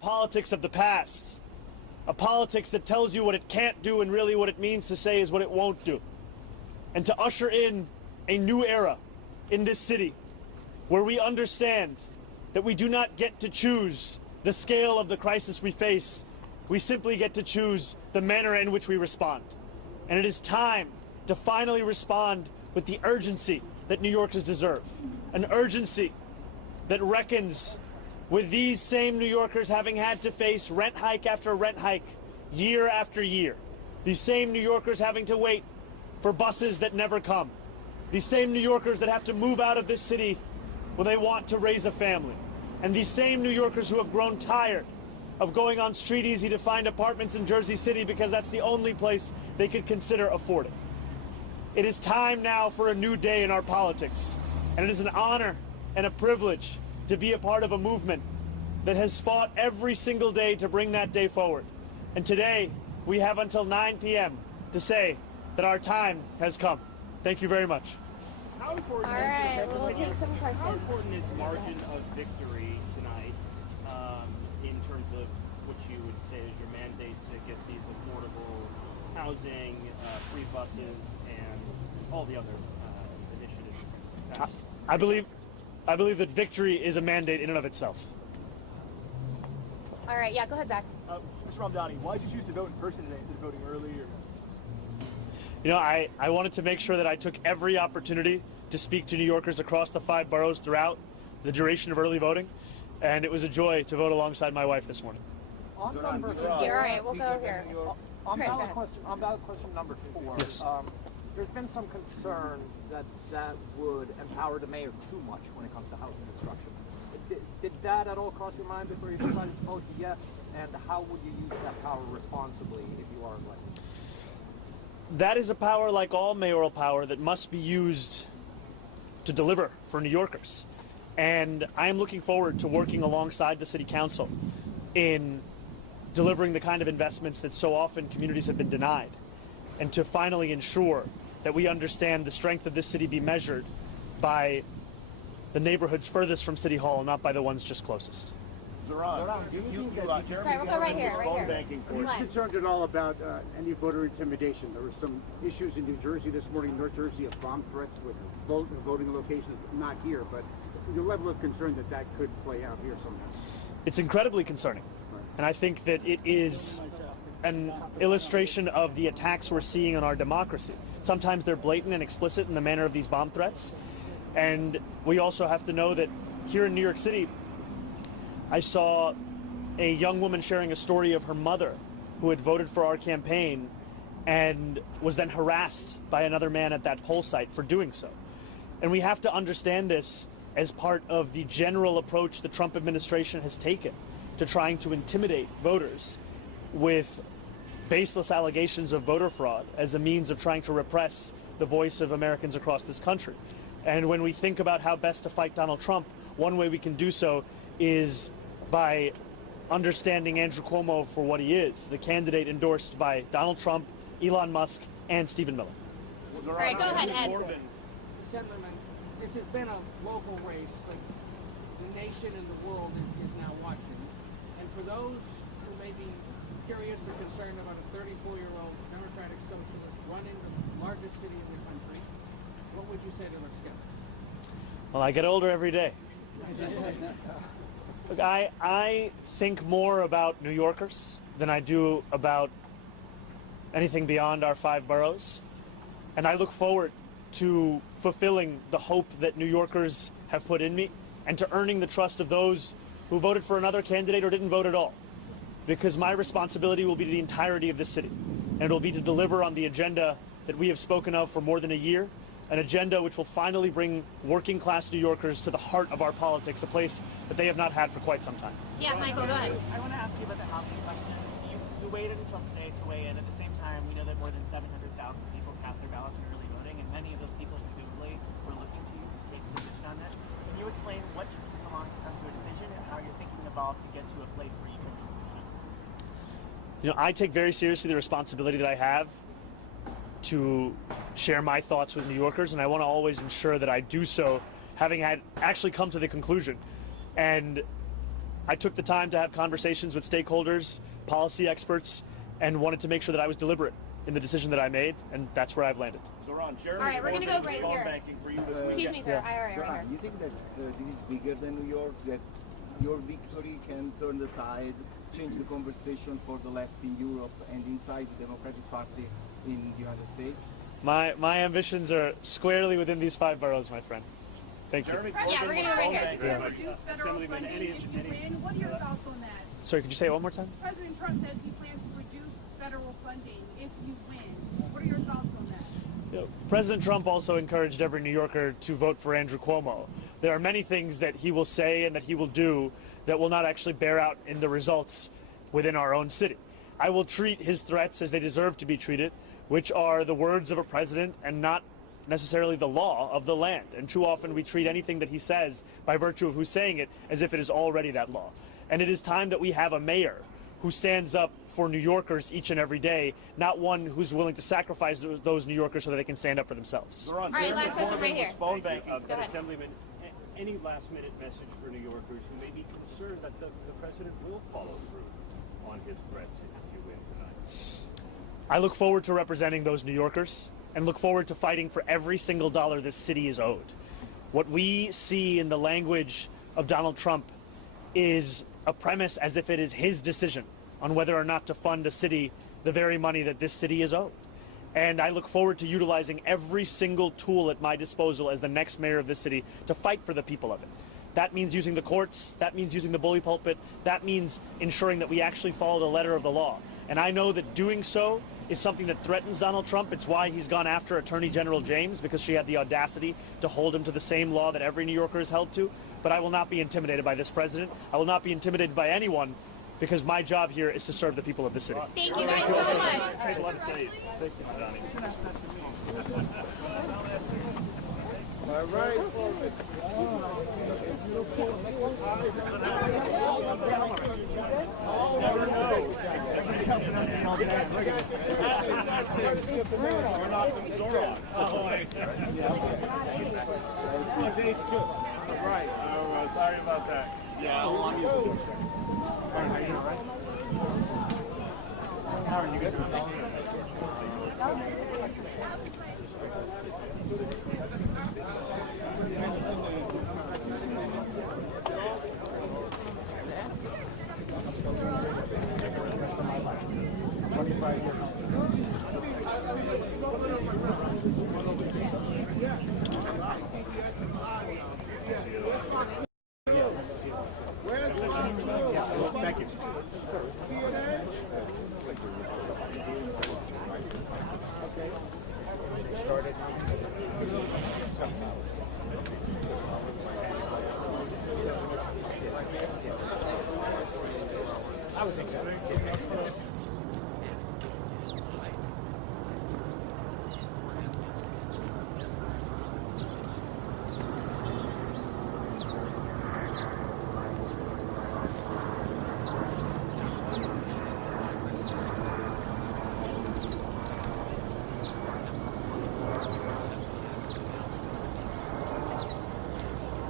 politics of the past, a politics that tells you what it can't do and really what it means to say is what it won't do, and to usher in a new era in this city where we understand that we do not get to choose the scale of the crisis we face. We simply get to choose the manner in which we respond. And it is time to finally respond with the urgency that New Yorkers deserve. An urgency that reckons with these same New Yorkers having had to face rent hike after rent hike, year after year. These same New Yorkers having to wait for buses that never come. These same New Yorkers that have to move out of this city when they want to raise a family. And these same New Yorkers who have grown tired of going on Street Easy to find apartments in Jersey City because that's the only place they could consider affording. It is time now for a new day in our politics. And it is an honor and a privilege to be a part of a movement that has fought every single day to bring that day forward. And today, we have until 9 p.m. to say that our time has come. Thank you very much. How important All right, we'll take some questions. How important is margin of victory tonight in terms of what you would say is your mandate to get these affordable housing, free buses, and all the other initiatives? I believe that victory is a mandate in and of itself. All right, yeah, go ahead, Zach. Mr. Mamdani, why did you choose to vote in person today instead of voting early? You know, I wanted to make sure that I took every opportunity to speak to New Yorkers across the 5 boroughs throughout the duration of early voting, and it was a joy to vote alongside my wife this morning. On number 4, all right, we'll go here. On ballot question number 4, yes. There's been some concern that would empower the mayor too much when it comes to housing construction. Did that at all cross your mind before you decided to vote yes? And how would you use that power responsibly if you are elected? That is a power, like all mayoral power, that must be used to deliver for New Yorkers. And I am looking forward to working alongside the City Council in delivering the kind of investments that so often communities have been denied, and to finally ensure that we understand the strength of this city be measured by the neighborhoods furthest from City Hall, not by the ones just closest. Zohran, Sorry, we'll go right here, right here. Are you concerned at all about any voter intimidation? There were some issues in New Jersey this morning, North Jersey, of bomb threats with voting locations, not here, but the level of concern that could play out here somehow. It's incredibly concerning. And I think that it is an illustration of the attacks we're seeing on our democracy. Sometimes they're blatant and explicit in the manner of these bomb threats. And we also have to know that here in New York City, I saw a young woman sharing a story of her mother who had voted for our campaign and was then harassed by another man at that poll site for doing so. And we have to understand this as part of the general approach the Trump administration has taken to trying to intimidate voters with baseless allegations of voter fraud as a means of trying to repress the voice of Americans across this country. And when we think about how best to fight Donald Trump, one way we can do so is by understanding Andrew Cuomo for what he is, the candidate endorsed by Donald Trump, Elon Musk, and Stephen Miller. All right, go ahead, Ed. Gentlemen, this has been a local race, but the nation and the world is now watching. And for those who may be curious or concerned about a 34-year-old Democratic socialist running the largest city in the country, what would you say to their skeptics? Well, I get older every day. Look, I think more about New Yorkers than I do about anything beyond our 5 boroughs. And I look forward to fulfilling the hope that New Yorkers have put in me and to earning the trust of those who voted for another candidate or didn't vote at all. Because my responsibility will be to the entirety of this city. And it will be to deliver on the agenda that we have spoken of for more than a year, an agenda which will finally bring working-class New Yorkers to the heart of our politics, a place that they have not had for quite some time. Yeah, Michael, go ahead. I want to ask you about the housing question. You waited until today to weigh in. At the same time, we know that more than 700,000 people cast their ballots in early voting, and many of those people presumably were looking to you to take a position on this. Can you explain what took you so long to come to a decision and how your thinking evolved to get to a place where you took a position? You know, I take very seriously the responsibility that I have to share my thoughts with New Yorkers, and I want to always ensure that I do so having had actually come to the conclusion and I took the time to have conversations with stakeholders, policy experts, and wanted to make sure that I was deliberate in the decision that I made, and that's where I've landed. Zohran, All right, we're going to go right here. banking for you this Excuse weekend. me, sir. All right, right here. You think that this is bigger than New York, that your victory can turn the tide, change the conversation for the left in Europe and inside the Democratic Party in the United States? My ambitions are squarely within these 5 boroughs, my friend. Thank you. Yeah, we're going to go right here. Reduce federal funding if you win. What are your thoughts on that? Sorry, could you say it one more time? President Trump says he plans to reduce federal funding if you win. What are your thoughts on that? President Trump also encouraged every New Yorker to vote for Andrew Cuomo. There are many things that he will say and that he will do that will not actually bear out in the results within our own city. I will treat his threats as they deserve to be treated, which are the words of a president and not necessarily the law of the land. And too often we treat anything that he says by virtue of who's saying it as if it is already that law. And it is time that we have a mayor who stands up for New Yorkers each and every day, not one who's willing to sacrifice those New Yorkers so that they can stand up for themselves. Zohran, All right, last question right here. Phone banking. Go ahead. Assemblyman, any last-minute message for New Yorkers who may be concerned that the president will follow through on his threats if you win tonight? I look forward to representing those New Yorkers and look forward to fighting for every single dollar this city is owed. What we see in the language of Donald Trump is a premise as if it is his decision on whether or not to fund a city the very money that this city is owed. And I look forward to utilizing every single tool at my disposal as the next mayor of this city to fight for the people of it. That means using the courts, that means using the bully pulpit, that means ensuring that we actually follow the letter of the law. And I know that doing so is something that threatens Donald Trump. It's why he's gone after Attorney General James, because she had the audacity to hold him to the same law that every New Yorker is held to. But I will not be intimidated by this president. I will not be intimidated by anyone, because my job here is to serve the people of the city. Thank you guys so much. Take a lot of cities. Thank you, Johnny. All right. Never know. We're not from Zohran. Right. Sorry about that. Yeah, how long you doing? How you doing, right? Aaron, you good? Thank you. CNN? I would think so.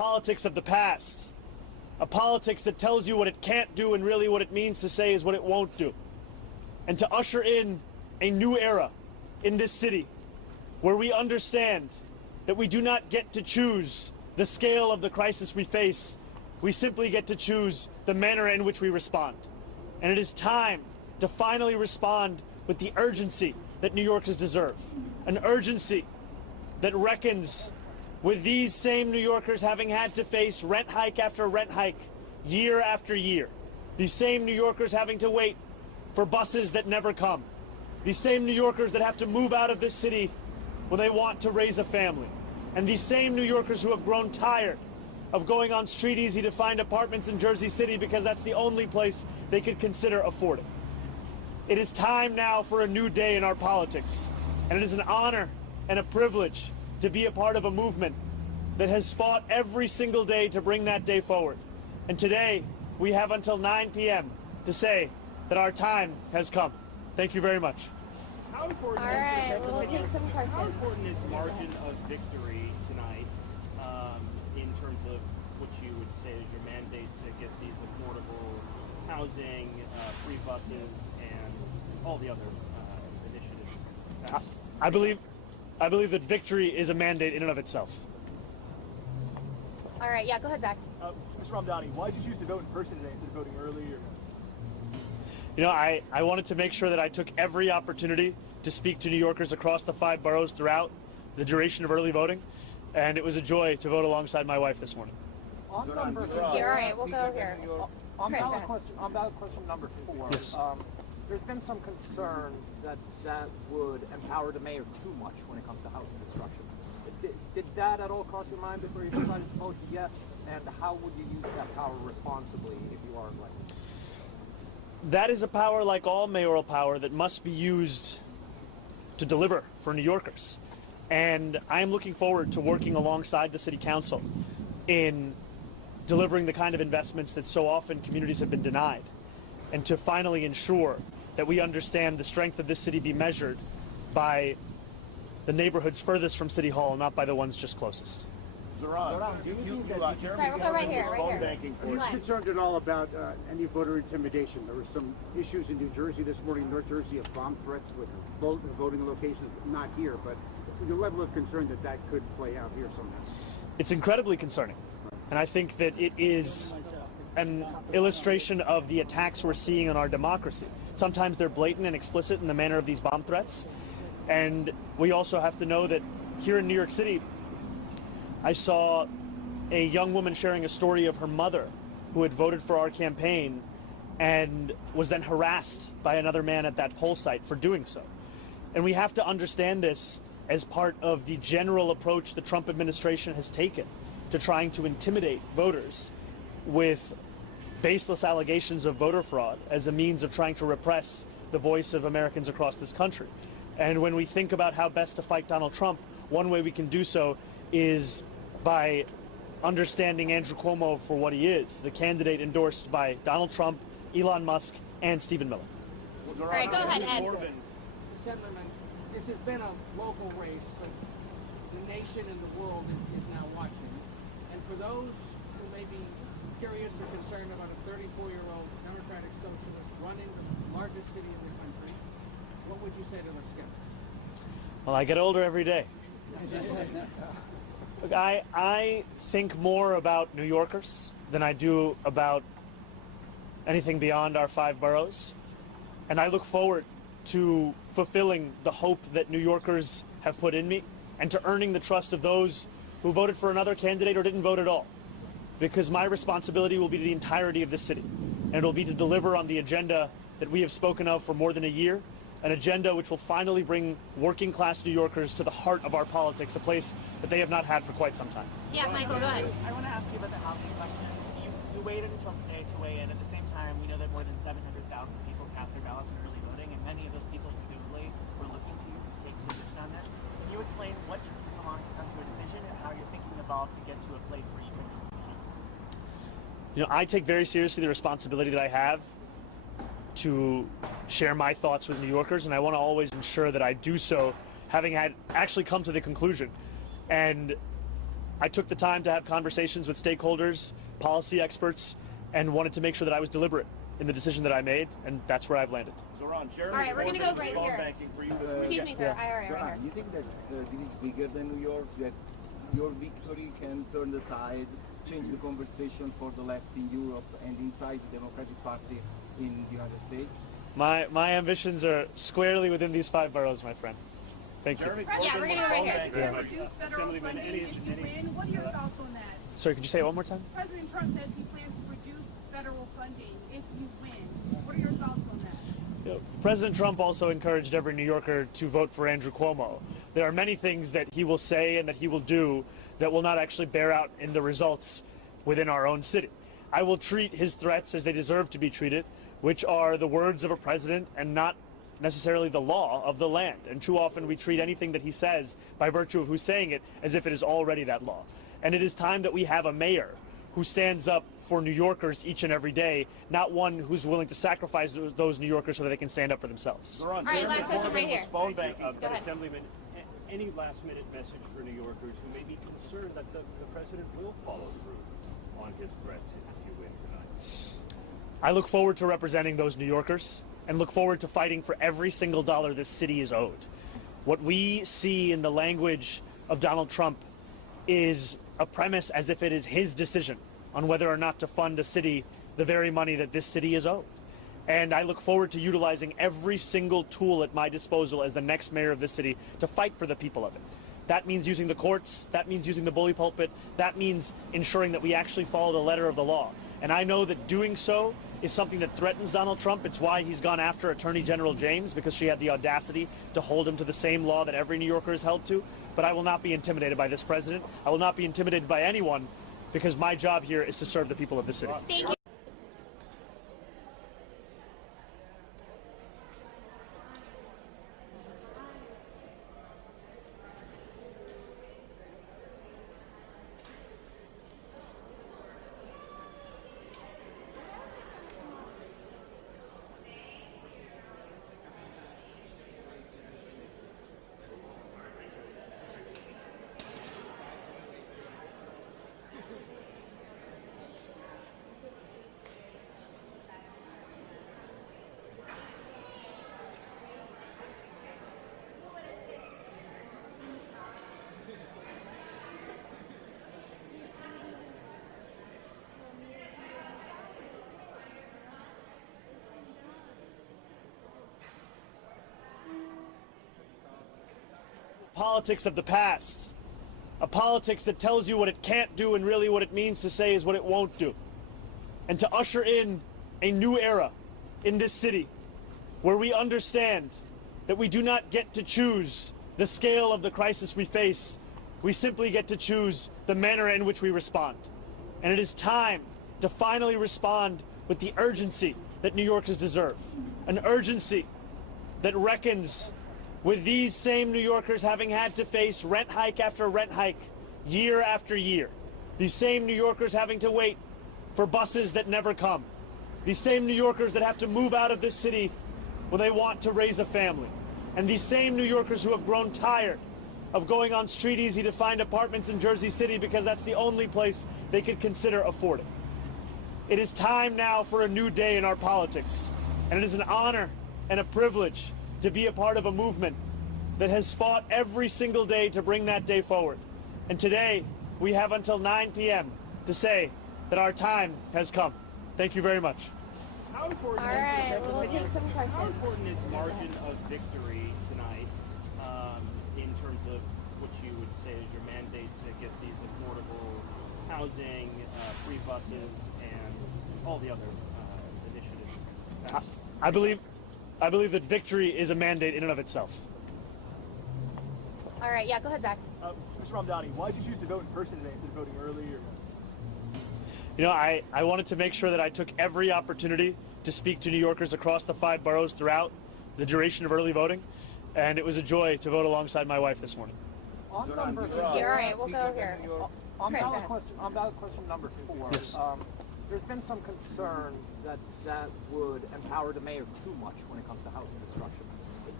politics of the past, a politics that tells you what it can't do and really what it means to say is what it won't do, and to usher in a new era in this city where we understand that we do not get to choose the scale of the crisis we face. We simply get to choose the manner in which we respond. And it is time to finally respond with the urgency that New Yorkers deserve. An urgency that reckons with these same New Yorkers having had to face rent hike after rent hike year after year. These same New Yorkers having to wait for buses that never come. These same New Yorkers that have to move out of this city when they want to raise a family. And these same New Yorkers who have grown tired of going on Street Easy to find apartments in Jersey City because that's the only place they could consider affording. It is time now for a new day in our politics. And it is an honor and a privilege to be a part of a movement that has fought every single day to bring that day forward. And today, we have until 9 p.m. to say that our time has come. Thank you very much. How important All right, we'll take some questions. How important is margin of victory tonight in terms of what you would say is your mandate to get these affordable housing, free buses, and all the other initiatives passed? I believe that victory is a mandate in and of itself. All right, yeah, go ahead, Zach. Mr. Mamdani, why did you choose to vote in person today instead of voting early? You know, I wanted to make sure that I took every opportunity to speak to New Yorkers across the 5 boroughs throughout the duration of early voting, and it was a joy to vote alongside my wife this morning. On number All right, we'll go here. On Chris, go ballot ahead. question number 4. Yes. There's been some concern that would empower the mayor too much when it comes to housing construction. Did that at all cross your mind before you decided to vote yes? And how would you use that power responsibly if you are elected? That is a power, like all mayoral power, that must be used to deliver for New Yorkers. And I am looking forward to working alongside the City Council in delivering the kind of investments that so often communities have been denied, and to finally ensure that we understand the strength of this city be measured by the neighborhoods furthest from City Hall, not by the ones just closest. Zohran, do you think that Sorry, we'll go right here, right here. banking Are you concerned at all about any voter intimidation? There were some issues in New Jersey this morning, North Jersey, of bomb threats with voting locations, not here, but the level of concern that that could play out here somehow. It's incredibly concerning, and I think that it is an illustration of the attacks we're seeing on our democracy. Sometimes they're blatant and explicit in the manner of these bomb threats, and we also have to know that here in New York City, I saw a young woman sharing a story of her mother who had voted for our campaign and was then harassed by another man at that poll site for doing so. And we have to understand this as part of the general approach the Trump administration has taken to trying to intimidate voters with baseless allegations of voter fraud as a means of trying to repress the voice of Americans across this country. And when we think about how best to fight Donald Trump, one way we can do so is by understanding Andrew Cuomo for what he is, the candidate endorsed by Donald Trump, Elon Musk, and Stephen Miller. All right, go ahead, Ed. Senatorman, this has been a local race, but the nation and the world is now watching. And for those who may be curious or concerned about a 34-year-old Democratic socialist running the largest city in the country, what would you say to their skeptics? Well, I get older every day. Look, I think more about New Yorkers than I do about anything beyond our 5 boroughs. And I look forward to fulfilling the hope that New Yorkers have put in me and to earning the trust of those who voted for another candidate or didn't vote at all. Because my responsibility will be to the entirety of this city. And it will be to deliver on the agenda that we have spoken of for more than a year, an agenda which will finally bring working-class New Yorkers to the heart of our politics, a place that they have not had for quite some time. Yeah, Michael, go ahead. I want to ask you about the housing question. You waited until today to weigh in. At the same time, we know that more than 700,000 people cast their ballots in early voting, and many of those people presumably were looking to you to take a position on this. Can you explain what took you so long to come to a decision and how your thinking evolved to get to a place where you took a decision? You know, I take very seriously the responsibility that I have to share my thoughts with New Yorkers, and I want to always ensure that I do so having had actually come to the conclusion and I took the time to have conversations with stakeholders, policy experts, and wanted to make sure that I was deliberate in the decision that I made, and that's where I've landed. Zohran, All right, we're going to go right here. banking for you this Excuse me, sir. All right, right here. You think that this is bigger than New York, that your victory can turn the tide, change the conversation for the left in Europe and inside the Democratic Party in the United States? My ambitions are squarely within these 5 boroughs, my friend. Thank you. Yeah, we're going to go right here. President Trump reduce federal funding if you win. What are your thoughts on that? Sorry, could you say it one more time? President Trump says he plans to reduce federal funding if you win. What are your thoughts on that? You know, President Trump also encouraged every New Yorker to vote for Andrew Cuomo. There are many things that he will say and that he will do that will not actually bear out in the results within our own city. I will treat his threats as they deserve to be treated, which are the words of a president and not necessarily the law of the land. And too often we treat anything that he says by virtue of who's saying it as if it is already that law. And it is time that we have a mayor who stands up for New Yorkers each and every day, not one who's willing to sacrifice those New Yorkers so that they can stand up for themselves. All right, last question right here. Phone banking, Go ahead. Assemblyman, any last-minute message for New Yorkers who may be concerned that the president will follow through on his threats if you win tonight? I look forward to representing those New Yorkers and look forward to fighting for every single dollar this city is owed. What we see in the language of Donald Trump is a premise as if it is his decision on whether or not to fund a city the very money that this city is owed. And I look forward to utilizing every single tool at my disposal as the next mayor of this city to fight for the people of it. That means using the courts, that means using the bully pulpit, that means ensuring that we actually follow the letter of the law. And I know that doing so is something that threatens Donald Trump. It's why he's gone after Attorney General James, because she had the audacity to hold him to the same law that every New Yorker is held to. But I will not be intimidated by this president. I will not be intimidated by anyone, because my job here is to serve the people of this city. Thank you. Politics of the past, a politics that tells you what it can't do and really what it means to say is what it won't do. And to usher in a new era in this city where we understand that we do not get to choose the scale of the crisis we face, we simply get to choose the manner in which we respond. And it is time to finally respond with the urgency that New Yorkers deserve, an urgency that reckons with these same New Yorkers having had to face rent hike after rent hike, year after year. These same New Yorkers having to wait for buses that never come. These same New Yorkers that have to move out of this city when they want to raise a family. And these same New Yorkers who have grown tired of going on Street Easy to find apartments in Jersey City because that's the only place they could consider affording. It is time now for a new day in our politics. And it is an honor and a privilege to be a part of a movement that has fought every single day to bring that day forward. And today, we have until 9 p.m. to say that our time has come. Thank you very much. How important All right, we'll take some questions. How important is margin of victory tonight in terms of what you would say is your mandate to get these affordable housing, free buses, and all the other initiatives passed? I believe that victory is a mandate in and of itself. All right, yeah, go ahead, Zach. Mr. Mamdani, why did you choose to vote in person today instead of voting early? You know, I wanted to make sure that I took every opportunity to speak to New Yorkers across the 5 boroughs throughout the duration of early voting, and it was a joy to vote alongside my wife this morning. On number All right, we'll go here. On Chris, ballot go ahead. question number 4. Yes. There's been some concern that would empower the mayor too much when it comes to housing construction.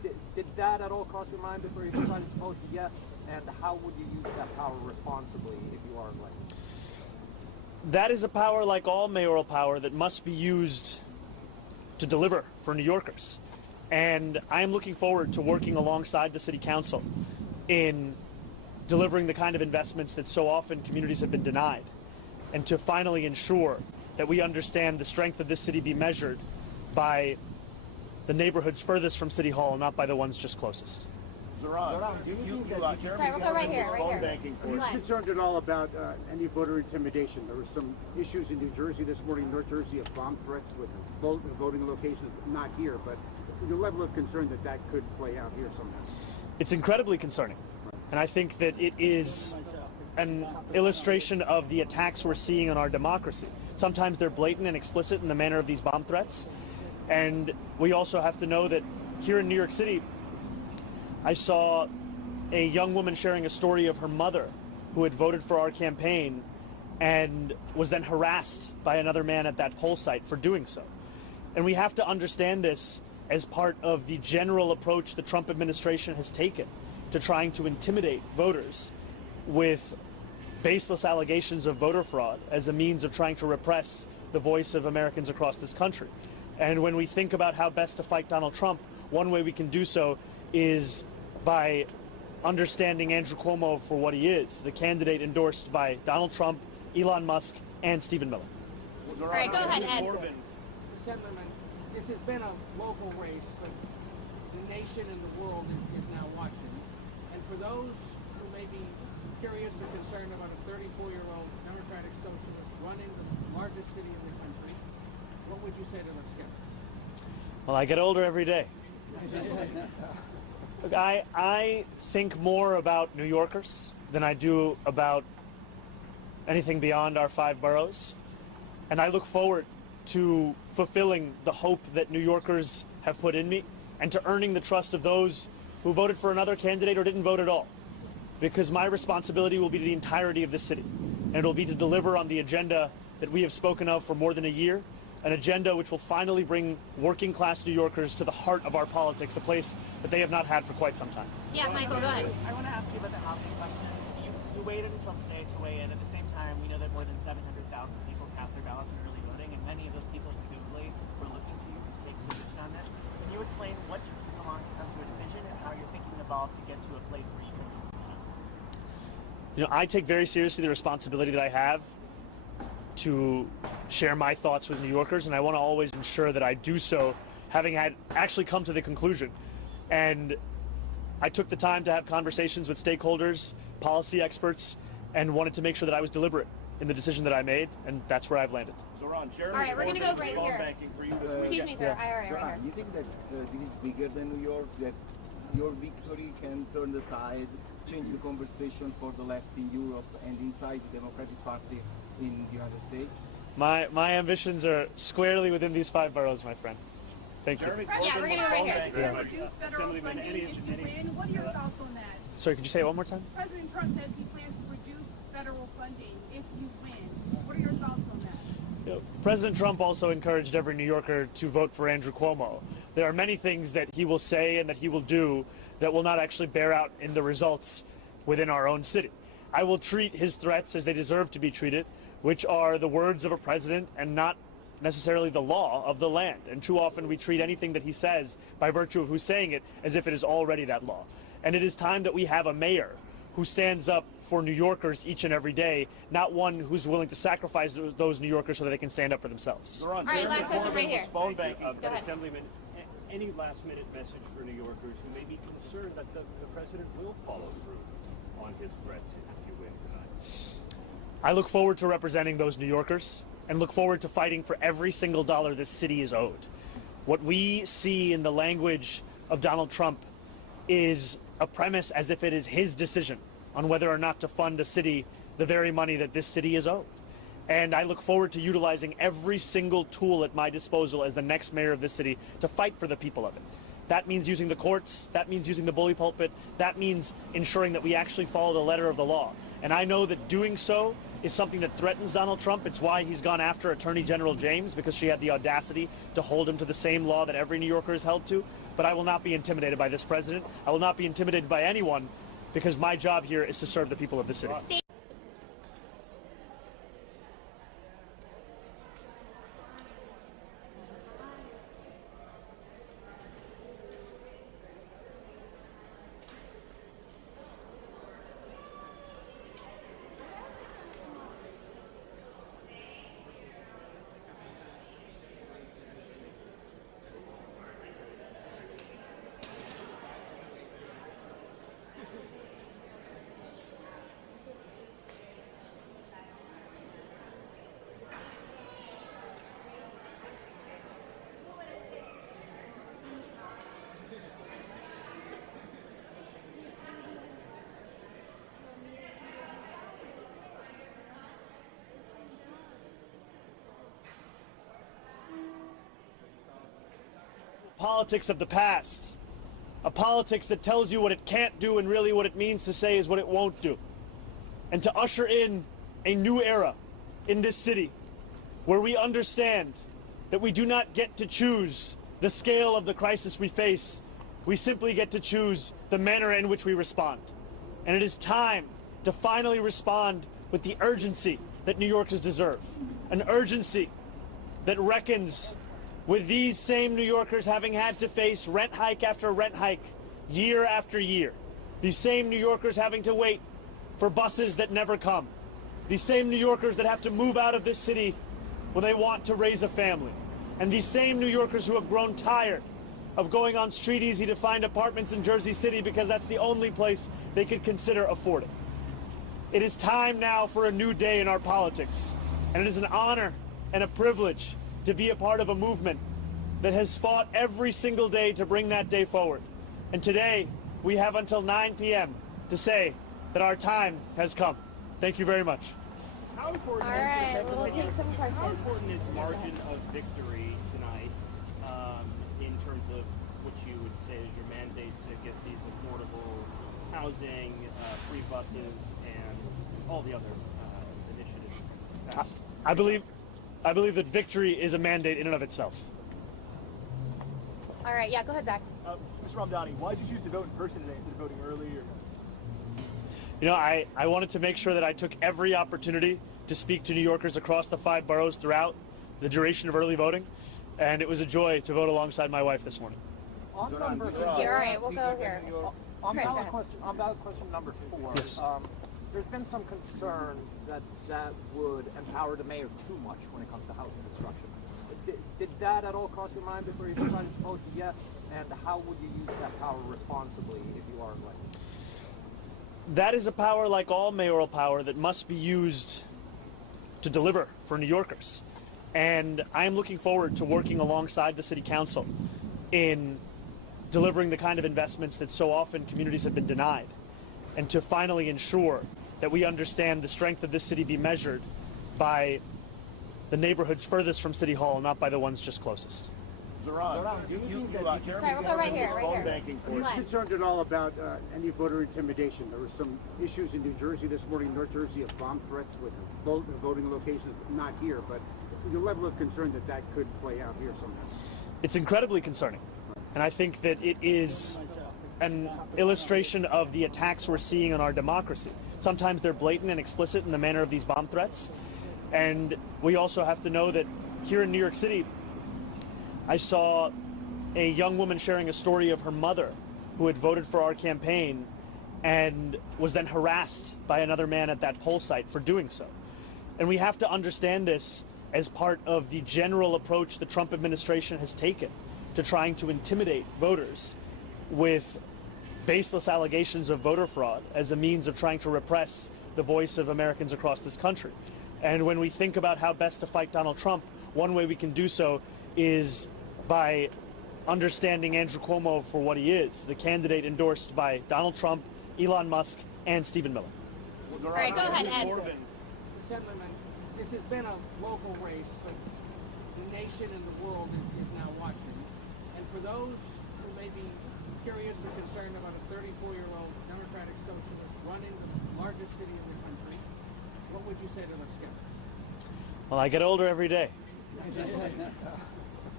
Did that at all cross your mind before you decided to vote yes? And how would you use that power responsibly if you are elected? That is a power, like all mayoral power, that must be used to deliver for New Yorkers. And I am looking forward to working alongside the City Council in delivering the kind of investments that so often communities have been denied, and to finally ensure that we understand the strength of this city be measured by the neighborhoods furthest from City Hall, not by the ones just closest. Zohran, do you think that Sorry, we'll go right here, right here. Are you concerned at all about any voter intimidation? There were some issues in New Jersey this morning, North Jersey, of bomb threats with voting locations, not here, but your level of concern that that could play out here somehow? It's incredibly concerning. And I think that it is an illustration of the attacks we're seeing on our democracy. Sometimes they're blatant and explicit in the manner of these bomb threats. And we also have to know that here in New York City, I saw a young woman sharing a story of her mother who had voted for our campaign and was then harassed by another man at that poll site for doing so. And we have to understand this as part of the general approach the Trump administration has taken to trying to intimidate voters with baseless allegations of voter fraud as a means of trying to repress the voice of Americans across this country. And when we think about how best to fight Donald Trump, one way we can do so is by understanding Andrew Cuomo for what he is, the candidate endorsed by Donald Trump, Elon Musk, and Stephen Miller. All right, go ahead, Ed. Senator, this has been a local race, but the nation and the world is now watching. And for those who may be curious or concerned about a 34-year-old Democratic socialist running the largest city in the country, what would you say to those skeptics? Well, I get older every day. Look, I think more about New Yorkers than I do about anything beyond our 5 boroughs. And I look forward to fulfilling the hope that New Yorkers have put in me and to earning the trust of those who voted for another candidate or didn't vote at all. Because my responsibility will be to the entirety of this city. And it will be to deliver on the agenda that we have spoken of for more than a year, an agenda which will finally bring working class New Yorkers to the heart of our politics, a place that they have not had for quite some time. Yeah, Michael, go ahead. I want to ask you about the housing question. You waited until today to weigh in. At the same time, we know that more than 700,000 people cast their ballots in early voting, and many of those people presumably were looking to you to take a position on this. Can you explain what took you so long to come to a decision and how your thinking evolved to get to a place where you can make a decision? You know, I take very seriously the responsibility that I have to share my thoughts with New Yorkers, and I want to always ensure that I do so having had actually come to the conclusion. And I took the time to have conversations with stakeholders, policy experts, and wanted to make sure that I was deliberate in the decision that I made, and that's where I've landed. Zohran, All right, we're going to go right here. Excuse me, sir. All right, right here. You think that this is bigger than New York, that your victory can turn the tide, change the conversation for the left in Europe and inside the Democratic Party in the United States? My ambitions are squarely within these 5 boroughs, my friend. Thank you. Yeah, we're going to go right here. Reduce federal funding if you win. What are your thoughts on that? Sorry, could you say it one more time? President Trump says he plans to reduce federal funding if you win. What are your thoughts on that? You know, President Trump also encouraged every New Yorker to vote for Andrew Cuomo. There are many things that he will say and that he will do that will not actually bear out in the results within our own city. I will treat his threats as they deserve to be treated, which are the words of a president and not necessarily the law of the land. And too often we treat anything that he says by virtue of who's saying it as if it is already that law. And it is time that we have a mayor who stands up for New Yorkers each and every day, not one who's willing to sacrifice those New Yorkers so that they can stand up for themselves. All right, last question right here. Phone banking, Go ahead. Assemblyman, any last-minute message for New Yorkers who may be concerned that the president will follow through on his threats if you win tonight? I look forward to representing those New Yorkers and look forward to fighting for every single dollar this city is owed. What we see in the language of Donald Trump is a premise as if it is his decision on whether or not to fund a city the very money that this city is owed. And I look forward to utilizing every single tool at my disposal as the next mayor of this city to fight for the people of it. That means using the courts, that means using the bully pulpit, that means ensuring that we actually follow the letter of the law. And I know that doing so is something that threatens Donald Trump. It's why he's gone after Attorney General James, because she had the audacity to hold him to the same law that every New Yorker is held to. But but I will not be intimidated by this president. I will not be intimidated by anyone, because my job here is to serve the people of the city. Politics of the past, a politics that tells you what it can't do and really what it means to say is what it won't do, and to usher in a new era in this city where we understand that we do not get to choose the scale of the crisis we face. We simply get to choose the manner in which we respond. And it is time to finally respond with the urgency that New Yorkers deserve, an urgency that reckons with these same New Yorkers having had to face rent hike after rent hike, year after year. These same New Yorkers having to wait for buses that never come. These same New Yorkers that have to move out of this city when they want to raise a family. And these same New Yorkers who have grown tired of going on Street Easy to find apartments in Jersey City because that's the only place they could consider affording. It is time now for a new day in our politics. And it is an honor and a privilege to be a part of a movement that has fought every single day to bring that day forward. And today, we have until 9 p.m. to say that our time has come. Thank you very much. How important All right, we'll take some questions. How important is margin of victory tonight in terms of what you would say is your mandate to get these affordable housing, free buses, and all the other initiatives passed? I believe that victory is a mandate in and of itself. All right, yeah, go ahead, Zach. Mr. Mamdani, why did you choose to vote in person today instead of voting early? You know, I wanted to make sure that I took every opportunity to speak to New Yorkers across the 5 boroughs throughout the duration of early voting, and it was a joy to vote alongside my wife this morning. On number All right, we'll go here. On Chris, ballot question number 4, Yes. there's been some concern that would empower the mayor too much when it comes to housing construction. Did that at all cross your mind before you decided to vote yes? And how would you use that power responsibly if you are elected? That is a power, like all mayoral power, that must be used to deliver for New Yorkers. And I am looking forward to working alongside the City Council in delivering the kind of investments that so often communities have been denied, and to finally ensure that we understand the strength of this city be measured by the neighborhoods furthest from City Hall, not by the ones just closest. Sorry, we'll go right here, right here. Are you concerned at all about any voter intimidation? There were some issues in New Jersey this morning, North Jersey, of bomb threats with voting locations, not here, but your level of concern that that could play out here somehow? It's incredibly concerning. And I think that it is an illustration of the attacks we're seeing on our democracy. Sometimes they're blatant and explicit in the manner of these bomb threats. And we also have to know that here in New York City, I saw a young woman sharing a story of her mother who had voted for our campaign and was then harassed by another man at that poll site for doing so. And we have to understand this as part of the general approach the Trump administration has taken to trying to intimidate voters with baseless allegations of voter fraud as a means of trying to repress the voice of Americans across this country. And when we think about how best to fight Donald Trump, one way we can do so is by understanding Andrew Cuomo for what he is, the candidate endorsed by Donald Trump, Elon Musk, and Stephen Miller. All right, go ahead, Ed. Senator, this has been a local race, but the nation and the world is now watching. And for those who may be curious or concerned about a 34-year-old Democratic socialist running the largest city in the country, what would you say to those skeptics? Well, I get older every day.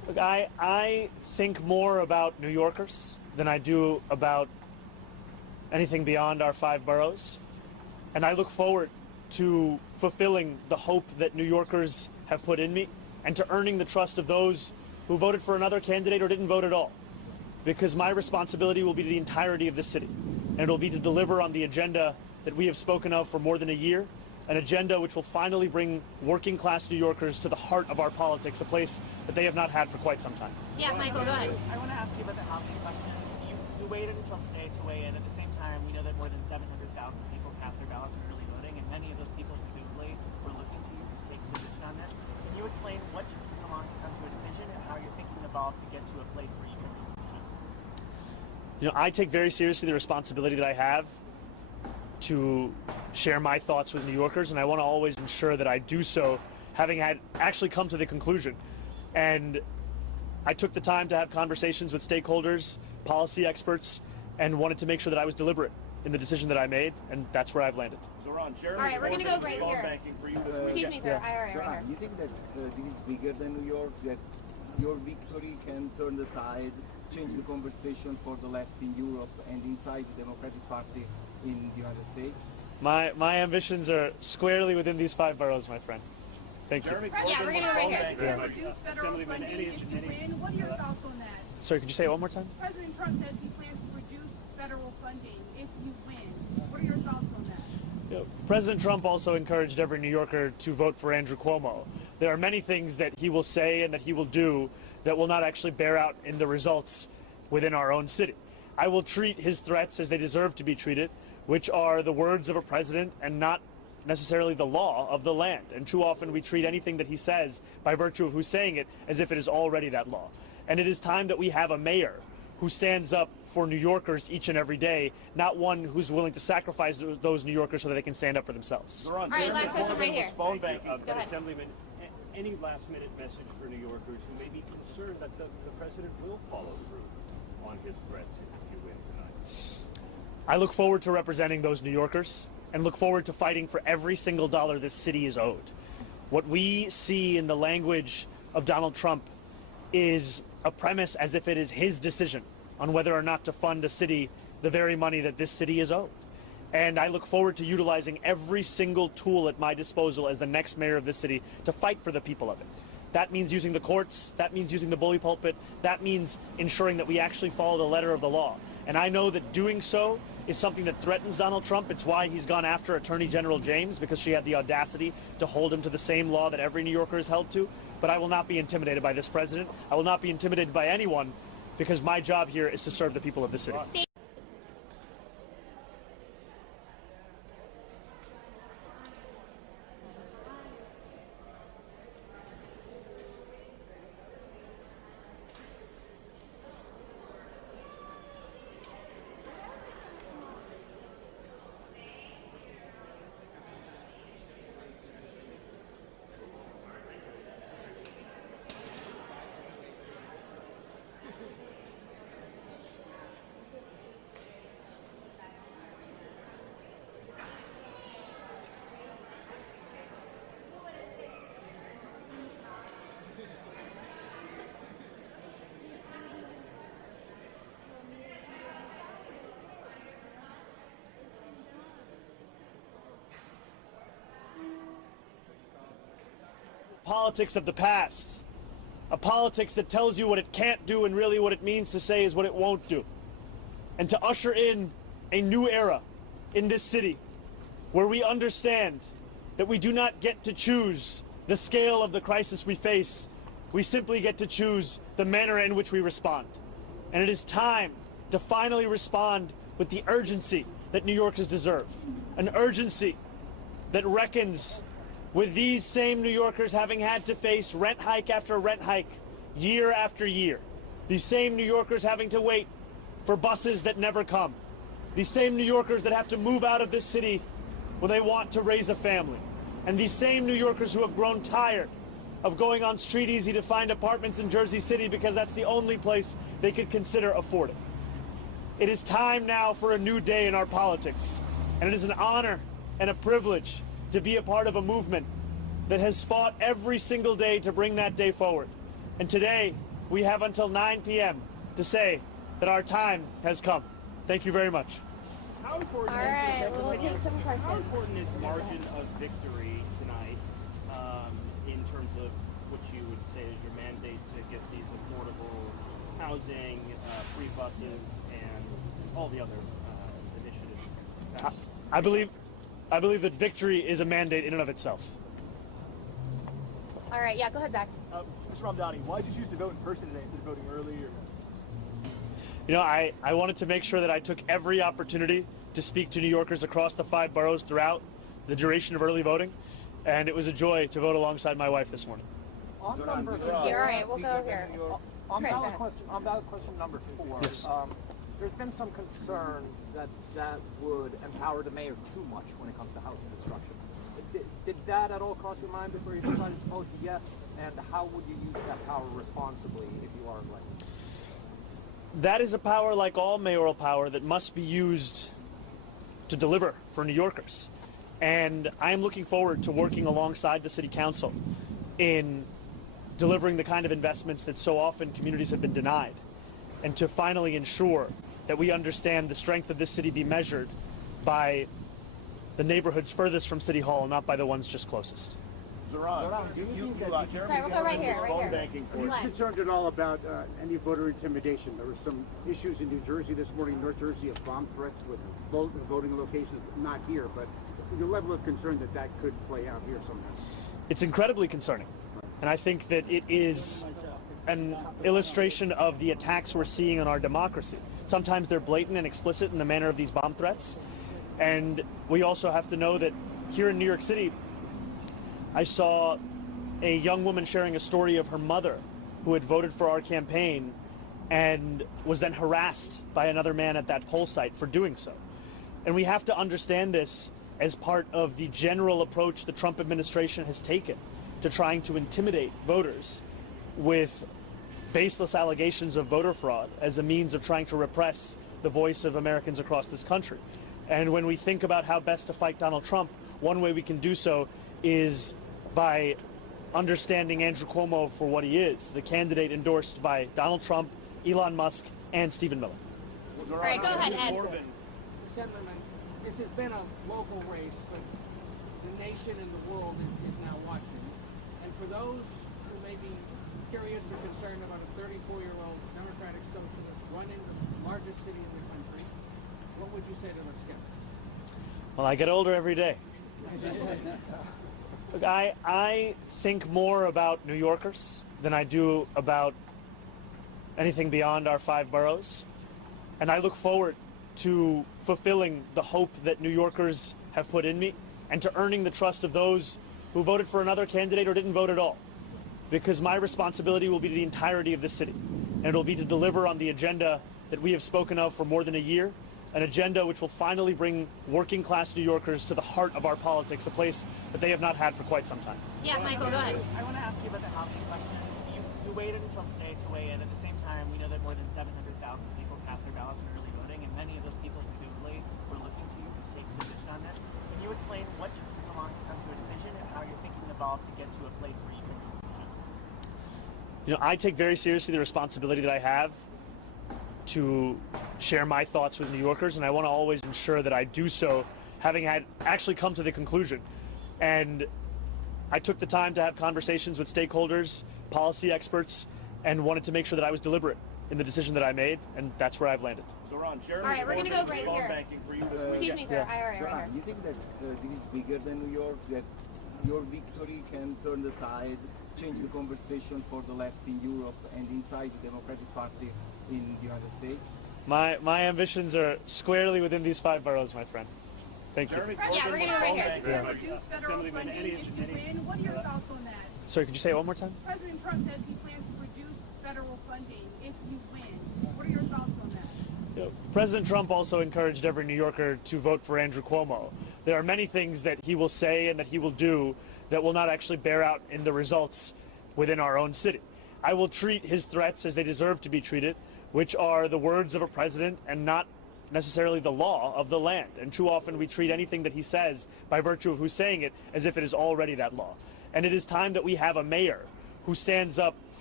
Look, I think more about New Yorkers than I do about anything beyond our 5 boroughs. And I look forward to fulfilling the hope that New Yorkers have put in me and to earning the trust of those who voted for another candidate or didn't vote at all. Because my responsibility will be to the entirety of this city. And it will be to deliver on the agenda that we have spoken of for more than a year, an agenda which will finally bring working class New Yorkers to the heart of our politics, a place that they have not had for quite some time. Yeah, Michael, go ahead. I want to ask you about the housing question. You waited until today to weigh in. At the same time, we know that more than 700,000 people cast their ballots in early voting, and many of those people presumably were looking to you to take a position on this. Can you explain what took you so long to come to a decision and how your thinking evolved to get to a place where you can make a decision? You know, I take very seriously the responsibility that I have to share my thoughts with New Yorkers, and I want to always ensure that I do so having had actually come to the conclusion. And I took the time to have conversations with stakeholders, policy experts, and wanted to make sure that I was deliberate in the decision that I made, and that's where I've landed. Zohran, All right, we're going to go right here. Excuse me, sir. Zohran, Right here. you think that this is bigger than New York, that your victory can turn the tide, change the conversation for the left in Europe and inside the Democratic Party in the United States? My ambitions are squarely within these 5 boroughs, my friend. Thank you. Yeah, we're going to go right here. Reduce federal funding if you win. What are your thoughts on that? Sorry, could you say it one more time? President Trump says he plans to reduce federal funding if you win. What are your thoughts on that? You know, President Trump also encouraged every New Yorker to vote for Andrew Cuomo. There are many things that he will say and that he will do that will not actually bear out in the results within our own city. I will treat his threats as they deserve to be treated, which are the words of a president and not necessarily the law of the land. And too often we treat anything that he says by virtue of who's saying it as if it is already that law. And it is time that we have a mayor who stands up for New Yorkers each and every day, not one who's willing to sacrifice those New Yorkers so that they can stand up for themselves. All right, last question right here. Phone banking, Go ahead. Assemblyman, any last-minute message for New Yorkers who may be concerned that the president will follow through on his threats if you win tonight? I look forward to representing those New Yorkers and look forward to fighting for every single dollar this city is owed. What we see in the language of Donald Trump is a premise as if it is his decision on whether or not to fund a city the very money that this city is owed. And I look forward to utilizing every single tool at my disposal as the next mayor of this city to fight for the people of it. That means using the courts, that means using the bully pulpit, that means ensuring that we actually follow the letter of the law. And I know that doing so is something that threatens Donald Trump. It's why he's gone after Attorney General James, because she had the audacity to hold him to the same law that every New Yorker is held to. But I will not be intimidated by this president. I will not be intimidated by anyone, because my job here is to serve the people of the city. Politics of the past, a politics that tells you what it can't do and really what it means to say is what it won't do. And to usher in a new era in this city where we understand that we do not get to choose the scale of the crisis we face, we simply get to choose the manner in which we respond. And it is time to finally respond with the urgency that New Yorkers deserve, an urgency that reckons with these same New Yorkers having had to face rent hike after rent hike, year after year. These same New Yorkers having to wait for buses that never come. These same New Yorkers that have to move out of this city when they want to raise a family. And these same New Yorkers who have grown tired of going on Street Easy to find apartments in Jersey City because that's the only place they could consider affording. It is time now for a new day in our politics. And it is an honor and a privilege to be a part of a movement that has fought every single day to bring that day forward. And today, we have until 9 p.m. to say that our time has come. Thank you very much. How important All right, we'll take some questions. How important is margin of victory tonight in terms of what you would say is your mandate to get these affordable housing, free buses, and all the other initiatives passed? I believe that victory is a mandate in and of itself. All right, yeah, go ahead, Zach. Mr. Mamdani, why did you choose to vote in person today instead of voting early? You know, I wanted to make sure that I took every opportunity to speak to New Yorkers across the 5 boroughs throughout the duration of early voting, and it was a joy to vote alongside my wife this morning. On number All right, we'll go here. On Chris, ballot go ahead. question number 4, Yes. there's been some concern that that would empower the mayor too much when it comes to housing construction. Did that at all cross your mind before you decided to vote yes? And how would you use that power responsibly if you are elected? That is a power, like all mayoral power, that must be used to deliver for New Yorkers. And I am looking forward to working alongside the City Council in delivering the kind of investments that so often communities have been denied, and to finally ensure that we understand the strength of this city be measured by the neighborhoods furthest from City Hall, not by the ones just closest. Zohran, do you think that Sorry, we'll go right here, right here. Are you concerned at all about any voter intimidation? There were some issues in New Jersey this morning, North Jersey, of bomb threats with voting locations, not here, but your level of concern that that could play out here somehow? It's incredibly concerning, and I think that it is an illustration of the attacks we're seeing on our democracy. Sometimes they're blatant and explicit in the manner of these bomb threats, and we also have to know that here in New York City, I saw a young woman sharing a story of her mother who had voted for our campaign and was then harassed by another man at that poll site for doing so. And we have to understand this as part of the general approach the Trump administration has taken to trying to intimidate voters with baseless allegations of voter fraud as a means of trying to repress the voice of Americans across this country. And when we think about how best to fight Donald Trump, one way we can do so is by understanding Andrew Cuomo for what he is, the candidate endorsed by Donald Trump, Elon Musk, and Stephen Miller. All right, go ahead, Ed. Senatorman, this has been a local race, but the nation and the world is now watching. And for those who may be curious or concerned about a 34-year-old Democratic socialist running the largest city in the country, what would you say to their skeptics? Well, I get older every day. Look, I think more about New Yorkers than I do about anything beyond our 5 boroughs. And I look forward to fulfilling the hope that New Yorkers have put in me and to earning the trust of those who voted for another candidate or didn't vote at all. Because my responsibility will be to the entirety of this city. And it'll be to deliver on the agenda that we have spoken of for more than a year, an agenda which will finally bring working-class New Yorkers to the heart of our politics, a place that they have not had for quite some time. Yeah, Michael, go ahead. I want to ask you about the housing question. You waited until today to weigh in. At the same time, we know that more than 700,000 people cast their ballots in early voting, and many of those people presumably were looking to you to take a position on this. Can you explain what took you so long to come to a decision and how your thinking evolved to get to a place where you can make a decision? You know, I take very seriously the responsibility that I have to share my thoughts with New Yorkers, and I want to always ensure that I do so having had actually come to the conclusion. And I took the time to have conversations with stakeholders, policy experts, and wanted to make sure that I was deliberate in the decision that I made, and that's where I've landed. Zohran, All right, we're going to go right here. Excuse me, sir. Right here. You think that this is bigger than New York, that your victory can turn the tide, change the conversation for the left in Europe and inside the Democratic Party in the United States? My ambitions are squarely within these 5 boroughs, my friend. Thank you. Yeah, we're going to go right here. Reduce federal funding if you win. What are your thoughts on that? Sorry, could you say it one more time? President Trump says he plans to reduce federal funding if you win. What are your thoughts on that? You know, President Trump also encouraged every New Yorker to vote for Andrew Cuomo. There are many things that he will say and that he will do that will not actually bear out in the results within our own city. I will treat his threats as they deserve to be treated, which are the words of a president and not necessarily the law of the land. And too often we treat anything that he says by virtue of who's saying it as if it is already that law. And it is time that we have a mayor who stands up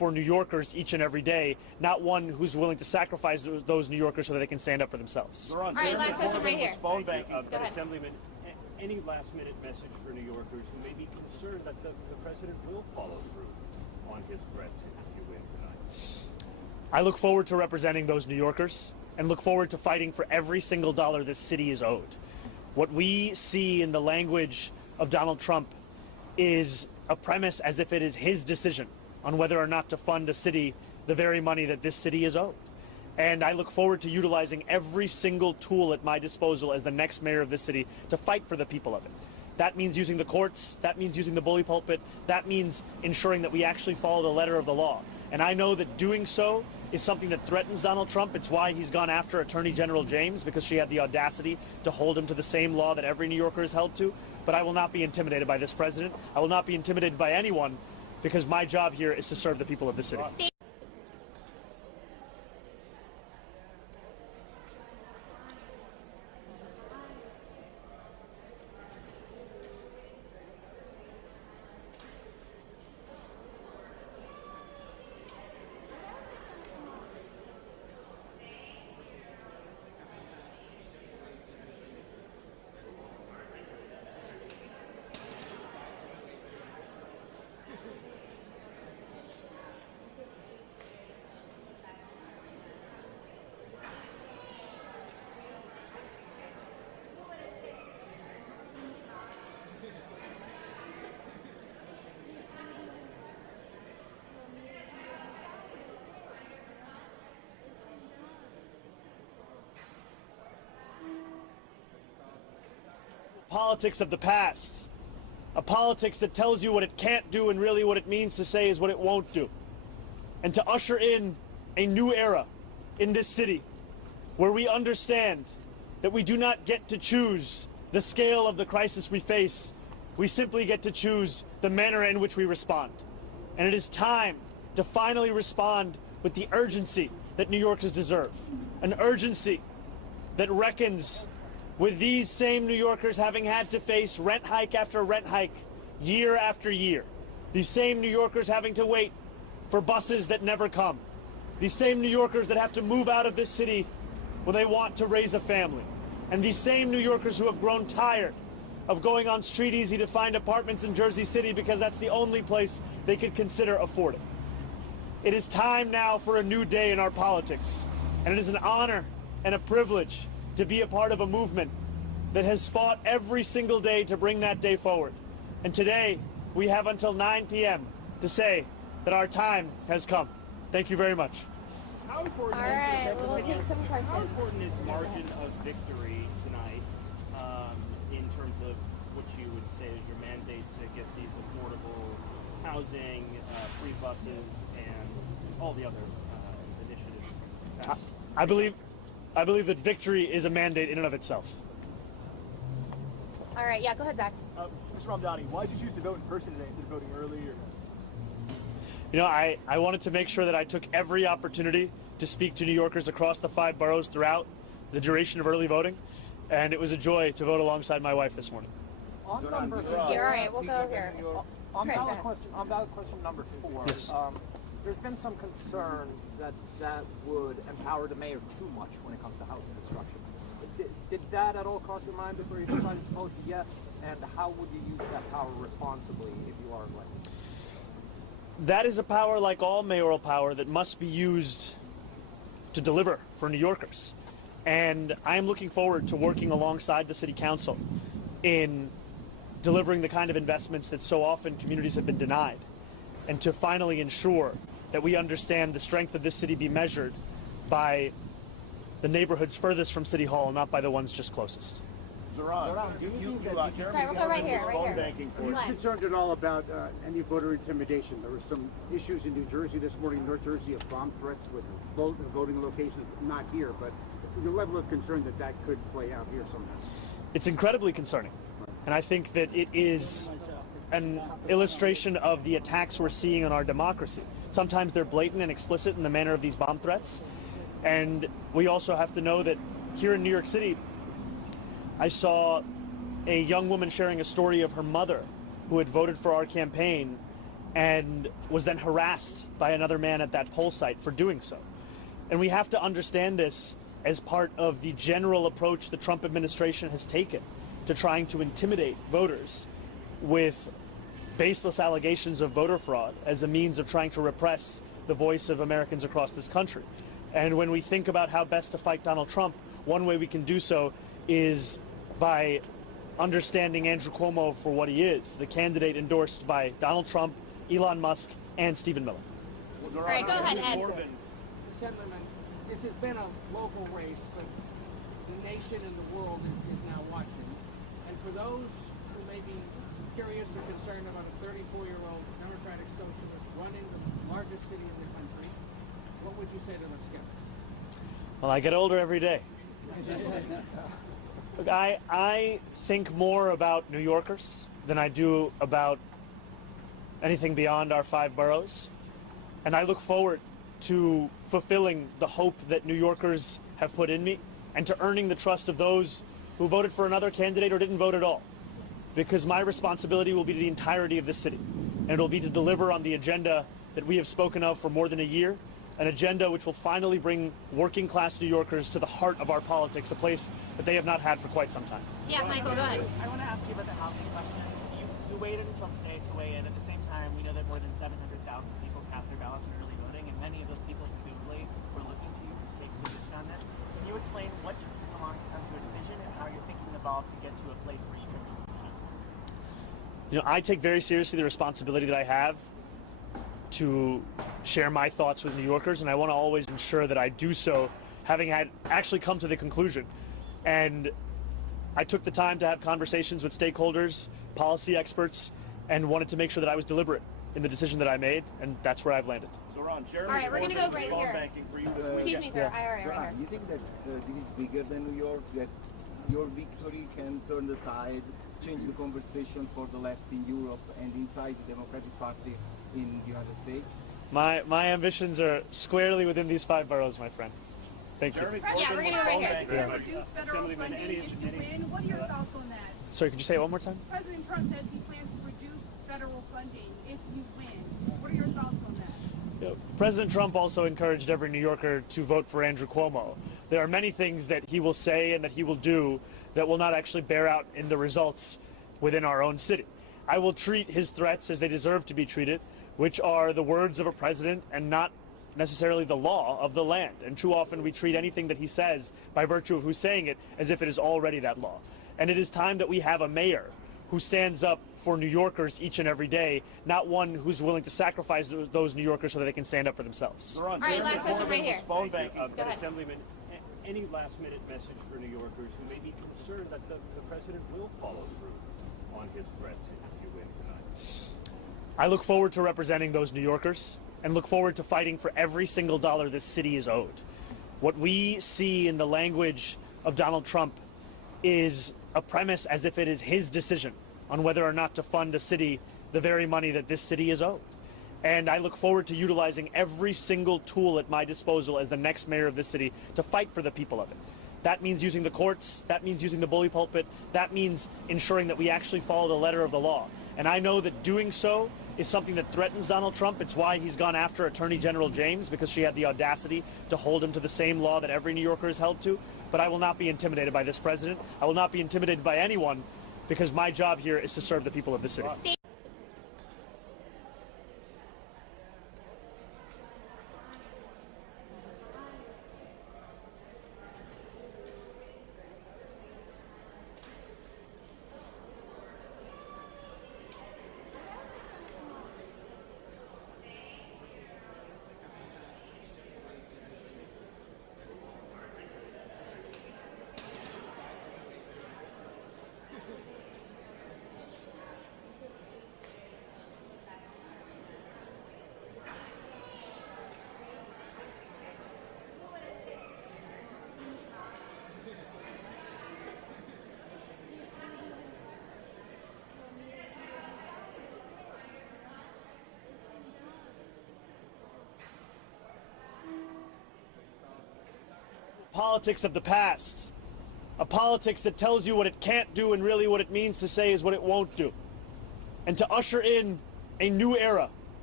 for New Yorkers each and every day, not one who's willing to sacrifice those New Yorkers so that they can stand up for themselves. Zohran, All right, last question right here. Phone banking. Go ahead. Assemblyman, any last-minute message for New Yorkers who may be concerned that the president will follow through on his threats if you win tonight? I look forward to representing those New Yorkers and look forward to fighting for every single dollar this city is owed. What we see in the language of Donald Trump is a premise as if it is his decision on whether or not to fund a city the very money that this city is owed. And I look forward to utilizing every single tool at my disposal as the next mayor of this city to fight for the people of it. That means using the courts, that means using the bully pulpit, that means ensuring that we actually follow the letter of the law. And I know that doing so is something that threatens Donald Trump. It's why he's gone after Attorney General James, because she had the audacity to hold him to the same law that every New Yorker is held to. But I will not be intimidated by this president. I will not be intimidated by anyone, because my job here is to serve the people of this city. Politics of the past, a politics that tells you what it can't do and really what it means to say is what it won't do. And to usher in a new era in this city where we understand that we do not get to choose the scale of the crisis we face, we simply get to choose the manner in which we respond. And it is time to finally respond with the urgency that New Yorkers deserve, an urgency that reckons with these same New Yorkers having had to face rent hike after rent hike, year after year. These same New Yorkers having to wait for buses that never come. These same New Yorkers that have to move out of this city when they want to raise a family. And these same New Yorkers who have grown tired of going on Street Easy to find apartments in Jersey City because that's the only place they could consider affording. It is time now for a new day in our politics. And it is an honor and a privilege to be a part of a movement that has fought every single day to bring that day forward. And today, we have until 9 p.m. to say that our time has come. Thank you very much. How important All right, we'll take some questions. How important is margin of victory tonight in terms of what you would say is your mandate to get these affordable housing, free buses, and all the other initiatives passed? I believe that victory is a mandate in and of itself. All right, yeah, go ahead, Zach. Mr. Mamdani, why did you choose to vote in person today instead of voting early? You know, I wanted to make sure that I took every opportunity to speak to New Yorkers across the 5 boroughs throughout the duration of early voting, and it was a joy to vote alongside my wife this morning. On number Yeah, all right, we'll go here. On Chris, ballot go ahead. question number 4, Yes. there's been some concern that that would empower the mayor too much when it comes to housing construction. Did that at all cross your mind before you decided to vote yes? And how would you use that power responsibly if you are elected? That is a power, like all mayoral power, that must be used to deliver for New Yorkers. And I am looking forward to working alongside the City Council in delivering the kind of investments that so often communities have been denied, and to finally ensure that we understand the strength of this city be measured by the neighborhoods furthest from City Hall, not by the ones just closest. Sorry, we'll go right here, right here. Glenn. Concerned at all about any voter intimidation? There were some issues in New Jersey this morning, North Jersey, of bomb threats with voting locations, not here, but the level of concern that that could play out here somehow. It's incredibly concerning, and I think that it is an illustration of the attacks we're seeing on our democracy. Sometimes they're blatant and explicit in the manner of these bomb threats, and we also have to know that here in New York City, I saw a young woman sharing a story of her mother who had voted for our campaign and was then harassed by another man at that poll site for doing so. And we have to understand this as part of the general approach the Trump administration has taken to trying to intimidate voters with baseless allegations of voter fraud as a means of trying to repress the voice of Americans across this country. And when we think about how best to fight Donald Trump, one way we can do so is by understanding Andrew Cuomo for what he is, the candidate endorsed by Donald Trump, Elon Musk, and Stephen Miller. All right, go ahead, Ed. Senatorman, this has been a local race, but the nation and the world is now watching. And for those who may be curious or concerned about a 34-year-old Democratic socialist running the largest city in the country, what would you say to those skeptics? Well, I get older every day. Look, I think more about New Yorkers than I do about anything beyond our 5 boroughs. And I look forward to fulfilling the hope that New Yorkers have put in me and to earning the trust of those who voted for another candidate or didn't vote at all. Because my responsibility will be to the entirety of the city. And it will be to deliver on the agenda that we have spoken of for more than a year, an agenda which will finally bring working class New Yorkers to the heart of our politics, a place that they have not had for quite some time. Yeah, Michael, go ahead. I want to ask you about the housing question. You waited until today to weigh in. At the same time, we know that more than 700,000 people cast their ballots in early voting, and many of those people presumably were looking to you to take a position on this. Can you explain what took you so long to come to a decision and how your thinking evolved to get to a place where you can make a decision? You know, I take very seriously the responsibility that I have to share my thoughts with New Yorkers, and I want to always ensure that I do so having had actually come to the conclusion. And I took the time to have conversations with stakeholders, policy experts, and wanted to make sure that I was deliberate in the decision that I made, and that's where I've landed. Zohran, All right, we're going to go right here. banking for you this Excuse me, sir. IRA right Zohran, here. you think that this is bigger than New York, that your victory can turn the tide, change the conversation for the left in Europe and inside the Democratic Party in the United States? My ambitions are squarely within these 5 boroughs, my friend. Thank you. Yeah, we're going to go right here. Reduce federal funding if you win. What are your thoughts on that? Sorry, could you say it one more time? President Trump says he plans to reduce federal funding if you win. What are your thoughts on that? You know, President Trump also encouraged every New Yorker to vote for Andrew Cuomo. There are many things that he will say and that he will do that will not actually bear out in the results within our own city. I will treat his threats as they deserve to be treated, which are the words of a president and not necessarily the law of the land. And too often we treat anything that he says by virtue of who's saying it as if it is already that law. And it is time that we have a mayor who stands up for New Yorkers each and every day, not one who's willing to sacrifice those New Yorkers so that they can stand up for themselves. All right, last question right here. Phone banking. Go ahead. Assemblyman, any last-minute message for New Yorkers who may be concerned that the president will follow through on his threats if you win tonight? I look forward to representing those New Yorkers and look forward to fighting for every single dollar this city is owed. What we see in the language of Donald Trump is a premise as if it is his decision on whether or not to fund a city the very money that this city is owed. And I look forward to utilizing every single tool at my disposal as the next mayor of this city to fight for the people of it. That means using the courts, that means using the bully pulpit, that means ensuring that we actually follow the letter of the law. And I know that doing so is something that threatens Donald Trump. It's why he's gone after Attorney General James, because she had the audacity to hold him to the same law that every New Yorker is held to. But I will not be intimidated by this president. I will not be intimidated by anyone, because my job here is to serve the people of the city. Politics of the past, a politics that tells you what it can't do and really what it means to say is what it won't do. And to usher in a new era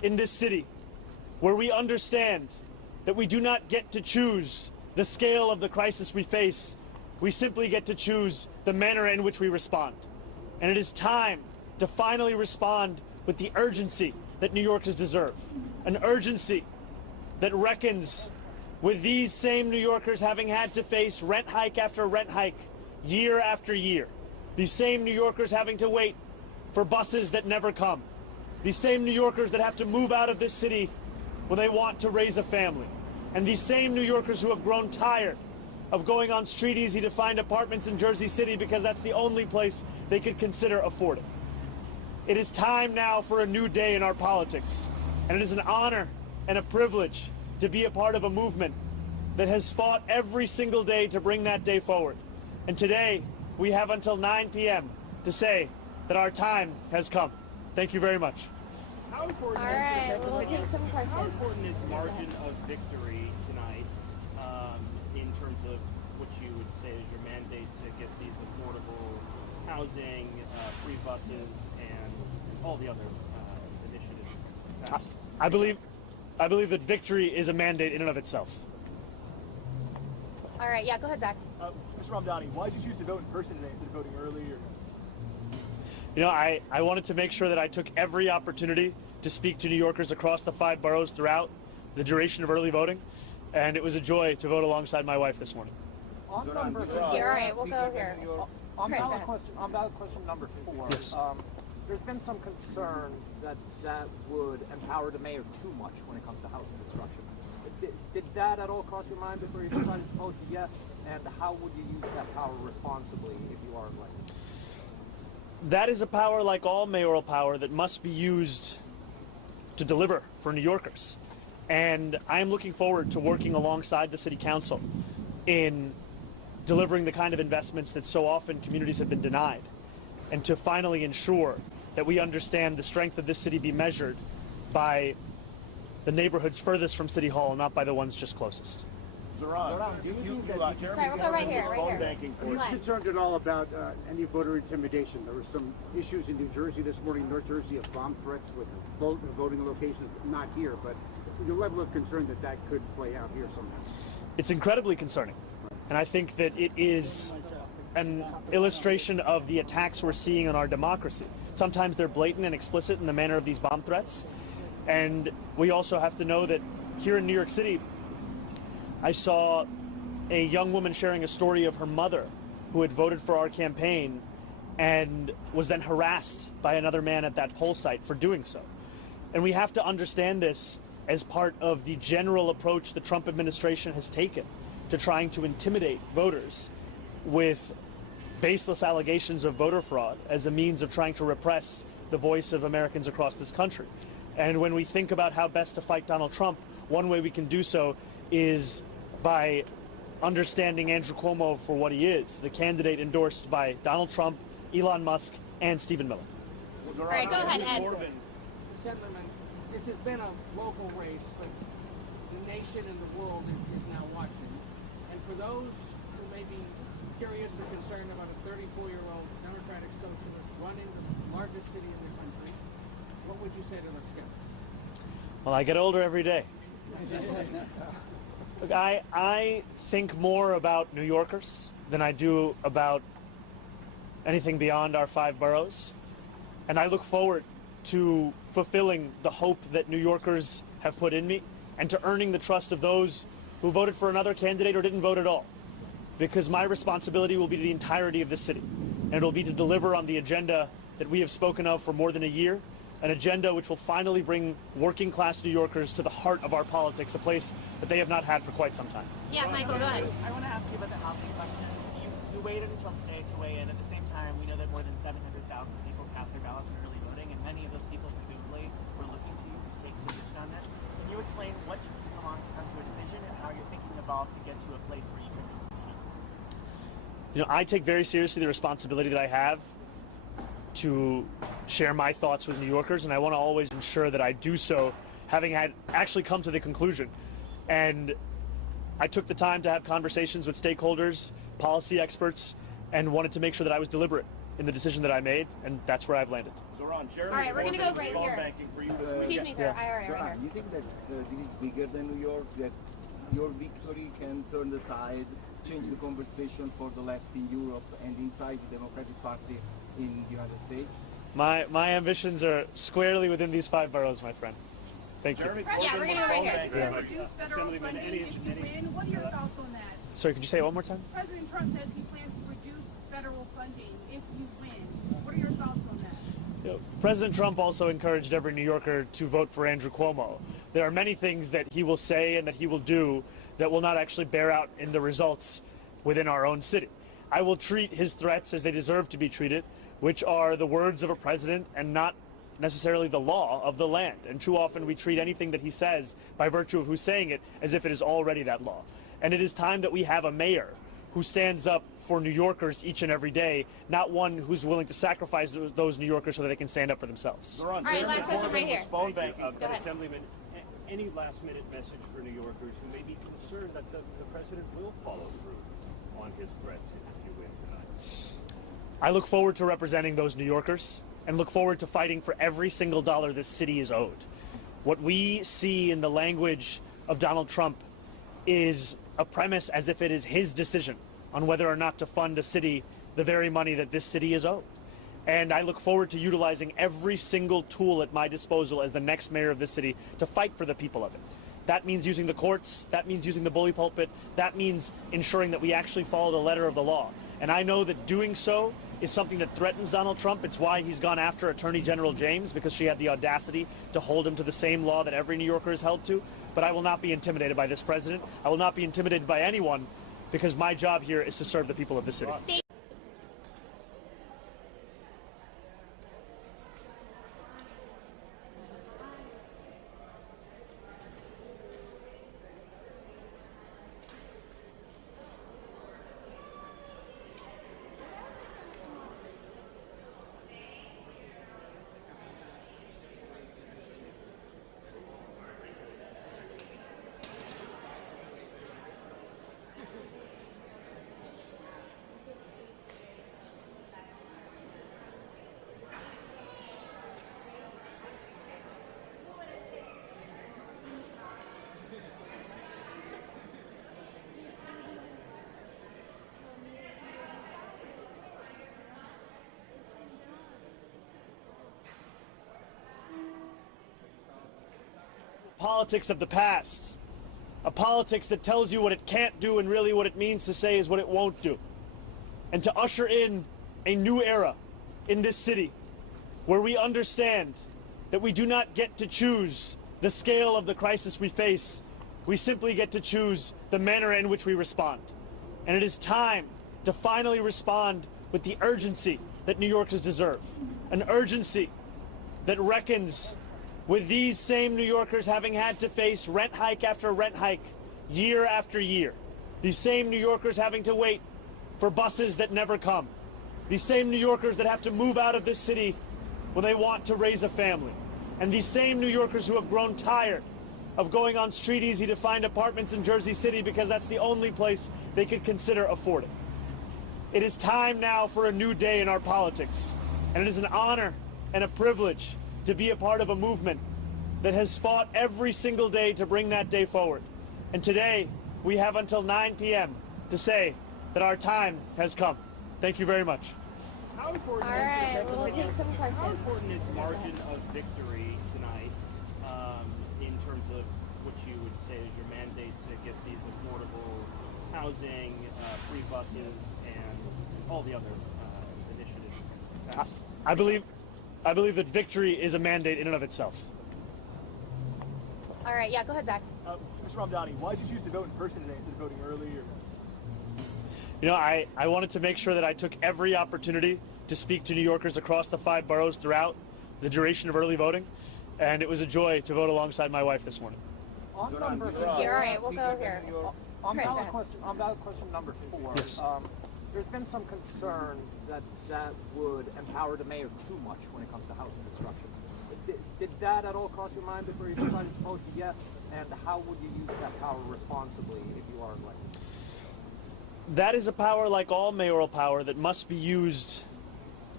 in this city where we understand that we do not get to choose the scale of the crisis we face. We simply get to choose the manner in which we respond. And it is time to finally respond with the urgency that New Yorkers deserve. An urgency that reckons with these same New Yorkers having had to face rent hike after rent hike year after year. These same New Yorkers having to wait for buses that never come. These same New Yorkers that have to move out of this city when they want to raise a family. And these same New Yorkers who have grown tired of going on Street Easy to find apartments in Jersey City because that's the only place they could consider affording. It is time now for a new day in our politics. And it is an honor and a privilege to be a part of a movement that has fought every single day to bring that day forward. And today, we have until 9 p.m. to say that our time has come. Thank you very much. How important All right, we'll take some questions. How important is margin of victory tonight in terms of what you would say is your mandate to get these affordable housing, free buses, and all the other initiatives? I believe that victory is a mandate in and of itself. All right, yeah, go ahead, Zach. Mr. Mamdani, why did you choose to vote in person today instead of voting early? You know, I wanted to make sure that I took every opportunity to speak to New Yorkers across the 5 boroughs throughout the duration of early voting, and it was a joy to vote alongside my wife this morning. On number All right, we'll go here. On Chris, ballot go ahead. question number 4, Yes. there's been some concern that would empower the mayor too much when it comes to housing construction. Did that at all cross your mind before you decided to vote yes? And how would you use that power responsibly if you are elected? That is a power, like all mayoral power, that must be used to deliver for New Yorkers. And I am looking forward to working alongside the City Council in delivering the kind of investments that so often communities have been denied, and to finally ensure that we understand the strength of this city be measured by the neighborhoods furthest from City Hall, not by the ones just closest. Zohran, Sorry, we'll go right here, right here. Are you concerned at all about any voter intimidation? There were some issues in New Jersey this morning, North Jersey, of bomb threats with voting locations, not here, but your level of concern that that could play out here somehow. It's incredibly concerning. And I think that it is an illustration of the attacks we're seeing on our democracy. Sometimes they're blatant and explicit in the manner of these bomb threats. And we also have to know that here in New York City, I saw a young woman sharing a story of her mother who had voted for our campaign and was then harassed by another man at that poll site for doing so. And we have to understand this as part of the general approach the Trump administration has taken to trying to intimidate voters with baseless allegations of voter fraud as a means of trying to repress the voice of Americans across this country. And when we think about how best to fight Donald Trump, one way we can do so is by understanding Andrew Cuomo for what he is, the candidate endorsed by Donald Trump, Elon Musk, and Stephen Miller. All right, go ahead, Ed. Gentlemen, this has been a local race, but the nation and the world is now watching. And for those who may be curious or concerned about a 34-year-old Democratic socialist running the largest city in the country, what would you say to those skeptics? Well, I get older every day. Look, I think more about New Yorkers than I do about anything beyond our 5 boroughs. And I look forward to fulfilling the hope that New Yorkers have put in me and to earning the trust of those who voted for another candidate or didn't vote at all. Because my responsibility will be to the entirety of the city. And it will be to deliver on the agenda that we have spoken of for more than a year, an agenda which will finally bring working-class New Yorkers to the heart of our politics, a place that they have not had for quite some time. Yeah, Michael, go ahead. I want to ask you about the housing question. You waited until today to weigh in. At the same time, we know that more than 700,000 people cast their ballots in early voting, and many of those people presumably were looking to you to take a position on this. Can you explain what took you so long to come to a decision and how your thinking evolved to get to a place where you took a decision? You know, I take very seriously the responsibility that I have to share my thoughts with New Yorkers, and I want to always ensure that I do so having had actually come to the conclusion. And I took the time to have conversations with stakeholders, policy experts, and wanted to make sure that I was deliberate in the decision that I made, and that's where I've landed. Zohran, All right, we're going to go right here. banking for you. Excuse me, sir. Right here. You think that this is bigger than New York, that your victory can turn the tide, change the conversation for the left in Europe and inside the Democratic Party in the United States? My ambitions are squarely within these 5 boroughs, my friend. Thank you. Yeah, we're going to go right here. Reduce federal funding if you win. What are your thoughts on that? Sorry, could you say it one more time? President Trump says he plans to reduce federal funding if you win. What are your thoughts on that? You know, President Trump also encouraged every New Yorker to vote for Andrew Cuomo. There are many things that he will say and that he will do that will not actually bear out in the results within our own city. I will treat his threats as they deserve to be treated, which are the words of a president and not necessarily the law of the land. And too often we treat anything that he says by virtue of who's saying it as if it is already that law. And it is time that we have a mayor who stands up for New Yorkers each and every day, not one who's willing to sacrifice those New Yorkers so that they can stand up for themselves. All right, last question right here. Phone banking, Go ahead. Assemblyman, any last-minute message for New Yorkers who may be concerned that the president will follow through on his threats if you win tonight? I look forward to representing those New Yorkers and look forward to fighting for every single dollar this city is owed. What we see in the language of Donald Trump is a premise as if it is his decision on whether or not to fund a city the very money that this city is owed. And I look forward to utilizing every single tool at my disposal as the next mayor of this city to fight for the people of it. That means using the courts, that means using the bully pulpit, that means ensuring that we actually follow the letter of the law. And I know that doing so is something that threatens Donald Trump. It's why he's gone after Attorney General James, because she had the audacity to hold him to the same law that every New Yorker is held to. But I will not be intimidated by this president. I will not be intimidated by anyone, because my job here is to serve the people of the city. Politics of the past, a politics that tells you what it can't do and really what it means to say is what it won't do. And to usher in a new era in this city where we understand that we do not get to choose the scale of the crisis we face, we simply get to choose the manner in which we respond. And it is time to finally respond with the urgency that New Yorkers deserve, an urgency that reckons with these same New Yorkers having had to face rent hike after rent hike, year after year. These same New Yorkers having to wait for buses that never come. These same New Yorkers that have to move out of this city when they want to raise a family. And these same New Yorkers who have grown tired of going on Street Easy to find apartments in Jersey City because that's the only place they could consider affording. It is time now for a new day in our politics. And it is an honor and a privilege to be a part of a movement that has fought every single day to bring that day forward. And today, we have until 9 p.m. to say that our time has come. Thank you very much. How important All right, we'll take some questions. How important is margin of victory tonight in terms of what you would say is your mandate to get these affordable housing, free buses, and all the other initiatives passed? I believe that victory is a mandate in and of itself. All right, yeah, go ahead, Zach. Mr. Mamdani, why did you choose to vote in person today instead of voting early? You know, I wanted to make sure that I took every opportunity to speak to New Yorkers across the 5 boroughs throughout the duration of early voting, and it was a joy to vote alongside my wife this morning. On number Yeah, all right, we'll go here. On Chris, ballot go ahead. question number 4, Yes. there's been some concern that would empower the mayor too much when it comes to housing construction. Did that at all cross your mind before you decided to vote yes? And how would you use that power responsibly if you are elected? That is a power, like all mayoral power, that must be used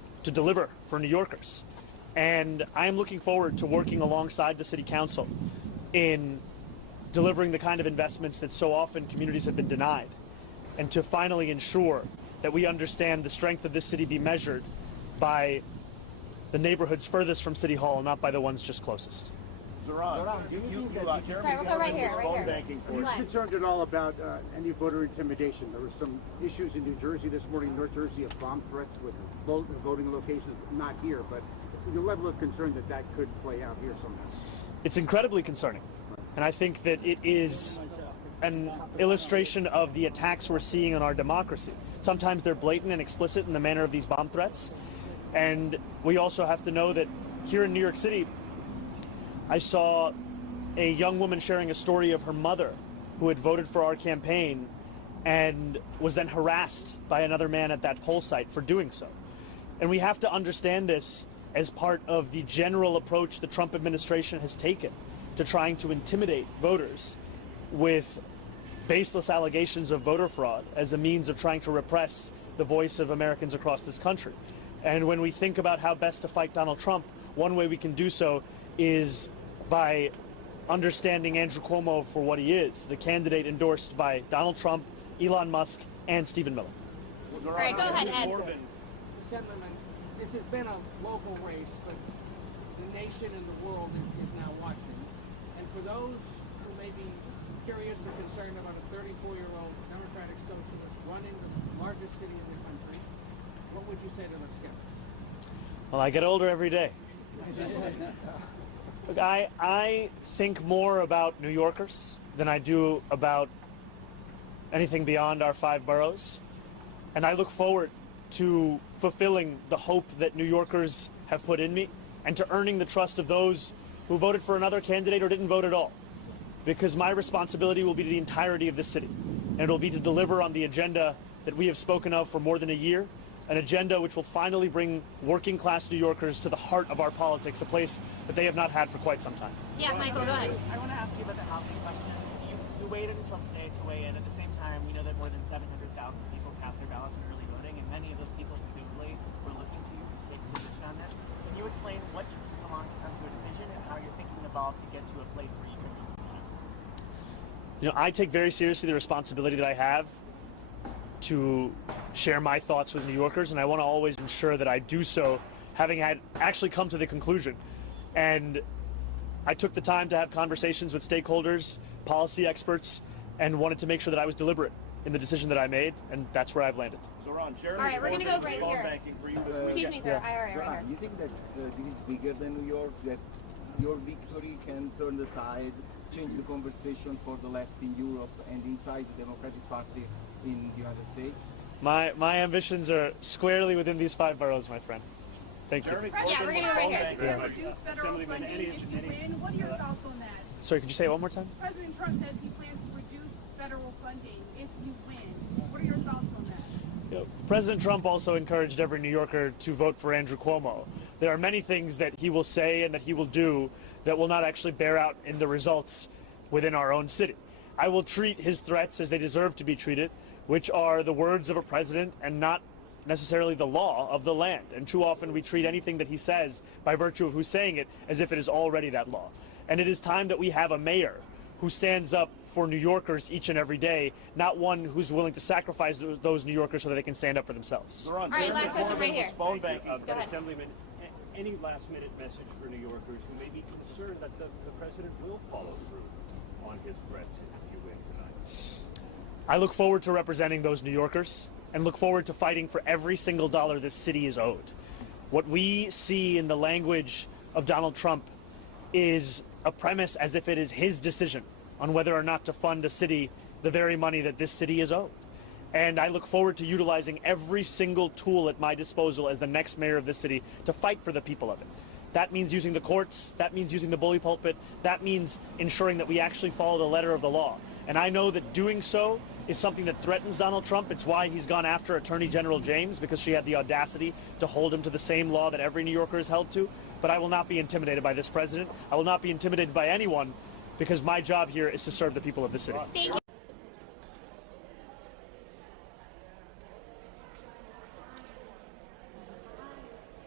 to deliver for New Yorkers. And I am looking forward to working alongside the City Council in delivering the kind of investments that so often communities have been denied, and to finally ensure that we understand the strength of this city be measured by the neighborhoods furthest from City Hall, not by the ones just closest. Sorry, we'll go right here, right here. Are you concerned at all about any voter intimidation? There were some issues in New Jersey this morning, North Jersey, of bomb threats with voting locations, not here, but your level of concern that that could play out here somehow. It's incredibly concerning. And I think that it is an illustration of the attacks we're seeing on our democracy. Sometimes they're blatant and explicit in the manner of these bomb threats. And we also have to know that here in New York City, I saw a young woman sharing a story of her mother who had voted for our campaign and was then harassed by another man at that poll site for doing so. And we have to understand this as part of the general approach the Trump administration has taken to trying to intimidate voters with baseless allegations of voter fraud as a means of trying to repress the voice of Americans across this country. And when we think about how best to fight Donald Trump, one way we can do so is by understanding Andrew Cuomo for what he is, the candidate endorsed by Donald Trump, Elon Musk, and Stephen Miller. All right, go ahead, Ed. Senatorman, this has been a local race, but the nation and the world is now watching. And for those who may be curious or concerned about a 34-year-old Democratic socialist running the largest city in the country, what would you say to those skeptics? Well, I get older every day. Look, I think more about New Yorkers than I do about anything beyond our 5 boroughs. And I look forward to fulfilling the hope that New Yorkers have put in me and to earning the trust of those who voted for another candidate or didn't vote at all. Because my responsibility will be to the entirety of this city. And it will be to deliver on the agenda that we have spoken of for more than a year, an agenda which will finally bring working-class New Yorkers to the heart of our politics, a place that they have not had for quite some time. Yeah, Michael, go ahead. I want to ask you about the housing question. You waited until today to weigh in. At the same time, we know that more than 700,000 people cast their ballots in early voting, and many of those people presumably were looking to you to take a position on this. Can you explain what took you so long to come to a decision and how your thinking evolved to get to a place where you can make a decision? You know, I take very seriously the responsibility that I have to share my thoughts with New Yorkers, and I want to always ensure that I do so having had actually come to the conclusion. And I took the time to have conversations with stakeholders, policy experts, and wanted to make sure that I was deliberate in the decision that I made, and that's where I've landed. Zohran, All right, we're going to go right here. Excuse me, sir. All right, right here. You think that this is bigger than New York, that your victory can turn the tide, change the conversation for the left in Europe and inside the Democratic Party in the United States? My ambitions are squarely within these 5 boroughs, my friend. Thank you. Yeah, we're going to go right here. Reduce federal funding if you win. What are your thoughts on that? Sorry, could you say it one more time? President Trump says he plans to reduce federal funding if you win. What are your thoughts on that? You know, President Trump also encouraged every New Yorker to vote for Andrew Cuomo. There are many things that he will say and that he will do that will not actually bear out in the results within our own city. I will treat his threats as they deserve to be treated, which are the words of a president and not necessarily the law of the land. And too often we treat anything that he says by virtue of who's saying it as if it is already that law. And it is time that we have a mayor who stands up for New Yorkers each and every day, not one who's willing to sacrifice those New Yorkers so that they can stand up for themselves. All right, last question right here. Phone banking. Go ahead. Assemblyman, any last-minute message for New Yorkers who may be concerned that the president will follow through on his threats if you win tonight? I look forward to representing those New Yorkers and look forward to fighting for every single dollar this city is owed. What we see in the language of Donald Trump is a premise as if it is his decision on whether or not to fund a city the very money that this city is owed. And I look forward to utilizing every single tool at my disposal as the next mayor of this city to fight for the people of it. That means using the courts, that means using the bully pulpit, that means ensuring that we actually follow the letter of the law. And I know that doing so is something that threatens Donald Trump. It's why he's gone after Attorney General James, because she had the audacity to hold him to the same law that every New Yorker is held to. But I will not be intimidated by this president. I will not be intimidated by anyone, because my job here is to serve the people of the city. Thank you.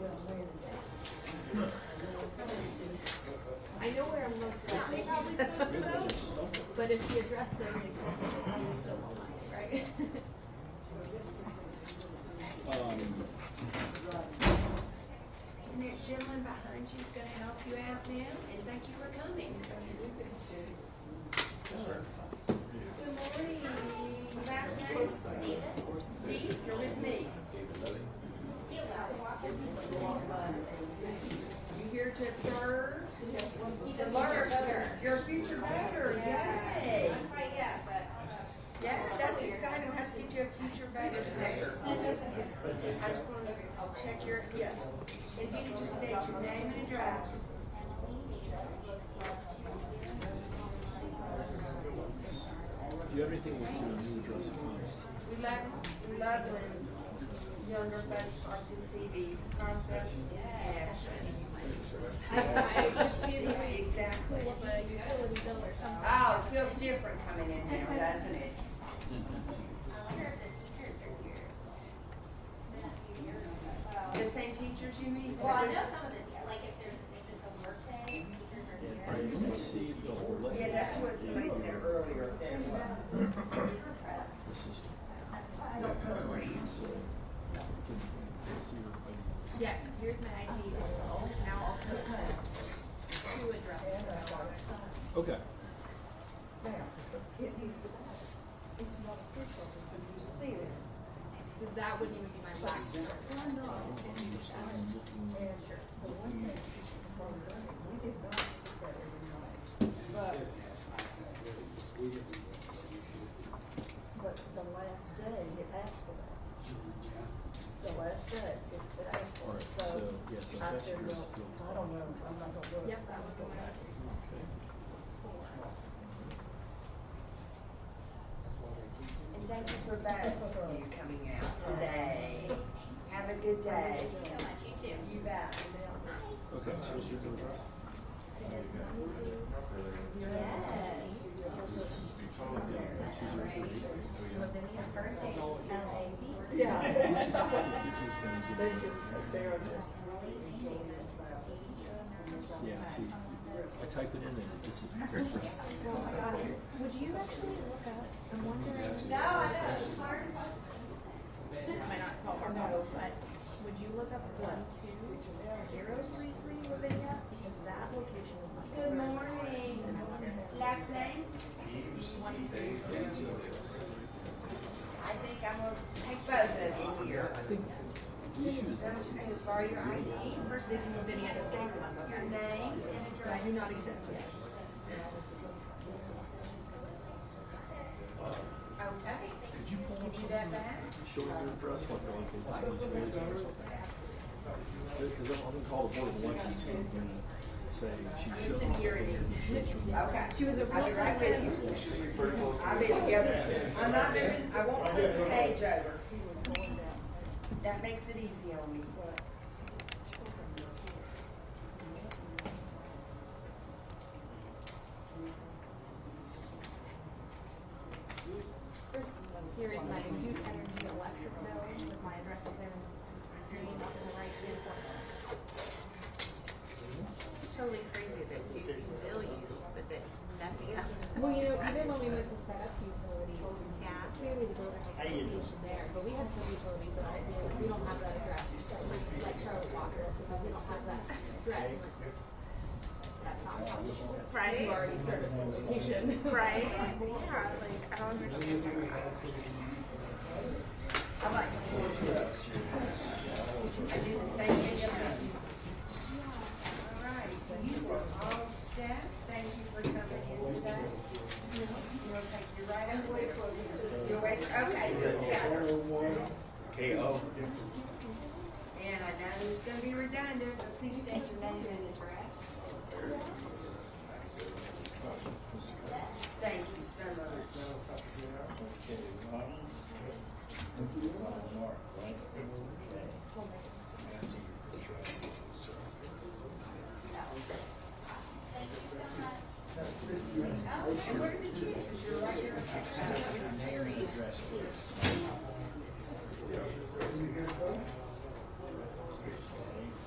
I know where I'm most likely probably supposed to go, but if the address doesn't exist, you still won't like it, right? And that gentleman behind you is going to help you out now, and thank you for coming. Good morning. Last name? Steve, you're with me. You here to observe? To learn. You're a future voter. Yay. Yeah, that's exciting. Let's get you a future voter sticker. I just want to check your, yes. If you could just state your name and address. Do you have anything with your new address? We love when younger folks like to see the process in action. Exactly. Oh, it feels different coming in now, doesn't it? The same teachers you mean? Well, I know some of the, like if it's a work day, teachers are here. Yeah, that's what somebody said earlier. Yes, here's my ID. Now also two addresses. Okay. Now, it needs to pass. It's not official until you see it. So that wouldn't even be my last address. And the one thing from running, we did not put that every night. But the last day, it asked for that. The last day, it asked for it. So I said, well, I don't know, I'm not gonna do it. Yep, that was the last. And thank you for both of you coming out today. Have a good day. Thank you so much. You too. You bet. Okay, so what's your new address? Yeah. This is going to They are just. Yeah, see, I type it in and this is. Would you actually look up? I'm wondering. No, I know. It's hard. This might not solve our problem, but would you look up 12033 Lavinia? Because that location is much Good better. morning. Last name? I think I'm going to take both of you here. I think the issue is. I'm just going to borrow your ID. First City of Lavinia is your name and So I address. do not exist yet. Okay. Could you pull up Give you that something back? showing your address like on his ID or something? Because I'm going to call the Board of Elections and say she shows. Security. Okay. She was a I'll be real right with you. I'll be together. I'm not moving, I won't flip the page over. That makes it easy on me. Here is my Duke Energy electric bill with my address up there. Name up in the right hand corner. It's totally crazy that Duke can bill you, but that nothing else. Well, you know, even when we went to set up utilities, clearly the voter has a location there, but we had some utilities that I feel like we don't have that address, like Charlotte Walker, because we don't have that address. That's not possible. Right? You already serviced the location. Right? Yeah, like, I don't understand. I like I do the same thing. All right, you are all set. Thank you for coming in today. You'll take your right hand away for your way. Okay, together. KO. And I know it's going to be redundant, but please state your name and address. Thank you so much. And what are the chances you're right here?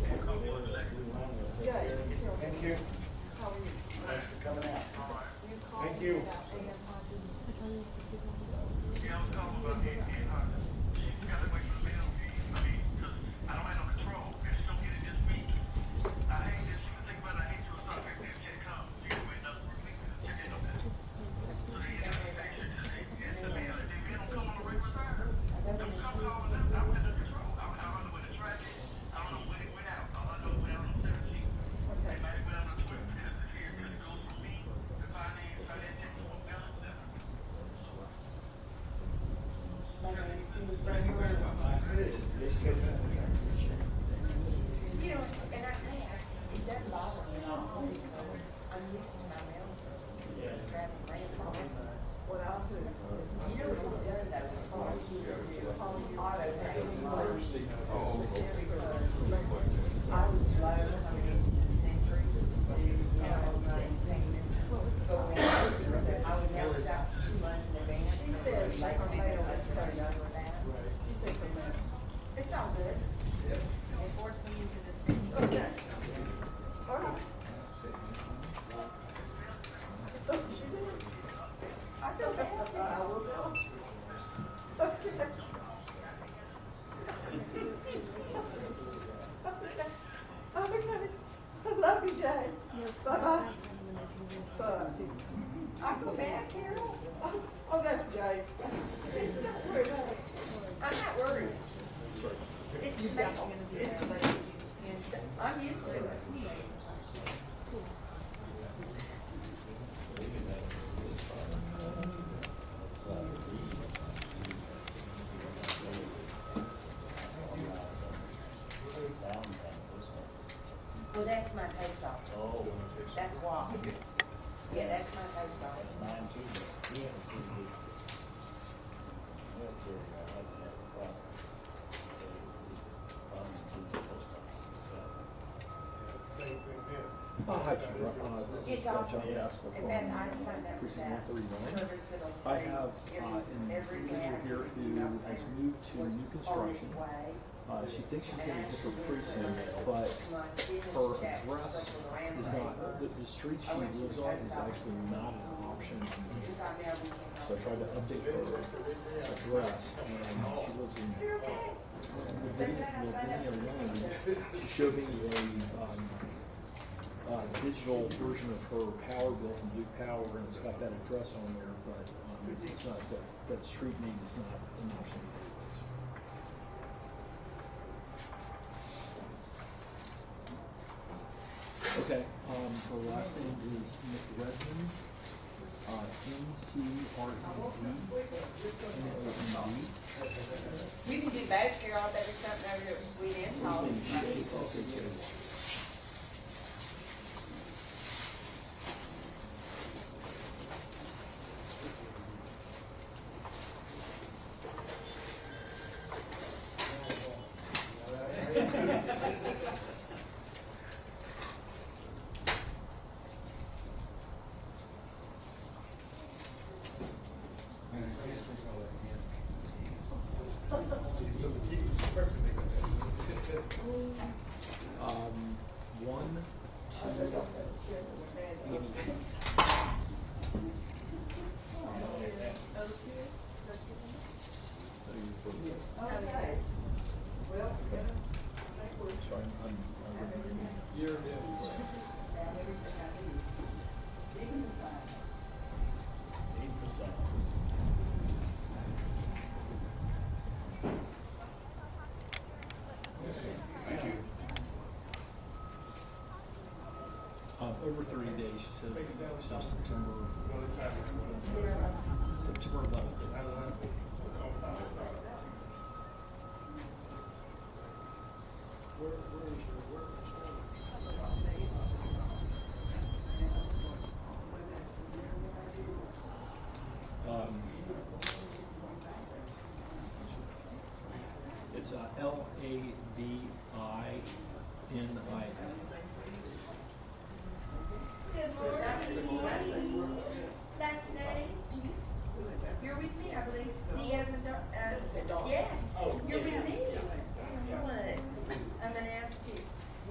Thank you. How are you? Thanks for coming out. Thank you. Yeah, I'm talking about the you gotta wait for the mail. I mean, because I don't have no control. If you don't get it this week, I hate this. You can think about it. I hate to start if it can't come. You can wait another week. You get no business. So then you have to make sure that the mail, if they don't come on the regular time, don't come calling them. I don't have no control. I don't know where the trash is. I don't know when it went out. All I know it went out on 17th. It might have went out on 12th. Because it's here. Because it goes from me to finance to billing center. You know, and I tell you, it doesn't bother me at all because I'm used to my mail service. Traveling around. What I'll do, you know what it's done though, as far as you do auto pay, because I was slow coming into the century to do online payments. But when I would now stop 2 months in advance. She said, like, her mail was turned over that. She said, for me. It's all good. It forced me into the century. Okay. All right. Oh, she did. I feel bad. I will go. Okay. Okay. I love you, Jay. Bye-bye. Bye. I go back, Carol. Oh, that's Jay. Don't worry about it. I'm not worried. It's late. It's late. I'm used to it. Well, that's my post office. Oh. That's why. Yeah, that's my post office. Mine too. Yeah. Hi, this is John Gaskell from Precinct 131. I have an individual here who has moved to new construction. She thinks she's in a different precinct, but her address is not, the street she lives on is actually not an option. So I tried to update her address, and she lives in She showed me a digital version of her power bill from Duke Power, and it's got that address on there, but it's not, that street name is not an option. Okay, her last name is McRedmond, M-C-R-E-D-M-O-N-D. You can do both, Carol. I'll bet there's something over here with sweet and salty. Over 30 days, she said, so September 11th. Where is your work? It's Lavina. Good morning. Last name? You're with me, I believe. Diaz and yes, you're with me. Excellent. I'm going to ask you.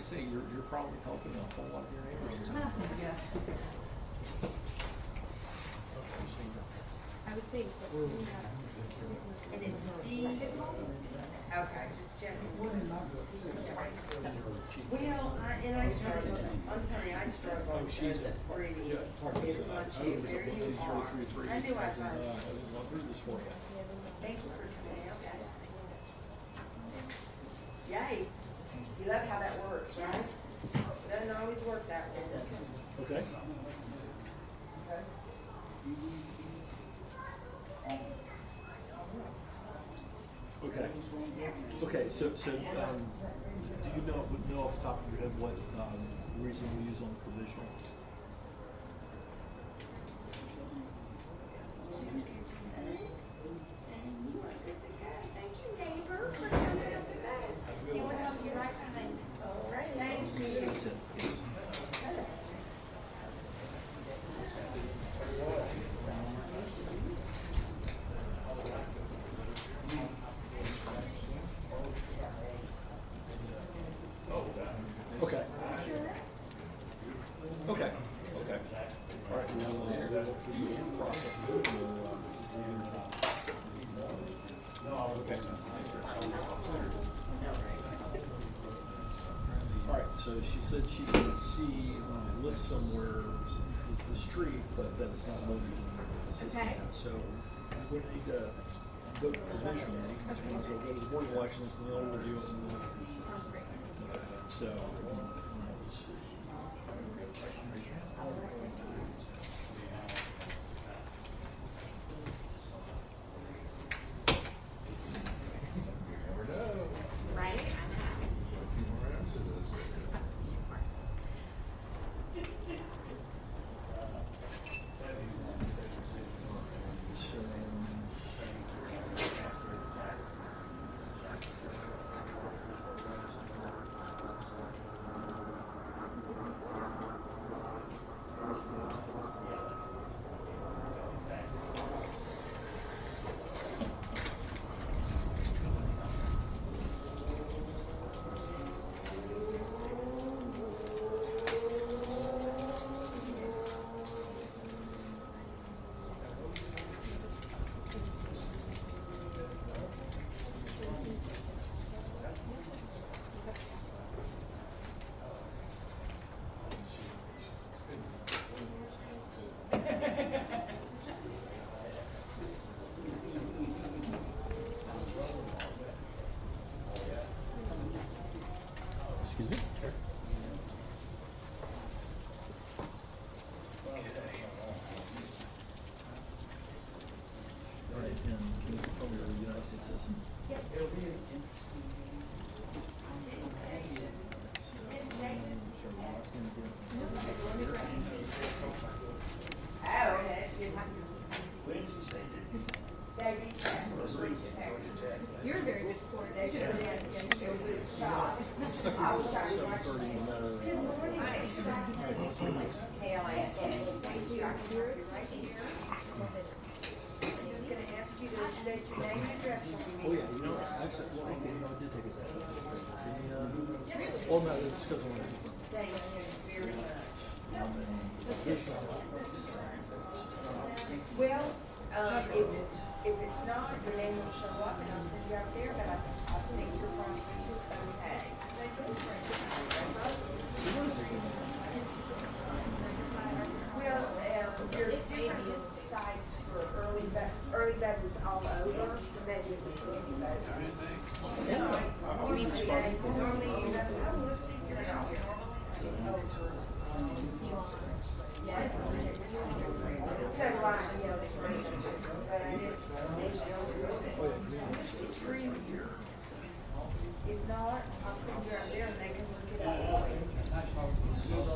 I say, you're probably helping a whole lot of your neighbors. Yes. I would think, but we have. And it's Steve. Okay. Well, I struggle. I'm telling you, I struggle with reading as much as there you are. I knew I heard. Thank you for coming out. Yay. You love how that works, right? Doesn't always work that way. Okay. Okay. Okay. So do you know off the top of your head what reason we use on the provisional? Thank you, neighbor, for coming out today. You want to help you write something? All right, thank you. That's it. Okay. Okay. Okay. All right. Okay. All right. So she said she can see on a list somewhere the street, but that it's not loaded in the system. Okay. So we need to vote provisionally, which means they'll go to the board of elections and they'll review it. Sounds great. So, let's see. Right? Excuse me? All right, and can you confirm you're a United States citizen? Yes. Oh, that's good. You're a very good sport. It was a shot. I was trying to watch no matter. Good morning. Kayla, thank you. I can hear it right here. I'm just going to ask you to state your name and address for me. Oh, yeah, you know, actually, well, okay, you know, I did take a test. Well, no, it's because I wanted to. Thank you very much. Well, if it's not, your name will show up and I'll send you out there, but I think you're probably okay. Well, there's different sites for early bed was all over, so maybe it was for any normally you have, oh, let's see, you're not. Yeah. So why, you know, it's great, but I did. If not, I'll send you out there and they can look it up.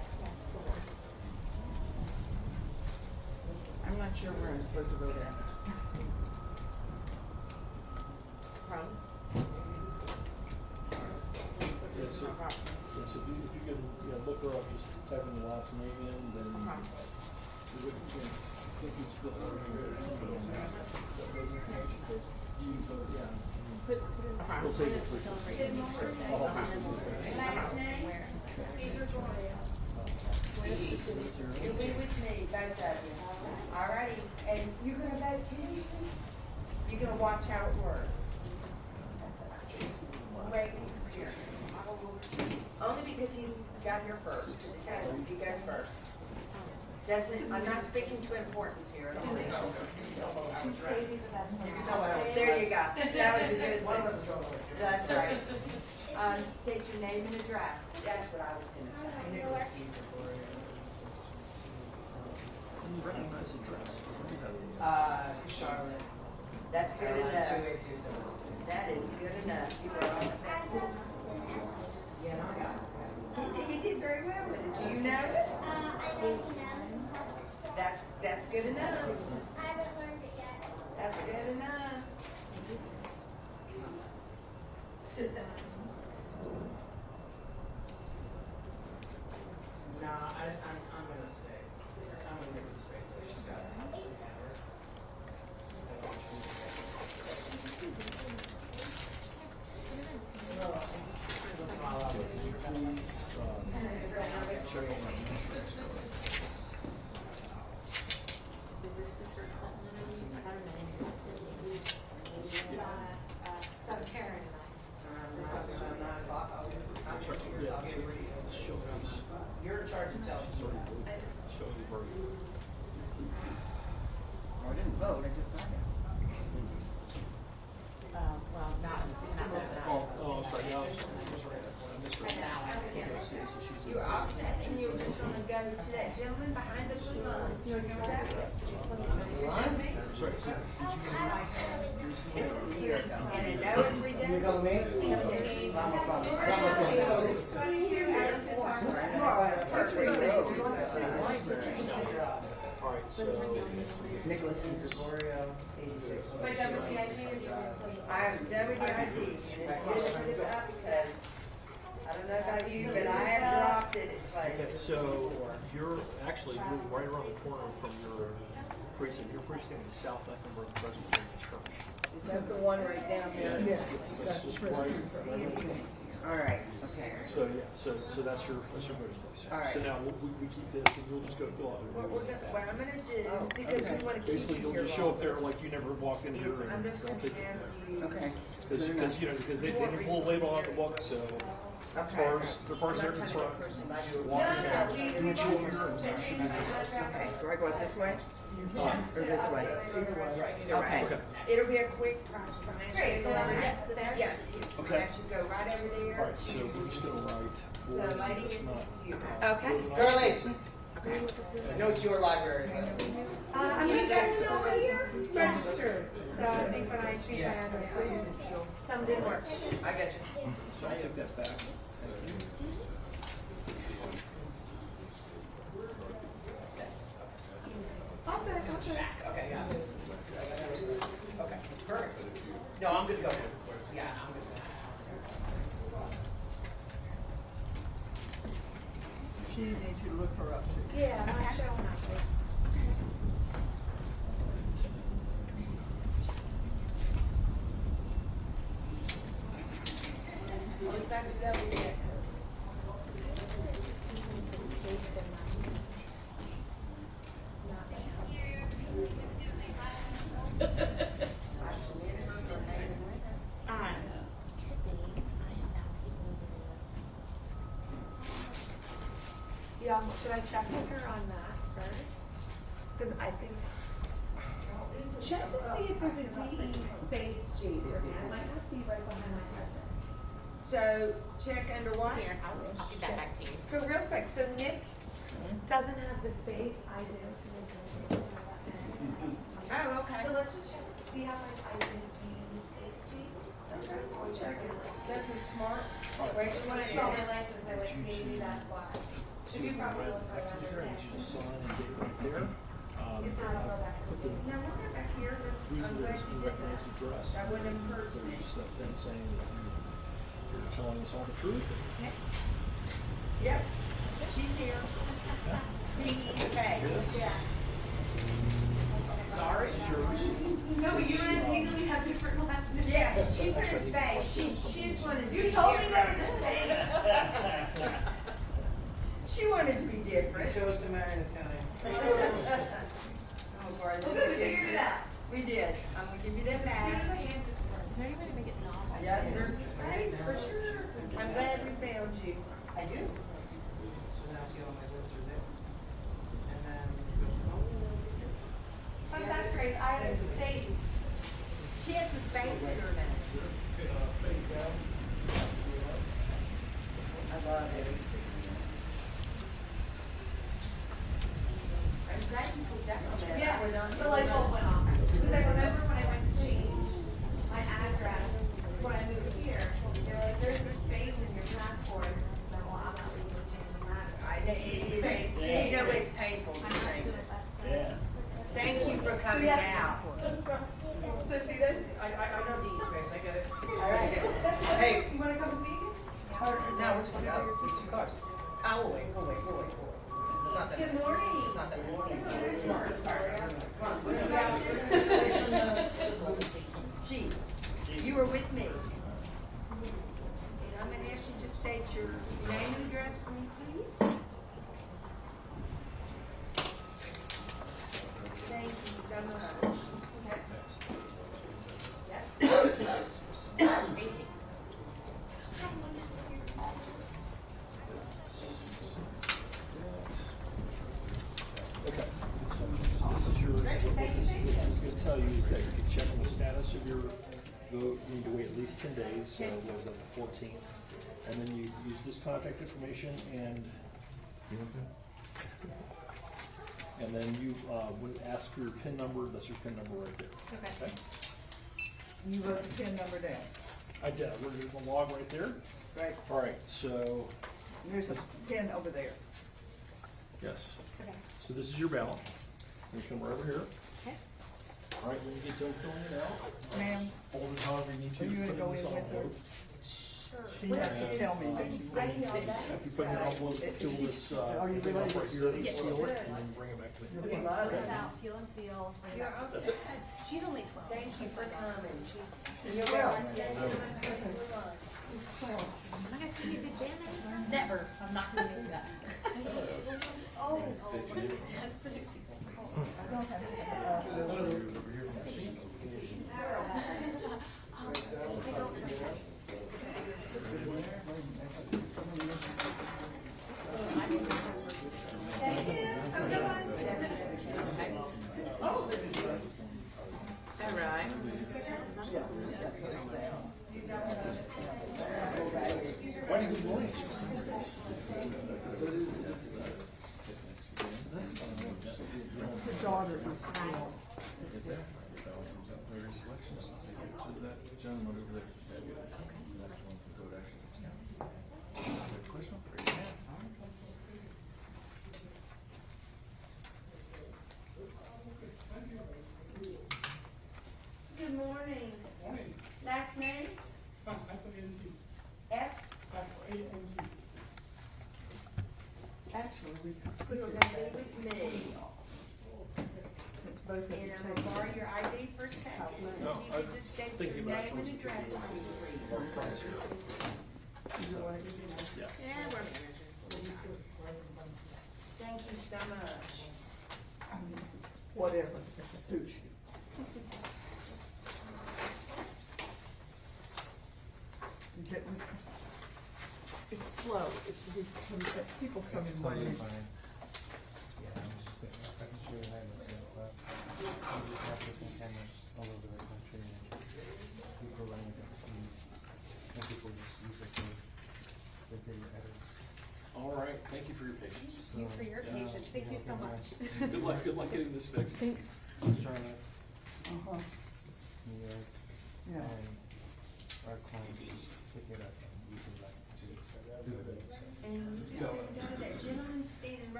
not sure where I'm supposed to vote at. Problem? Yeah, so if you can look her up, just type in the last name in, then you would think you still have we'll take it for Good morning. Last name? You'll be with me, both of you. All righty, and you're gonna vote too? You're gonna watch how it works. Great experience. Only because he's got here first. Okay, he goes first. I'm not speaking to importance here at all. There you go. That was a good one. That's right. State your name and address. That's what I was gonna say. recognize address. Charlotte. That's good enough. That is good enough. You are all set. Yeah, I got it. You did very well with it. Do you know it? I know it. That's good enough. I haven't learned it yet. That's good enough. No, I'm gonna stay. I'm gonna give her the space that she's got. Is this the search button that I use? I don't know anything about it. Karen and I. You're in charge of telling me. I didn't vote, I just signed it. Well, not Oh, sorry, yeah, I was You're all set, and you're just gonna go to that gentleman behind the blue line. You're gonna go that way. sorry, so And I know it's redundant. You know me? Alright, so Nicholas Gregorio, 86. I have done with the ID, and it's good to put it up because, I don't know about you, but I have dropped it in okay, places. so you're right around the corner from your precinct. Your precinct is South Mecklenburg Presbyterian Church. Is that the one right down there? Yes, that's just right. All right, okay. So yeah, so that's your voting place. All right. So now we keep this, and you'll just go fill out your What I'm gonna do, because we wanna keep basically you you'll here just show up there longer. like you never walked in here, I'm and just they'll gonna take it hand from you. Okay. because they didn't pull a label out of the book, so as far as they're concerned, walk in there, do what you want here, and you should be good. Okay, do I go out this way? Or this way? Okay. Okay. It'll be a quick process. I'm gonna Great, go go right over there. there? Yeah, Okay. you should go right over there. All right, so we're just gonna write. The lady It's in the not, computer. Okay. Girlie, I know it's your library. I'm You gonna guys go still here? registered. So I think when I change my address, some didn't work. I got you. so I'll take that back. Okay, yeah. Okay, perfect. No, I'm good to go. Yeah, I'm good to go. She needs you to look her up. Yeah, I'm not showing up. It's time to double check this. Yeah, should I check with her on that first? Because I think, check to see if there's a DE space G for me. It might have to be right behind my husband. So, check under what? Here, I'll give that back to you. So real quick, so Nick doesn't have the space, I do. Oh, okay. So let's just check, see how much I did DE space G. Okay, we'll check it. That's a smart. Where she wanted to show my license, I went, maybe that's why. So you probably look X is there, I around need you to sign and date right there. It's not all back. Now, we'll go back here. Three words in recognized address. That wouldn't have occurred to me. There's that thing saying that you're telling us all the truth. Yep. She's here. Okay. Yeah. Sorry. No, but you and I legally have different last names. Yeah, she put a space. She just wanted to be You told me different. there was a space. She wanted to be different. You chose to marry an Italian. Oh, boy, Well, good, we figured it out. We did. I'm gonna give you that back. Is there any way to make it not? Yes, there's a space for sure. I'm glad we found you. I do. So now see all my words are there. And then Sometimes, Grace, I have a space. She has a space in her now. I love it. I'm glad you put that on there. Yeah, the light bulb went off. Because I remember when I went to change my address, when I moved here, they were like, there's this space in your passport. And I'm like, well, I'm not legally changing that. You know, it's painful to I'm not change. doing it, that's fine. Yeah. Thank you for coming out. So see this? I know D space, I get it. All right. Hey, You wanna come see me? now we're going up. It's 2 cars. We'll wait. It's not that Good morning. It's not that morning. Gee, you were with me. And I'm gonna ask you to state your name and address for me, please. Thank you so much. Okay. So this is yours. What I was going to tell you is that you can check on the status of your vote. You need to wait at least 10 days. So it was on the 14th. And then you use this contact information and then you would ask for your PIN number. That's your PIN number right there. Okay. You wrote the PIN number down. I did. We're going to log right there. Right. All right. So There's a PIN over there. yes. Okay. So this is your ballot. You come right over here. Okay. All right. When you get done filling it out, Ma'am, fold it however you need to. are you gonna put it go this in with her? envelope. She has to tell me that you I know that. If you put your envelope, fill this, Are you thing up really- right here, and seal it, and then bring it back to me. You're Love Put it. it out, peel and seal. bring it You're back. all That's set. it. She's only 12. Thank you for coming. You're welcome. welcome. I'm not gonna see you the Janet. Never. I'm not gonna do that. Oh, I don't have all right. Whitey, good morning. the daughter is still. Good morning. Last name? F? Actually, we put You're it gonna be with me. since both of And you I'm gonna take borrow it. your ID for a second. No, If you could just state thinking your about name and choosing address people for me, or please. friends here. Either way. Yeah. Yeah, we're managing. Thank you so much. I mean, whatever, suits you. You get me? It's slow. People come in waves. Yeah, I'm just I can show you how to set it up. We just have different cameras all over the country and people running different feeds. And people just use it for their video edits. All right, thank you for your patience. Thank you for your patience. Thank you so much. Good luck getting this fixed. Thanks. Charlotte, Uh-huh. New York, Yeah. and our clients just pick it up and use it like to do the videos. And you just gotta go to that gentleman standing right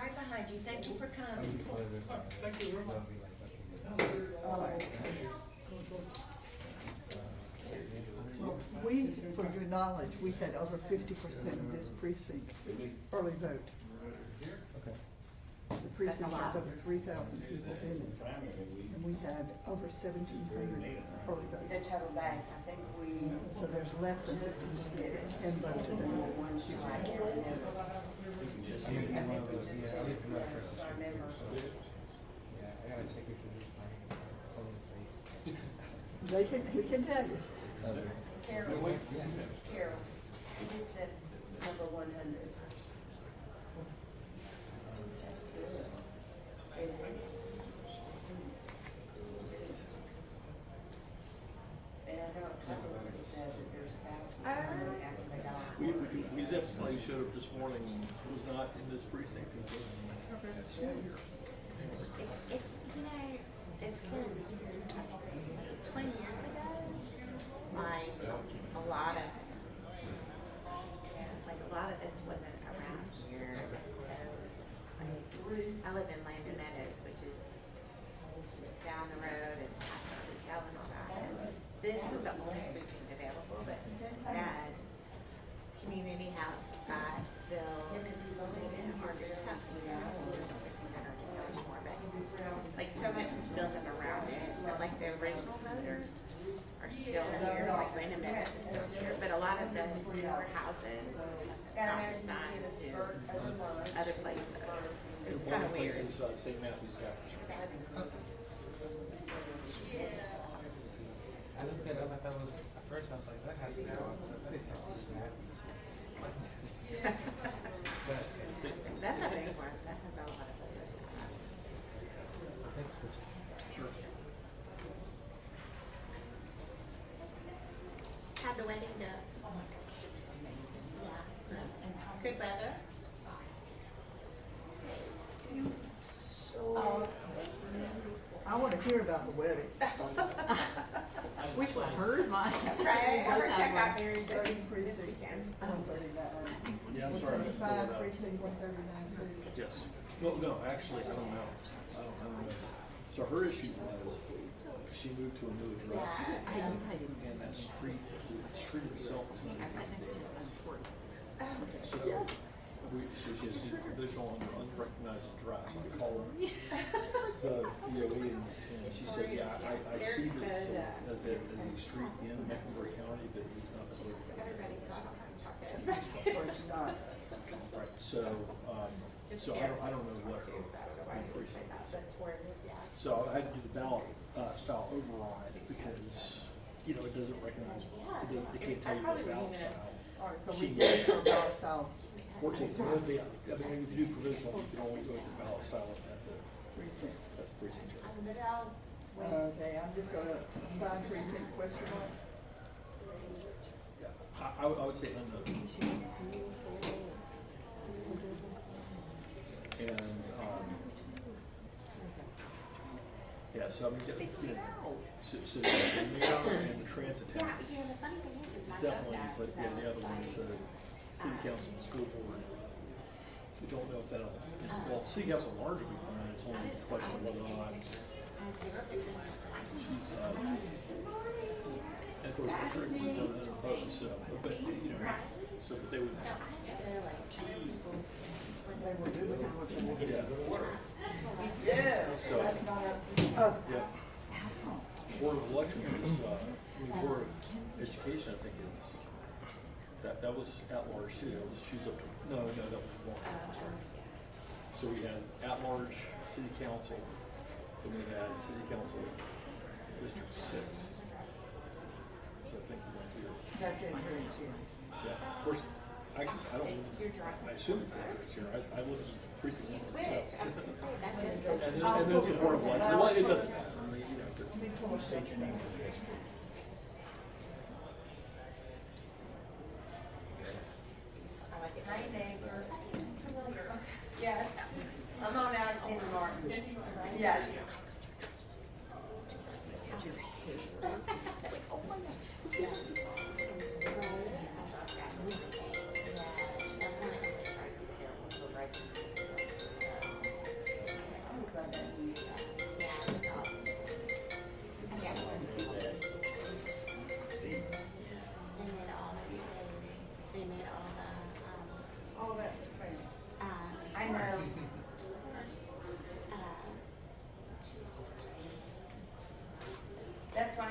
right behind you. Thank you for coming. Thank you very much. Well, we, for your knowledge, we had over 50% of this precinct early vote. Okay. The precinct has over 3,000 people in it, and we had over 1,700 early votes. The total bank, I think we. So there's less than 50% that can vote today. He can tell you. Carol, Carol, he just said number 100. That's good. And I know a couple of them said that their spouses after they die. We definitely showed up this morning and was not in this precinct. It's, you know, it's because 20 years ago, like a lot of this wasn't around here. So, I live in Landon Meadows, which is down the road, and I and all that. And this was the only precinct available, but since that, community house got built, and harder tough, you know, more, but like so much is built up around it, but like the original voters are still here, like Landon Meadows is still here, but a lot of the newer houses got assigned to other places. It's kind of weird. One of the places, St. Matthew's Baptist Church. I looked at it, I thought that was, at first I was like, that has to be wrong, because I thought it said St. Matthew's. That's a big one. That has a lot of voters. Thanks, Sure. How'd the wedding go? Oh my gosh, it was amazing. Yeah. Good weather. I want to hear about the wedding. Which one? Hers, mine. Right. Hers got married this precinct. weekend. 139. Yeah, I'm sorry. 175, precinct 139 too. Yes. Well, no, actually, I don't know. I don't know. So her issue was she moved to a new address, and that street itself was not important. So she has the provisional and unrecognized address. I called the DOE, and she said, "Yeah, I see this as a street in Mecklenburg County, but it's not the It's not. Right. So I don't know what the precinct is. So I had to do the ballot style override because it doesn't recognize it can't tell you what ballot style. All right, so we did our ballot style. 14. I mean, if you do provisional, you can only go with the ballot style at the Precinct. That's the precinct. Okay, I'm just going to assign precinct question mark. Yeah, I would say unknown. And yeah, so I'm getting, so the mayor and the transit tax definitely, but yeah, the other ones, the city council and school board, we don't know if that'll, well, city council large will be fine, it's only a question of whether or not she's, and of course, the church is unopposed, so, but, so that they would. Yeah. So, yeah. Board of Elections is, Board of Education, I think, is, that was at-large too. She's up to, no, that was one. Sorry. So we had at-large city council, then we had city council District 6. So I think we went through. That's in here. Yeah, of course, actually, I don't, I assume it's here. I list precinct one myself. And this is Board of Elections. Well, it doesn't matter. I mean, state your name, yes, please. Hi, neighbor. Yes. I'm on Alexander Martin. Yes.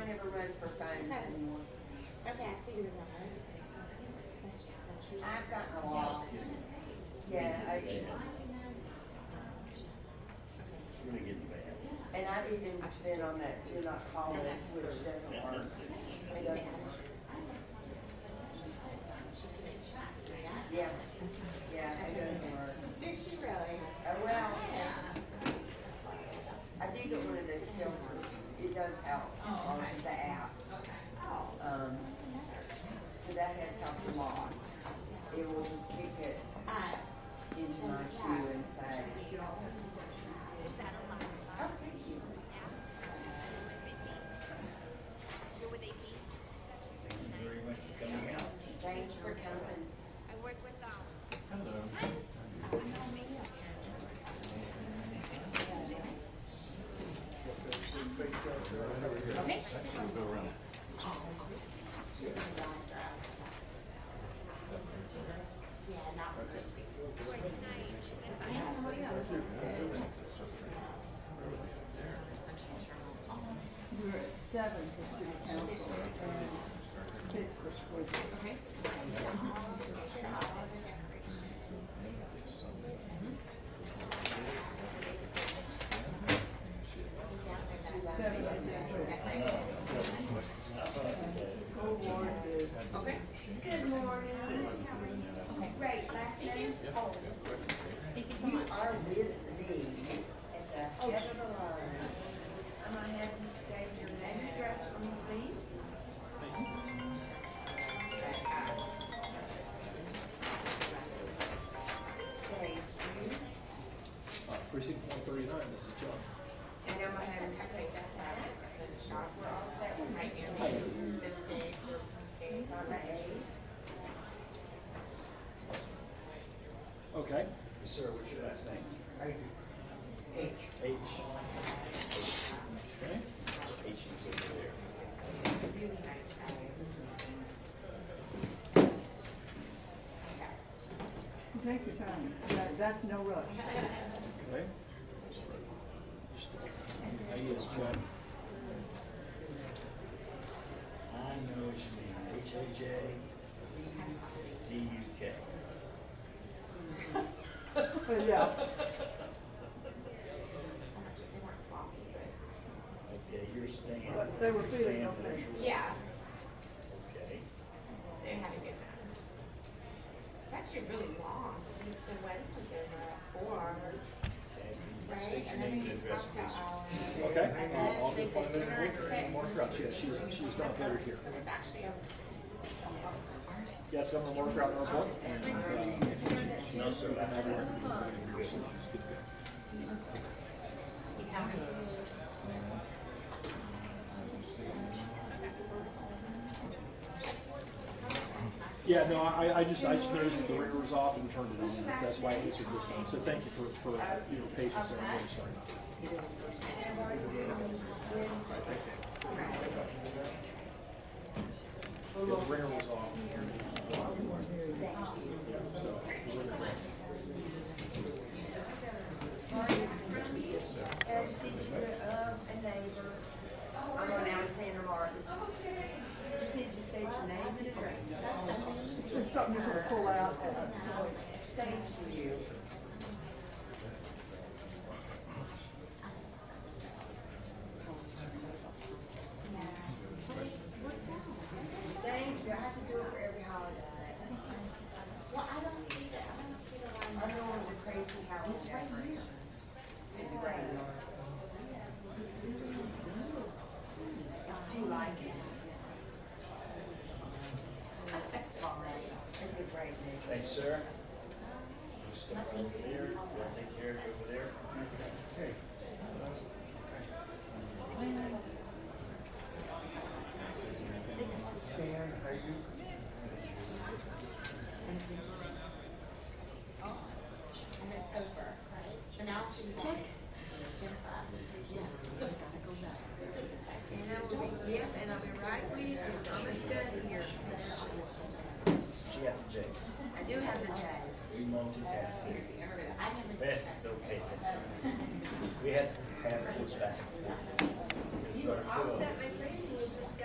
I never run for phones anymore. Okay, I figured it out. I've gotten a lot. Yeah, It's really getting bad. and I've even been on that do not call list, which doesn't work. It doesn't work. Yeah, yeah, it doesn't work. Did she really? Well, I do get one of those filters. It does help on the app. So that has helped a lot. It will just kick it into my queue and say, oh, thank you. Thank you very much for coming out. Thanks for coming. I work with Hello. Okay. We'll go around. Yeah, not for this week. We're at 7 for city council and 6 for school board. Okay. Seven is school board is. Okay. Good morning. Great, last name? Oh. You are with me at the head of the line. I'm gonna have you state your name and address for me, please. Thank you. Precinct 139, this is John. And I'm gonna have you take that back. We're all set right here. Hi. This day for on the A's. Okay. Yes, sir, what's your last name? H. H. Okay. H is over there. Really nice guy. Take your time. That's no rush. Okay. Yes, John. I know what you mean. H-A-J-D-U-K. Yeah. Okay, you're staying. But they were feeling staying okay. there. Yeah. Okay. They had a good time. It's actually really long. The weddings have been 4 hours. Right? And then we just talked about hours. Okay. And then I'll they just find did dinner at out more 6. crowds. Yeah, she's not better here. So it's actually a Yes, I'm a more crowd in our book. No, sir, that's Yeah, no, I just noticed that the ringer was off and turned it on. That's why I answered this time. So thank you for your patience there. I'm really sorry. Yeah, the ringer was off. Yeah, so the ringer. A neighbor. I'm on Alexander Martin. Just need to state your name and address. It's just something you're gonna pull out. Thank you. Thank you. I have to do it for every holiday. well, I don't see the line. I know the crazy how it's different. And the graveyard. Do you like it? It's a great name. Thanks, sir. You step over there. We'll take care of it over there. Okay. Stan, are you? And it's over, right? So now she check. Yes. And I will be, yep, and I'll be right with you. I'm almost done here. She got the J's. I do have the J's. We multitask. I never. Best don't pay attention. We had to pass this back and forth. You, I'll set my friend with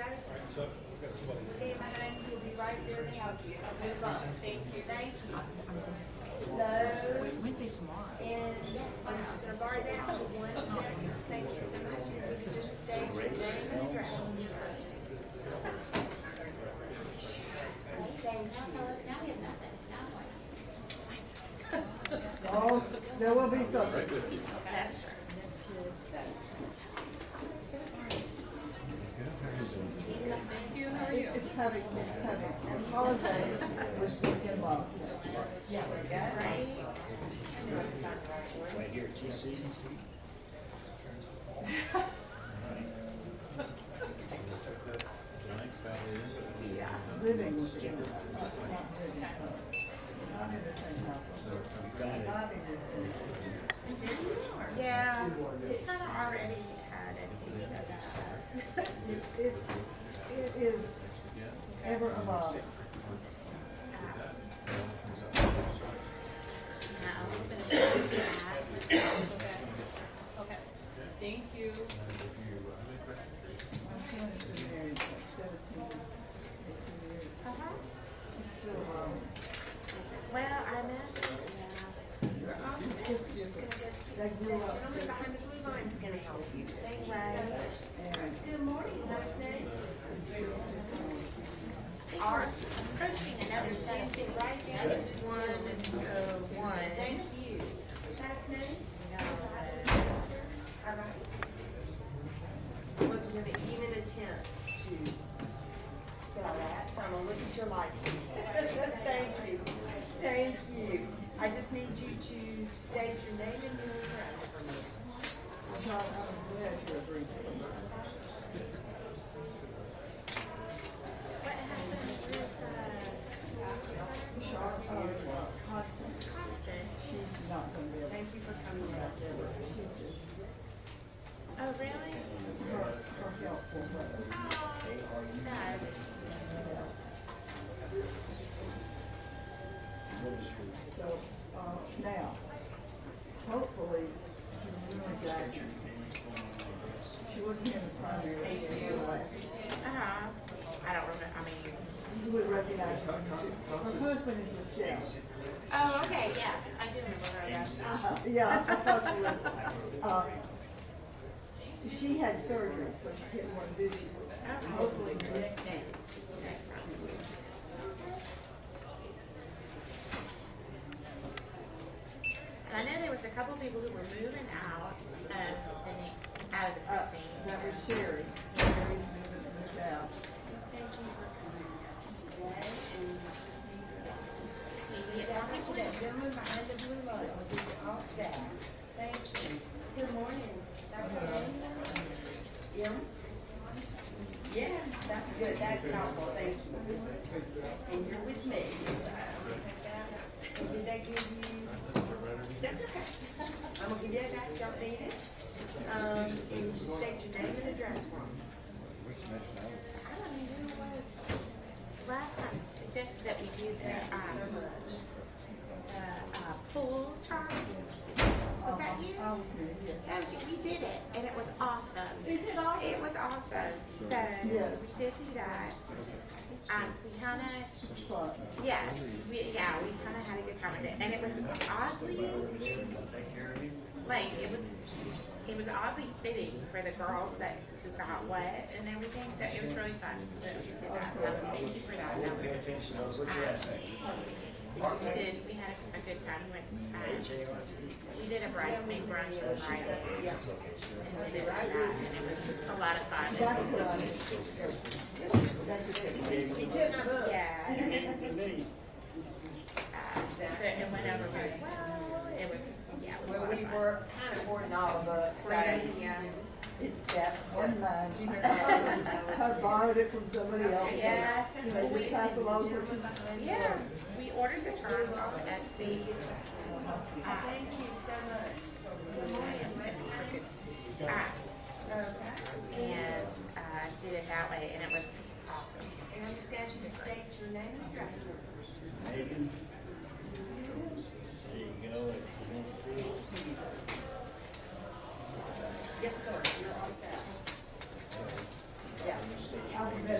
guys. Stand behind you, we'll be right there to help you. Good luck. Thank you. Thank you. Hello. Wednesday's tomorrow. And I'm just gonna bar down for 1 second. Thank you so much. If you could just state your name and address. Thank you. Now we have nothing. Oh, there will be something. That's true. Thank you. How are you? It's having holidays with weekend love. Yeah, we got it. Right. Right here, TC. Living was together, not living. Not in the same house. Not in the same. Yeah, it kind of already had a piece of that. It is ever evolving. Okay. Thank you. My son has been married for 17, 18 years. He's still alone. Well, I imagine, yeah. You're awesome. It's just different. They grew up. The gentleman behind the blue line is gonna help you. Thank you so much. And Good morning, what's name? Are approaching another Same thing right down. This is one. Thank you. Last name? All right. Wasn't gonna even attempt to spell that, so I'm gonna look at your license. Thank you. Thank you. I just need you to state your name and your address for me. John, I'm glad you agree. What happened with, Constance. She's not going to be able. Thank you for coming out. She's just Oh, really? her help will work. Oh, no. So now, hopefully, you really glad she wasn't in the primary. She was last. I don't remember, I mean. You would recognize her. Her husband is Michelle. Oh, okay, yeah, I do remember her, yeah. Yeah, I thought you would. She had surgery, so she didn't want to visit you. Hopefully next day. And I know there was a couple of people who were moving out of the precinct. That was Sherry. Sherry's moved out. Thank you for coming out today. Maybe Talking to that gentleman behind the blue light, we'll be all set. Thank you. Good morning. That's Jim? Yeah, that's good. That's helpful. Thank you. And you're with me, so I'm gonna take that. And did they give you? That's okay. I'm gonna give you that. Don't need it. And you just state your name and address for me. I don't know who it was. Last time suggested that we do the pool charge. Was that you? I was here, yes. That was you. We did it, and it was awesome. Isn't it awesome? It was awesome. So Yes. we did do that. We kind of, It's fun. yeah, we kind of had a good time with it, and it was oddly, like it was oddly fitting for the girls who got wet and everything. So it was really fun. So we did that. So thank you for that. That Pay attention, those what you ask. we had a good time. We did a bridesmaid brunch on Friday. And we did that, and it was a lot of fun. That's what I did. That's it. You took my book. Yeah. It went over very well. It was, yeah, it was a Well, lot of we fun. were kind of hoarding all the books, so Yeah. it's best. One mine. I borrowed it from somebody else. Yeah. You know, we pass along what you. Yeah. We ordered the terms off of Etsy. Thank you so much. Good morning. And did it that way, and it was awesome. And I'm just asking you to state your name and address. Megan. There you go. Yes, sir. You're all set. Yes. I would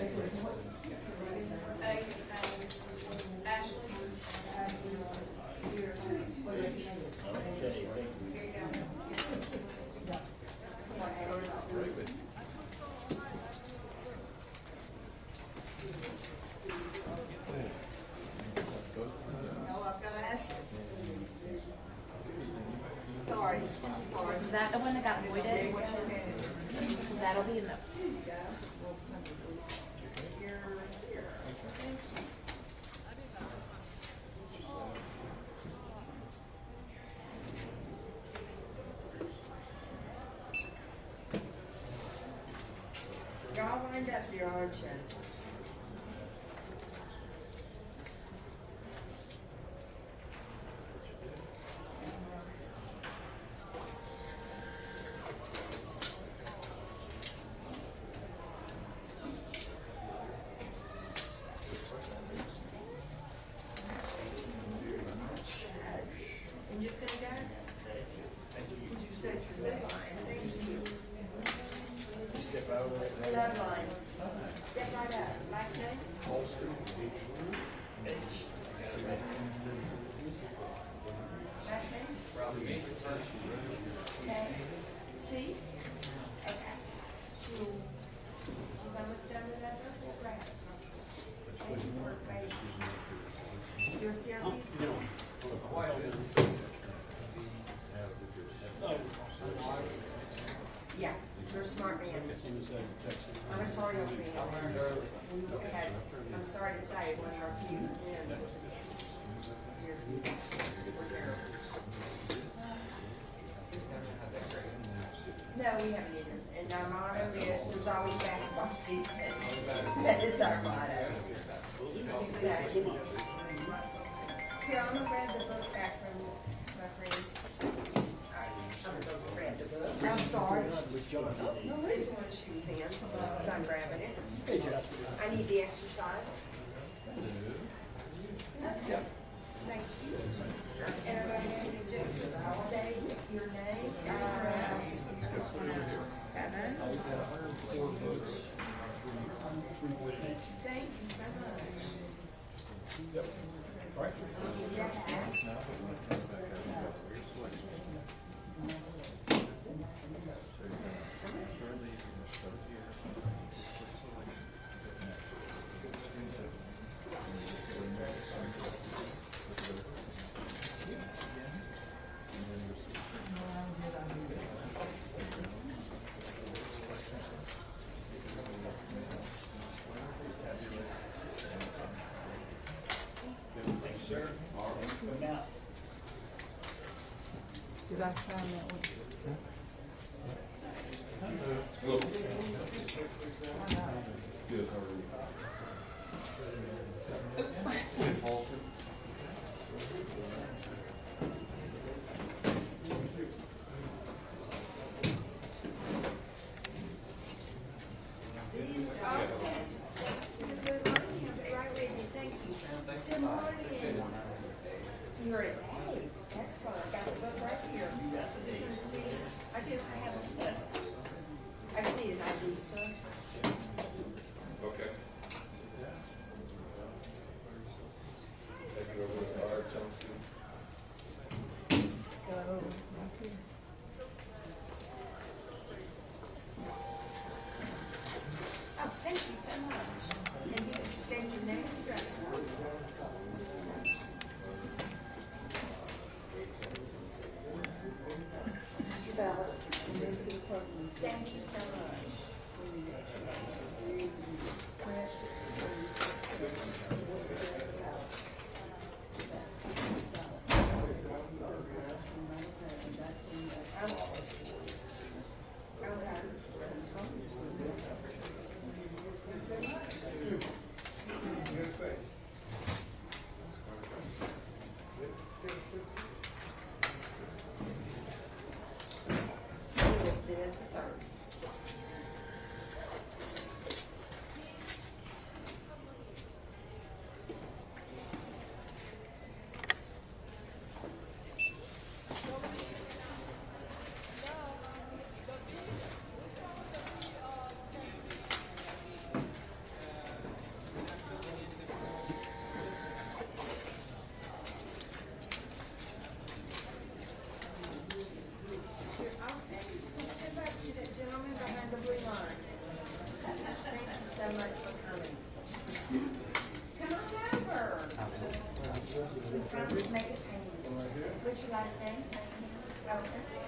sorry. Is that the one that got voided? That'll be in the. Y'all wind up here, aren't you? And just gonna go? Would you stay through that line? Thank you. Step out of the way. Love lines. Step right up. Last name? Last name? Okay. C? Okay. She's almost done with that one? Right. Thank you for patience. Your series? Yeah, you're a smart man. I'm a Toriel fan. I'm sorry to say, one of our few wins was against Syracuse. We're terrible. No, we haven't either. And our motto is, there's always basketball season. That is our motto. Exactly. Here, I'm gonna read the book back from my friend. Read the book. I'm sorry. No, this one she was in, so I'm grabbing it. I need the exercise. Yeah. Thank you. Everybody have to just state your name, address. 7. Thank you so much. Yep. All right. Sir, go now. Did I sign that one? Hello. Good, how are you? Halston. Good morning. You're at, hey, excellent. I got the book right here. Just want to see. I do. I have a. I just need an ID, sir. Okay. Take it over the card, sounds good. Let's go. Okay. Oh, thank you so much. And you can state your name and address. Thank you so much. Listed as the third. I'll send back to that gentleman behind the blue line. Thank you so much for coming. Come on over. Promise to make it painless. What's your last name? Okay.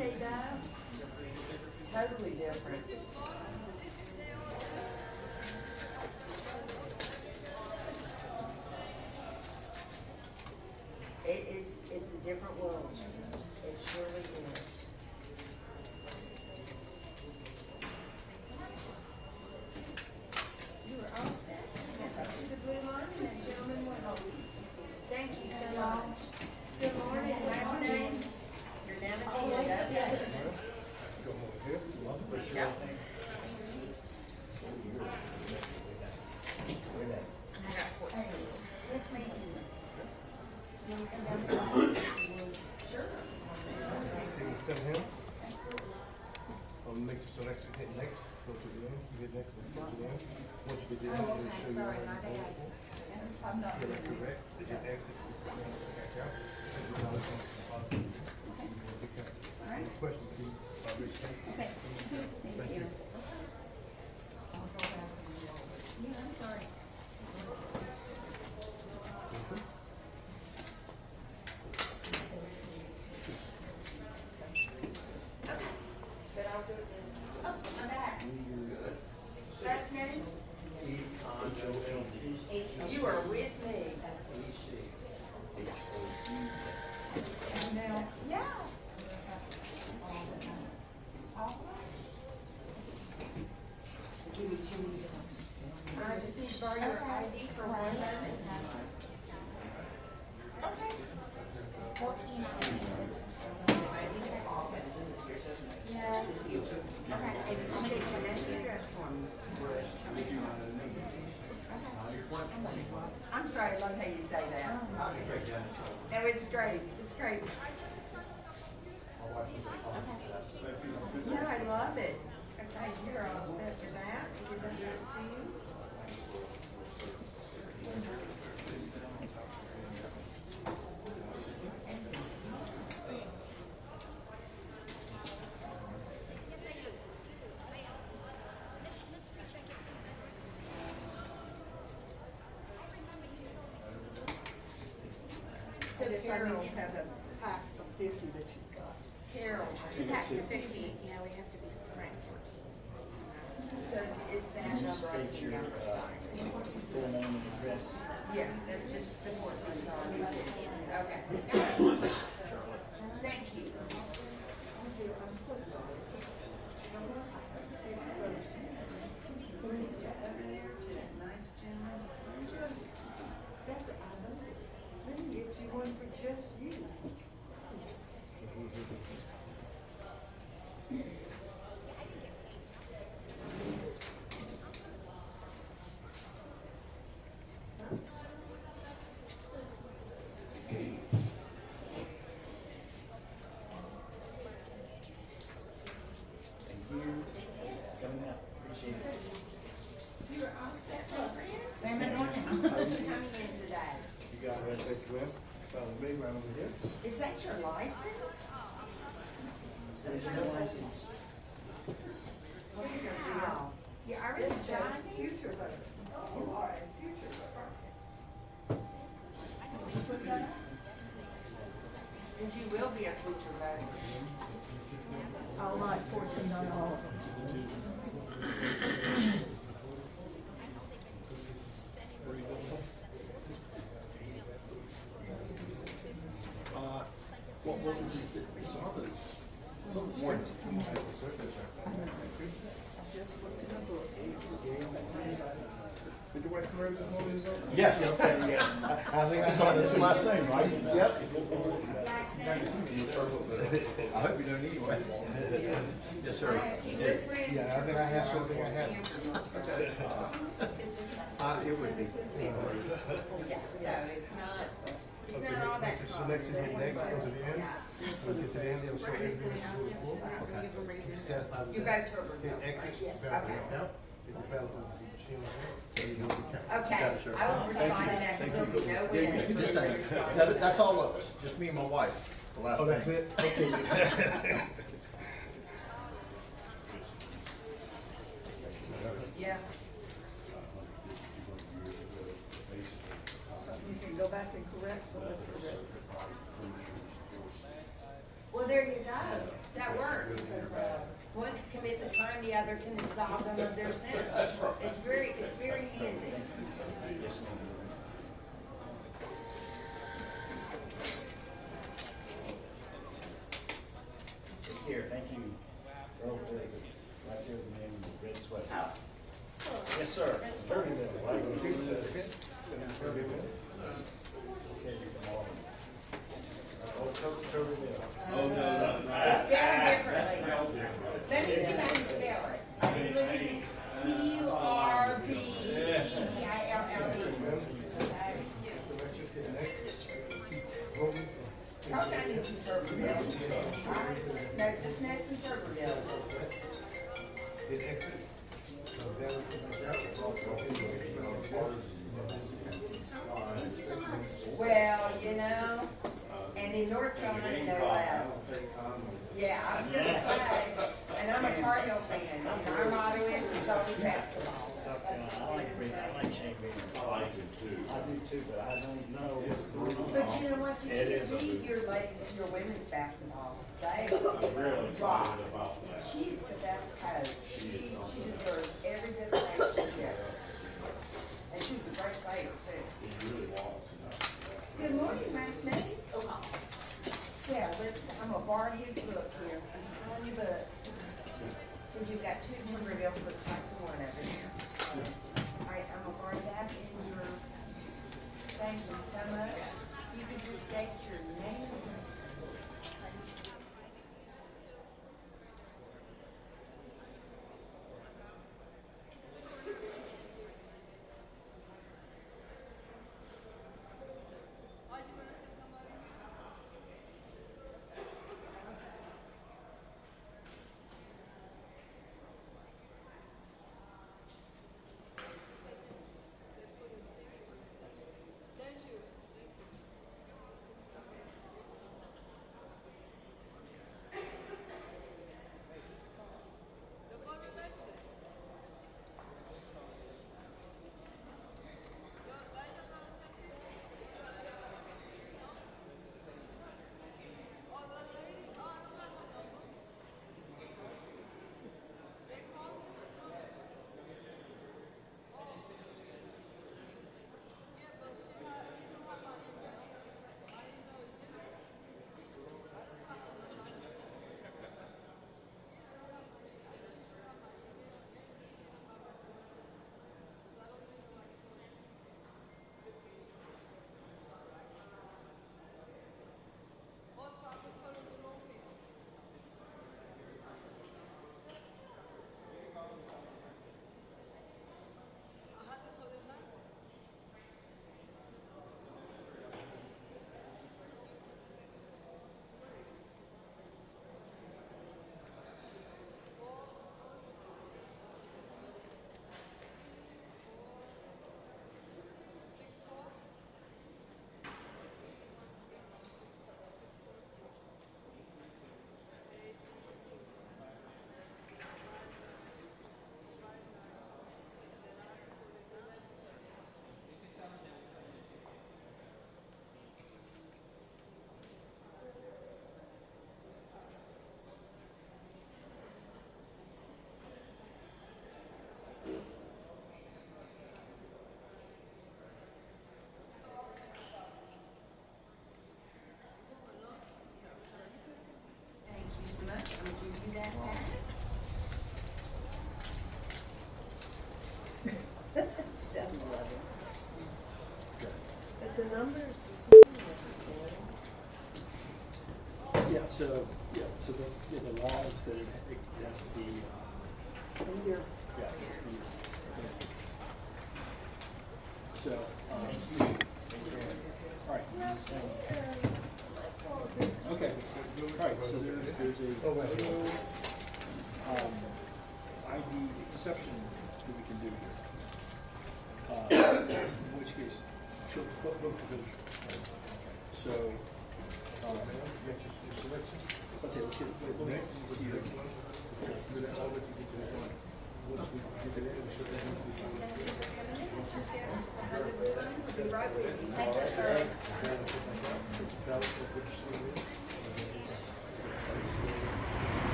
they though? Totally different. It's a different world. It surely is. You are all set. Step up to the blue line and that gentleman will hold you. Thank you so much. Good morning. Last name? Your name again? Yeah. Let's make it. You want to come down? Sure. Take a step here. Make your selection, hit next, go to the end, you hit next, go to the end. Once you get the end, it'll show you what you're voting for. Select correct, hit exit, back out. Any questions, please? Okay. Thank you. Yeah, I'm sorry. But I'll do it then. Oh, I'm back. Last name? You are with me. Now, yeah. Give me 2 minutes. I just need to borrow your ID for 1 moment. Okay. 14 yeah. Okay. I'll make a nasty address for me. I'm sorry, I love how you say that. No, it's great. It's great. No, I love it. Okay, you're all set for that. We're going to give it to you. So Carol, you have a pack of 50 that you've got. Carol, 2 packs of 50. Yeah, we have to be correct. So is that number on the number sign? Full name and address. Yeah, that's just the 14's on it. Okay. Thank you. I'm so sorry. Over there to that nice gentleman. That's it. Let me get you one for just you. Coming up. Appreciate it. You're all set, my friend. Good morning. Who's coming in today? You got it, take you in, follow me right over here. Is that your license? There's your license. What are you gonna do? You already It says got me? future voter. You are a future voter. And you will be a future voter. All right, 14, not all of them. What was it? It's on the morning. Did your wife come over this morning? Yes, okay, yeah. I think I saw his last name, right? Yep. I hope you don't need one. Yes, sir. Yeah, I think I have something I have. It would be. Yes, so it's not all that Make the selection, hit next, go to the end. When you get to the end, it'll show everything that you voted for. If you're satisfied with You that, vote to hit exit, ballot out. If the ballot will be machine so you know the count. Okay, I won't respond to that because there'll be no way. Yeah, you can just say, that's all of us, just me and my wife, the last Oh, name. that's it? Okay. Yeah. You can go back and correct, so let's correct. Well, there you go. That works. One can commit the crime, the other can absolve them of their sins. It's very handy. Here, thank you. Real quick, right there, the name of the red sweat. Yes, sir. Very good. Okay, you can all. Oh, no. It's spelled differently. Let me see if I can spell it. Are you looking at Turberdale? Probably I need some Turberdale. No, just know some Turberdale. Well, you know, and in North Carolina, no less. Yeah, I was going to say, and I'm a Cardinal fan. Our motto is it's always basketball. I like Shane Green. I do too, but I don't know. But you know what? You read your women's basketball. They really rock. excited about that. She's the best coach. She deserves every bit of that she gets. And she's a great player too. He really was. Good morning, last name. Yeah, I'm gonna borrow his book here. He's selling your book. Since you've got 200, else put twice one of it. All right, I'm gonna borrow that in your. Thank you so much. You can just state your name. But the numbers. So the law is that it has to be. So. All right. Okay. All right. So there's a ID exception that we can do here. In which case, so. Let's get the next here.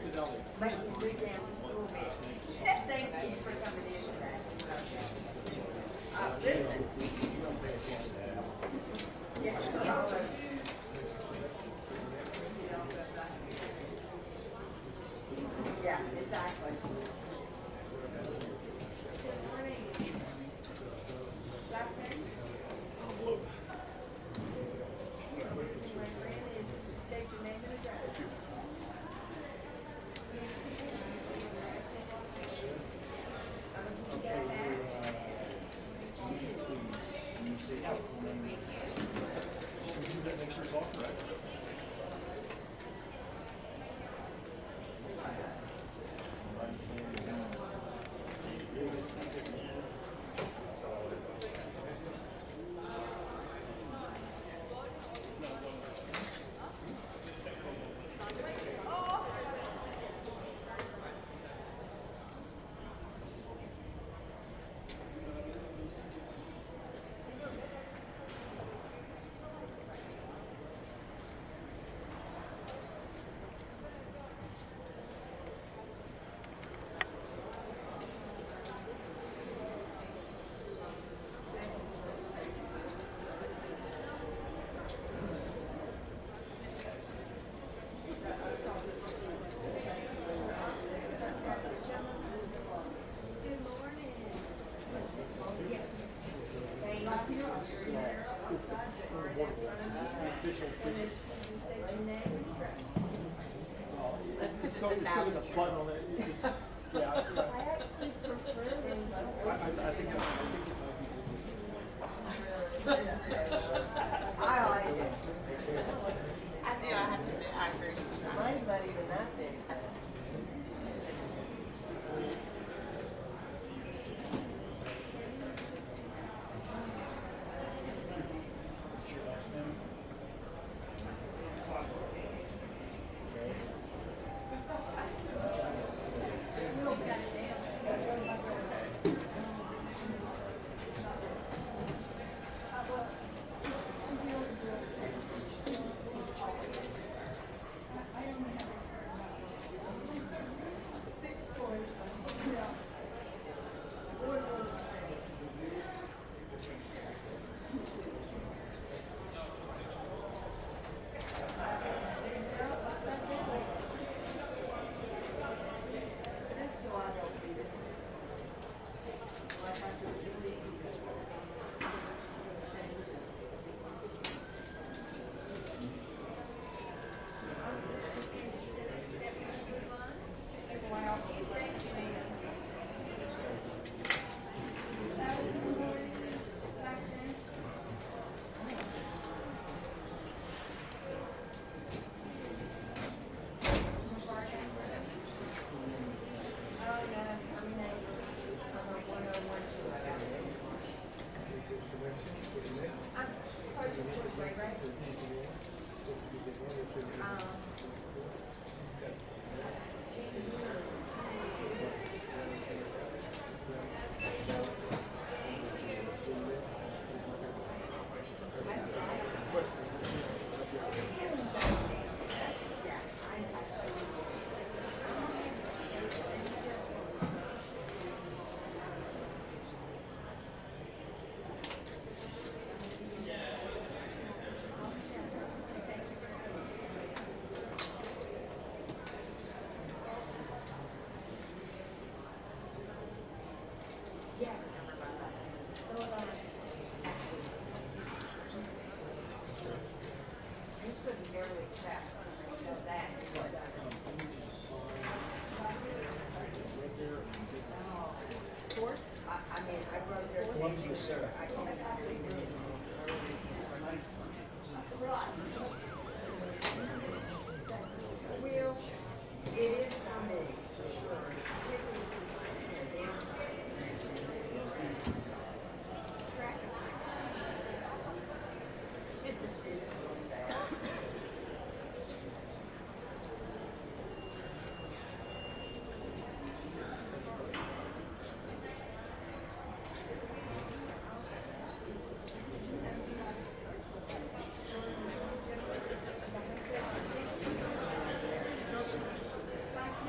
Let me dig down just a little bit. Thank you for coming in today. Listen. Yeah. Yeah, exactly. Last name? My friend, and state your name and address. Make sure it's all correct. It's still got a button on it. It's, yeah. I actually prefer this. I think it might be. I like it. I do, I have to admit, I agree. Mine's not even that big. Well, it is for me, for sure. Particularly since I'm downstairs. This is really bad.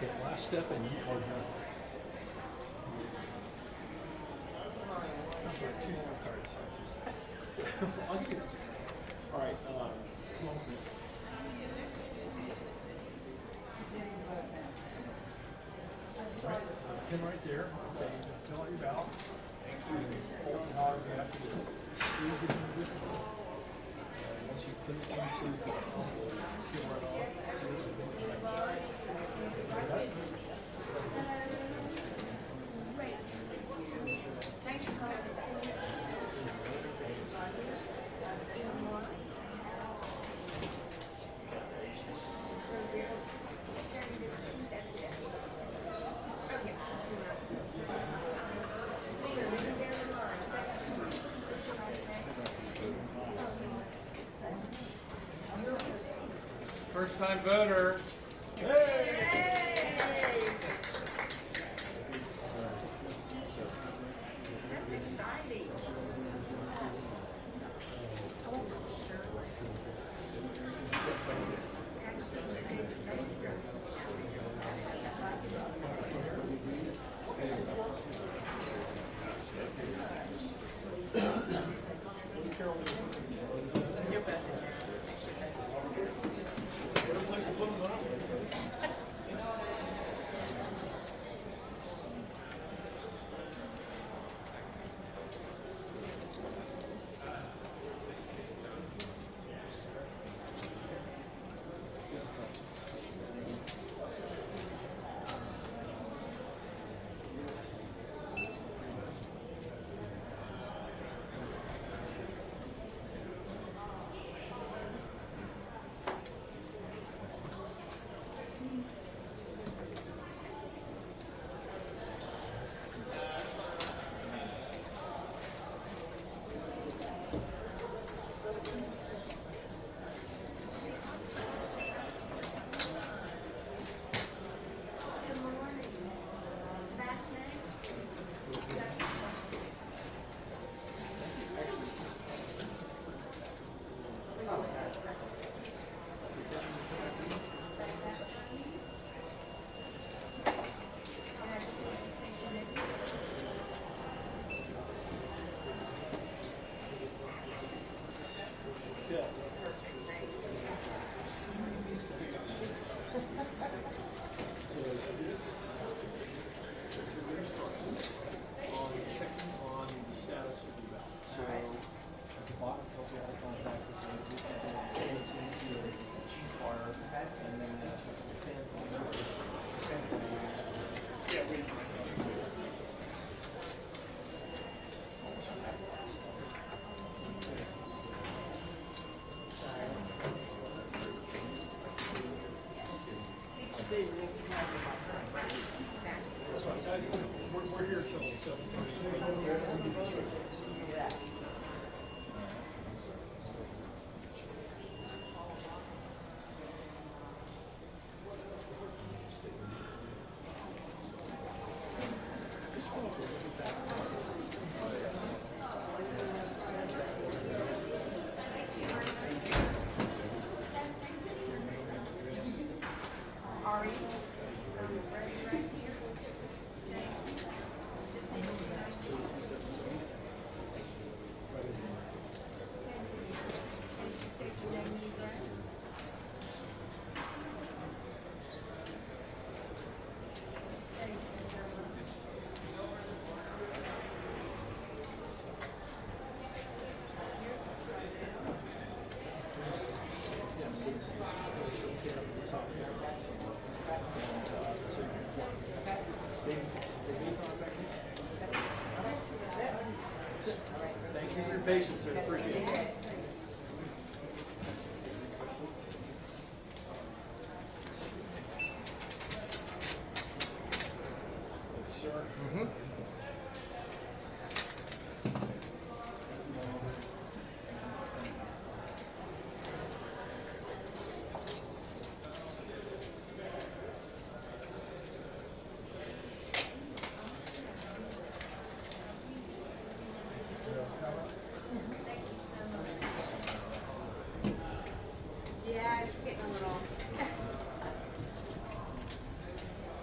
Okay, last step, and you are done. I'm sorry, 2 more cards. I'll give you that. All right, come on with me. Right, pin right there. Okay, you just fill out your ballot. Hold it hard, you have to squeeze it into this one. Once you put it into the envelope, seal right off, seals it. Thank you. First time voter. That's exciting. We're here till 7:30. Thank you for your patience, sir. Appreciate it. Sir. Yeah, it's getting a little.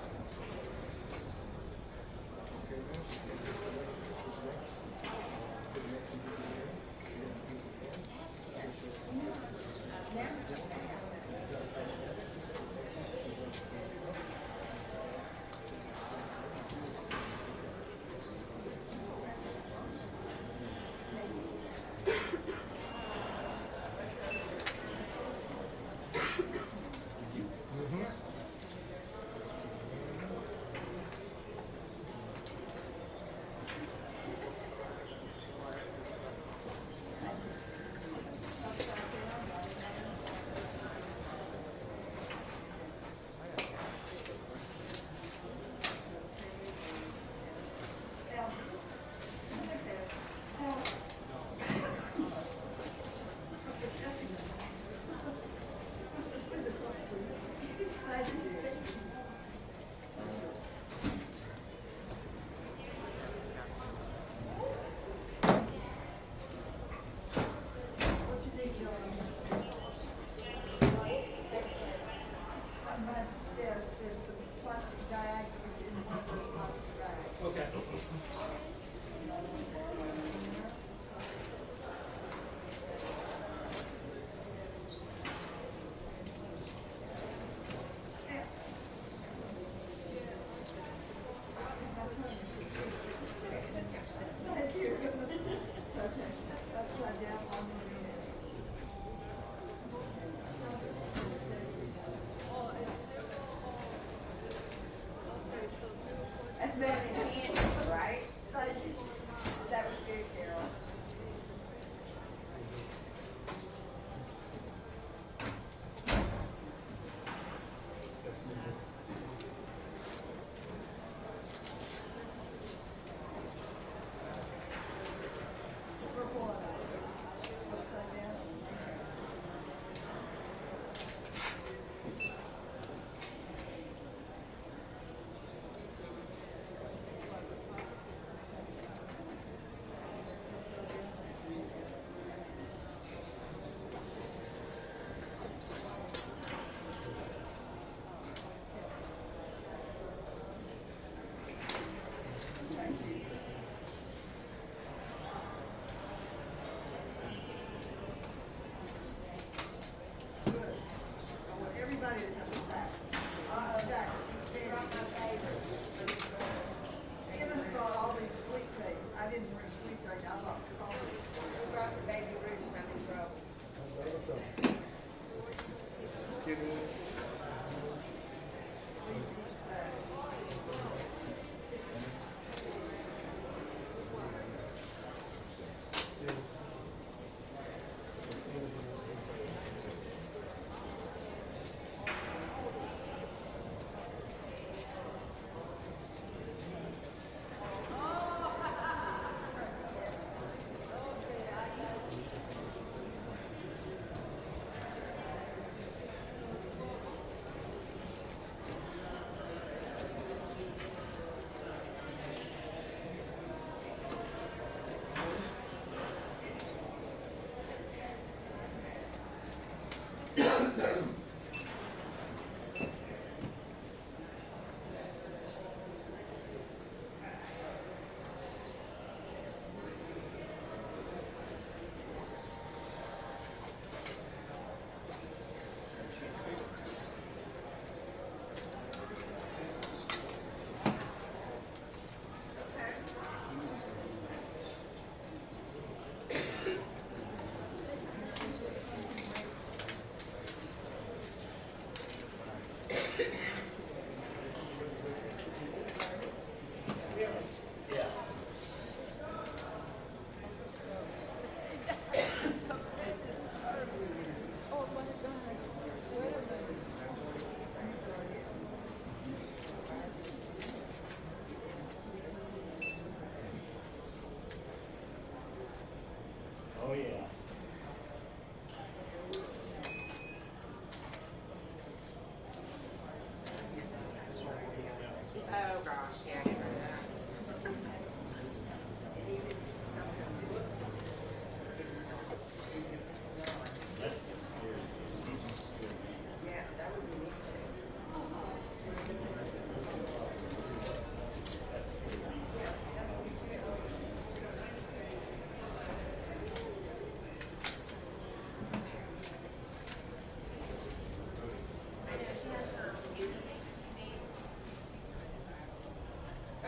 downstairs, there's the plastic bag that's in one of those plastic bags. Okay. Thank you. Okay, upside down on the unit. That's better than candy, right? Thank you. That was good, Carol. Purple one. Upside down. Good. I want everybody to come back. Jack, they're not my favorite. Emma brought all these sweet things. I didn't bring sweet things. I brought salty. We brought the baby Ruth some in trouble. Oh, yeah. Oh, gosh, yeah, get rid of that. And even some of the books. That's scary. It's scary. Yeah, that would be neat too. That's scary. I know she has her beauty thing she needs.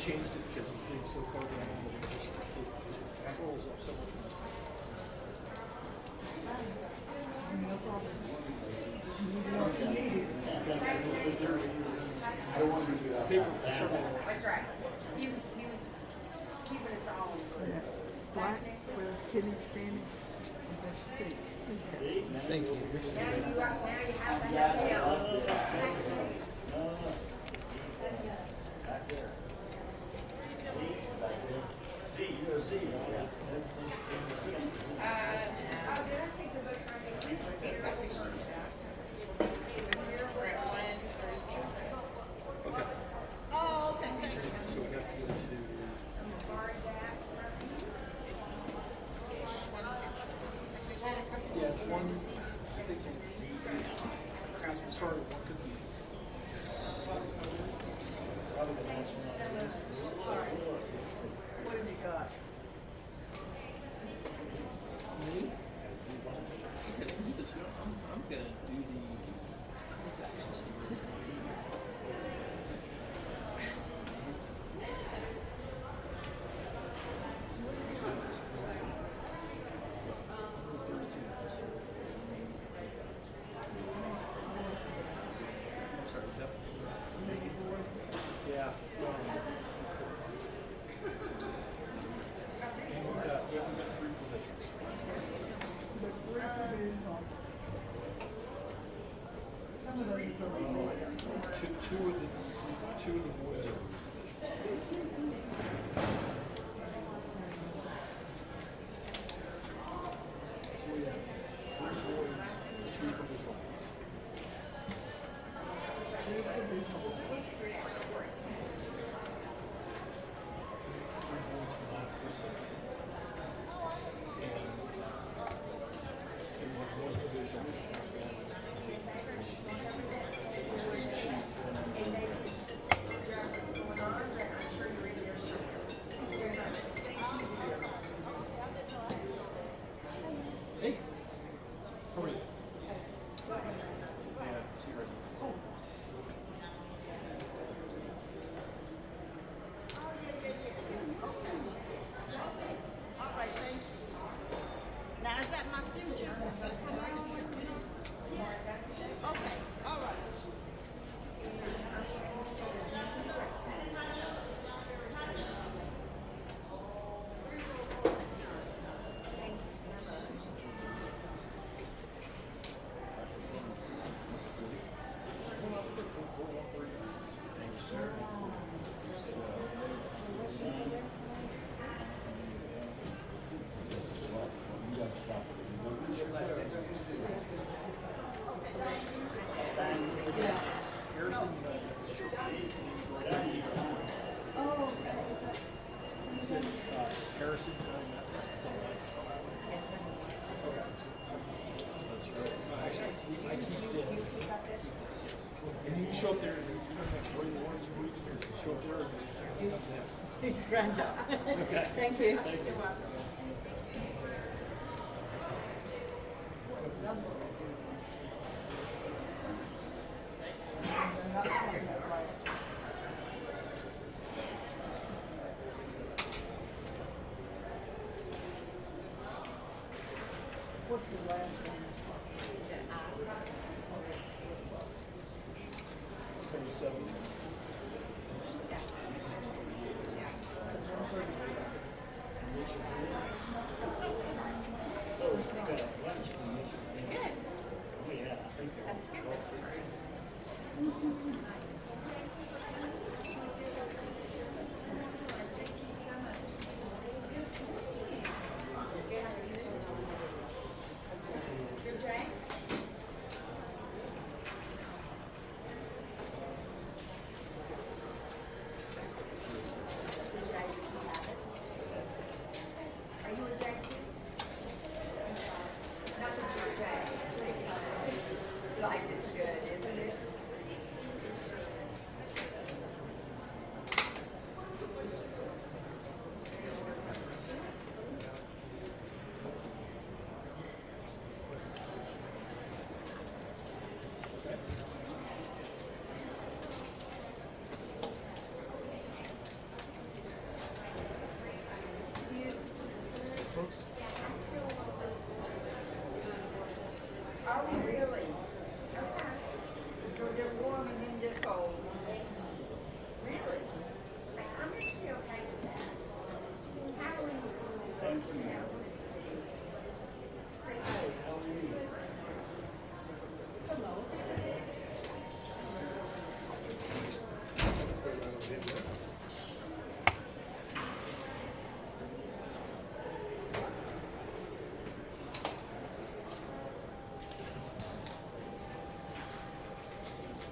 changed it because it was getting so far down that it just rolls up so much more. No problem. You need to know if you need it. I don't want to do that. Paper for several. That's right. He was keeping us all in Black with kidney standing. That's See? Thank you. Now you have to have help. Back there. See, you're a Z. Did I take the book from you? We're at 1:30. Okay. Oh, okay, thank you. So we have to go to. Yeah, it's one. I think it's started at 150. Probably the last one. What have you got? Me? I'm gonna do the transaction statistics. Yeah. We've got 3 positions. Some of those are Two of the boys are. So we have 3 boys, 2 provisional. Hey, how are you? Yeah, see you right now. All right, thank you. Now, is that my future? From now on, you know? Yeah. Okay, all right. Harrison. I keep this. And you can show up there. You don't have to worry about what you can do. Show up there. Grand job. Okay. Thank you. Thank you. What's the last one? 27.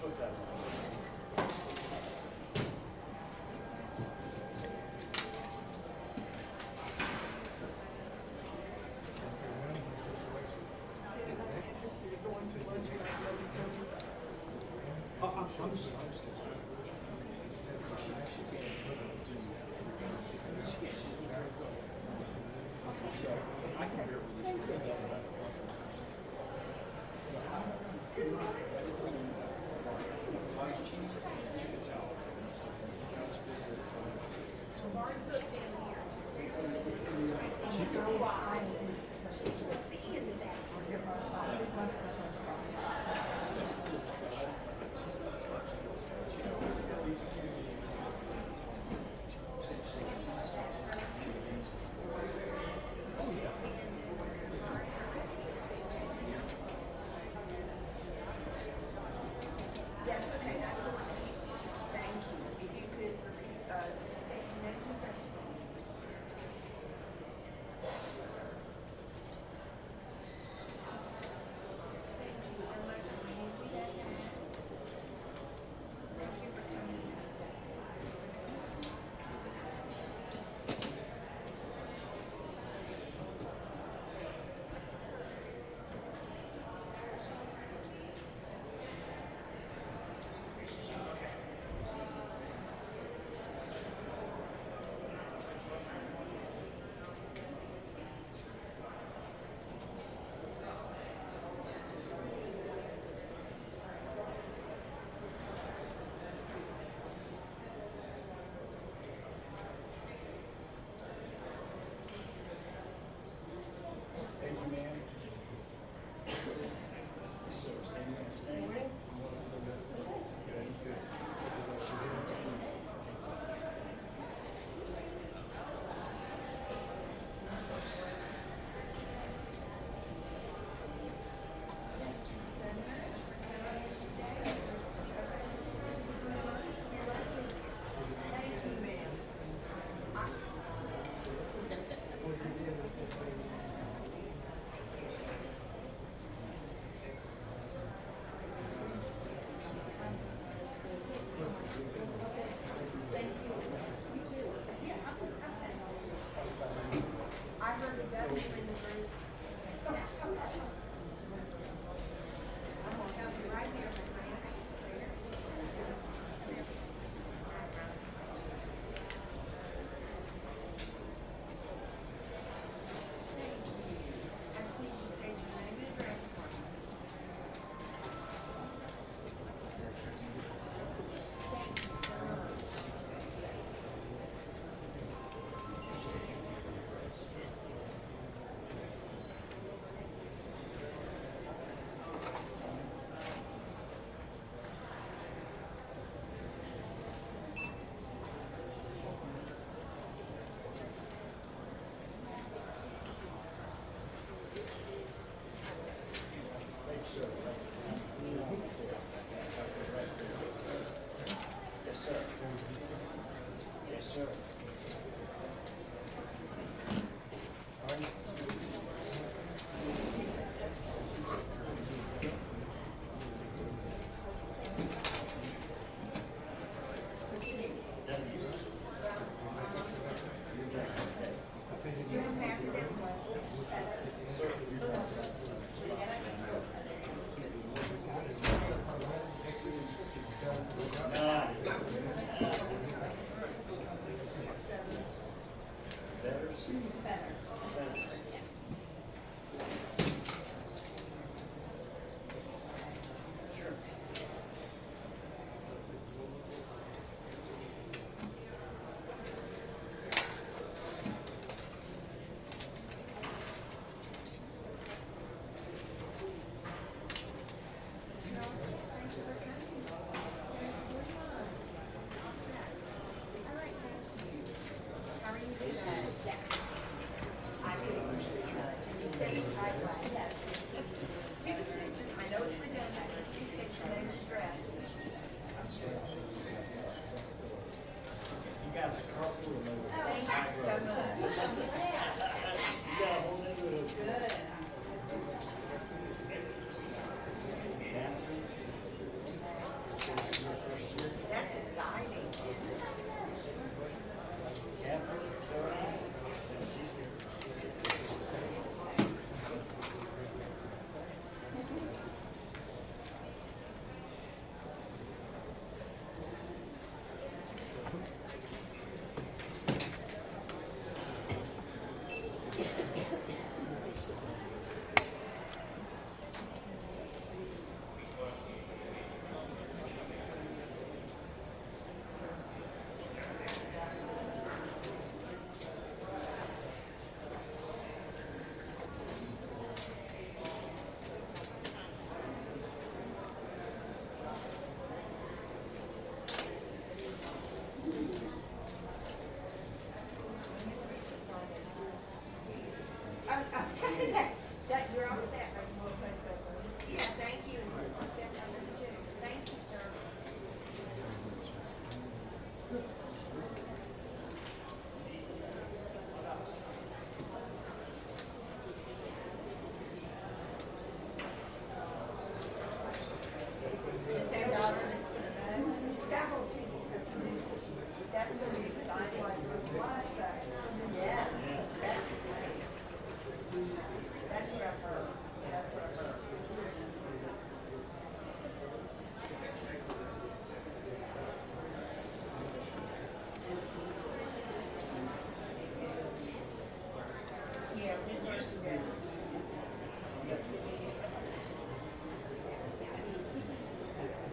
What's that? Yes, okay, that's the one. Thank you. If you could repeat, state your name and address, please. Thank you so much. I'm going to do that now. Thank you for coming in today. Thank you, ma'am. So, same last name. I heard it definitely in the first. I'm gonna have you right here, my friend. Thank you. I just need you to state your name and address for me. Thank you so much. Yes, sir. Yes, sir. You can pass it down.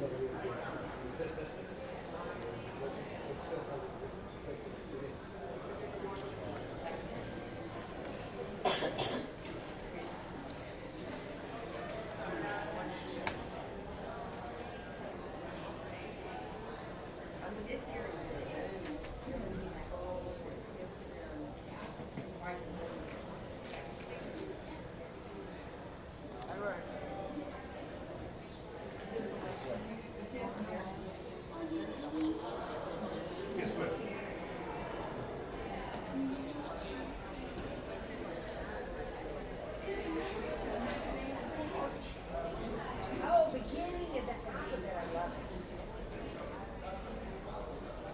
Oh, beginning of the alphabet, I love it.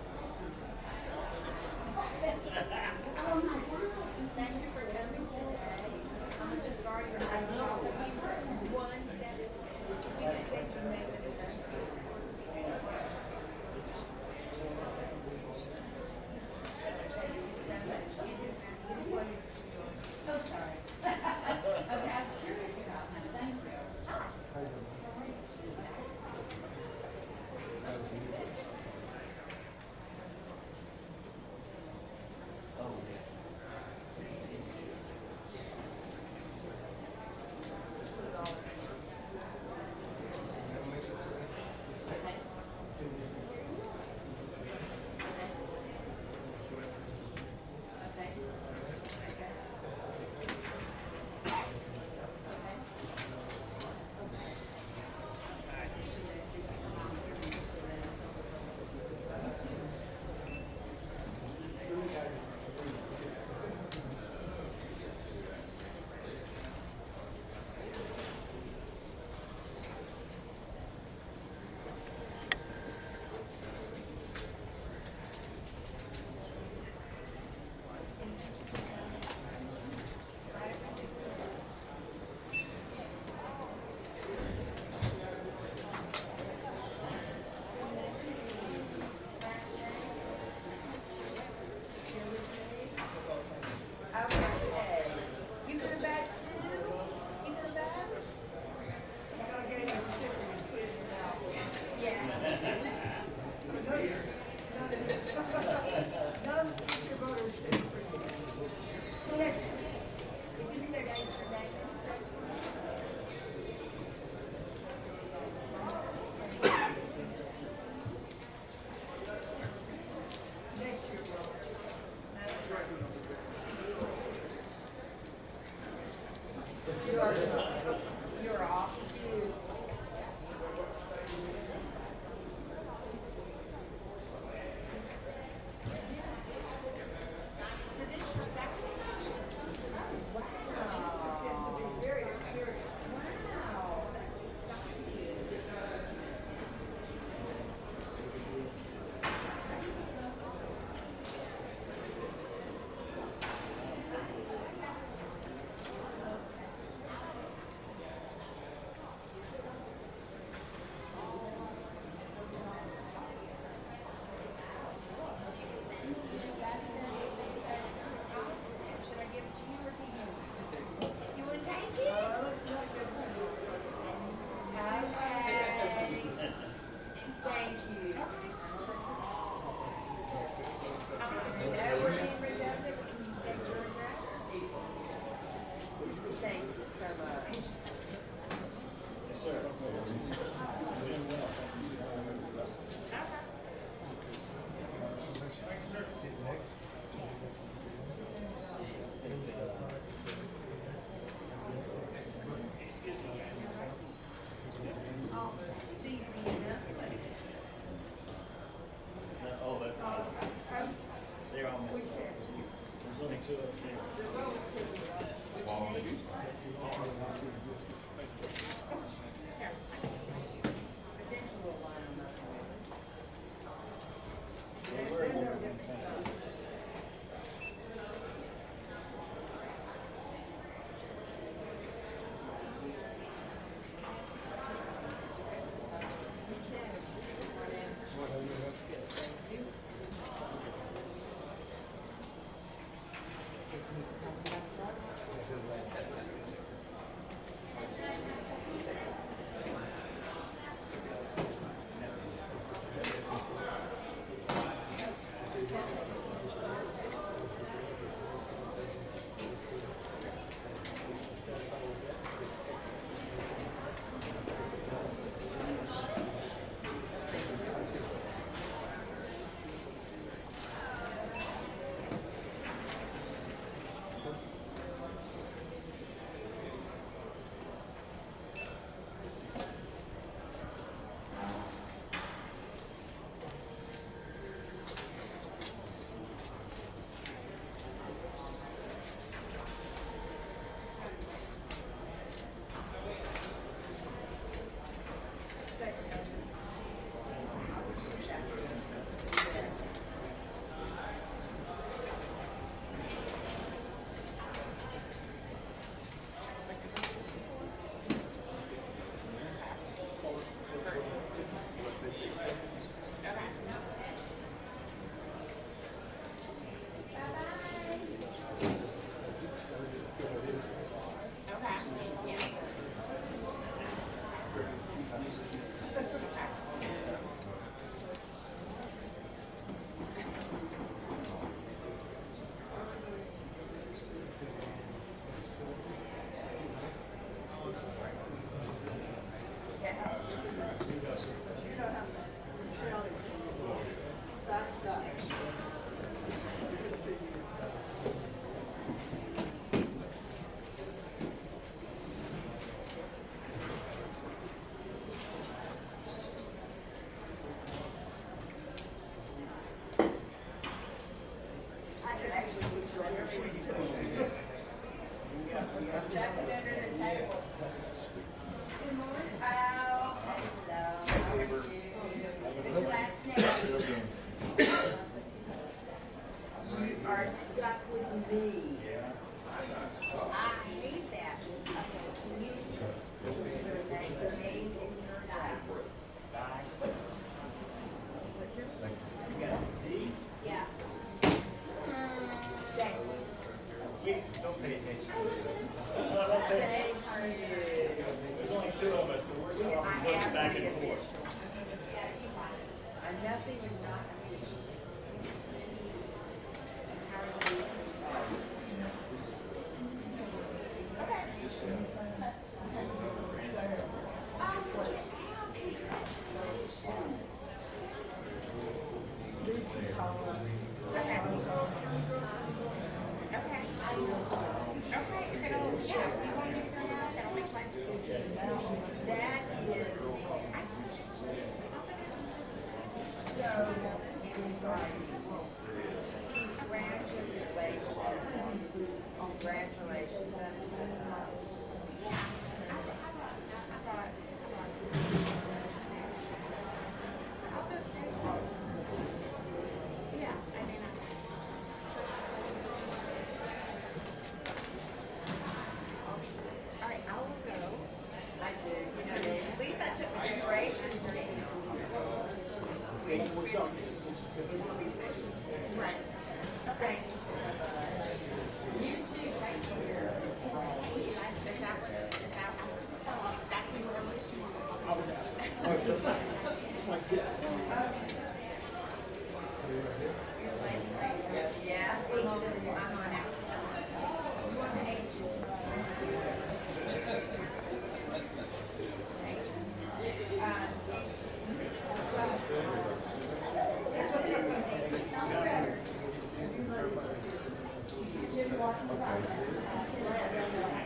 Your last name. You are stuck with me. I hate that. Okay, can you put your name in your dice? You got D? Yeah. Don't pay attention to this. There's only two of us, so we're swapping books back and forth. Nothing is not Congratulations. All right, I will go. I do. You know, at least I took the decorations down. Right. Okay. You too. Take care. Exactly what I wish you were. Yeah, I'm on outside. You want to age? Didn't watch the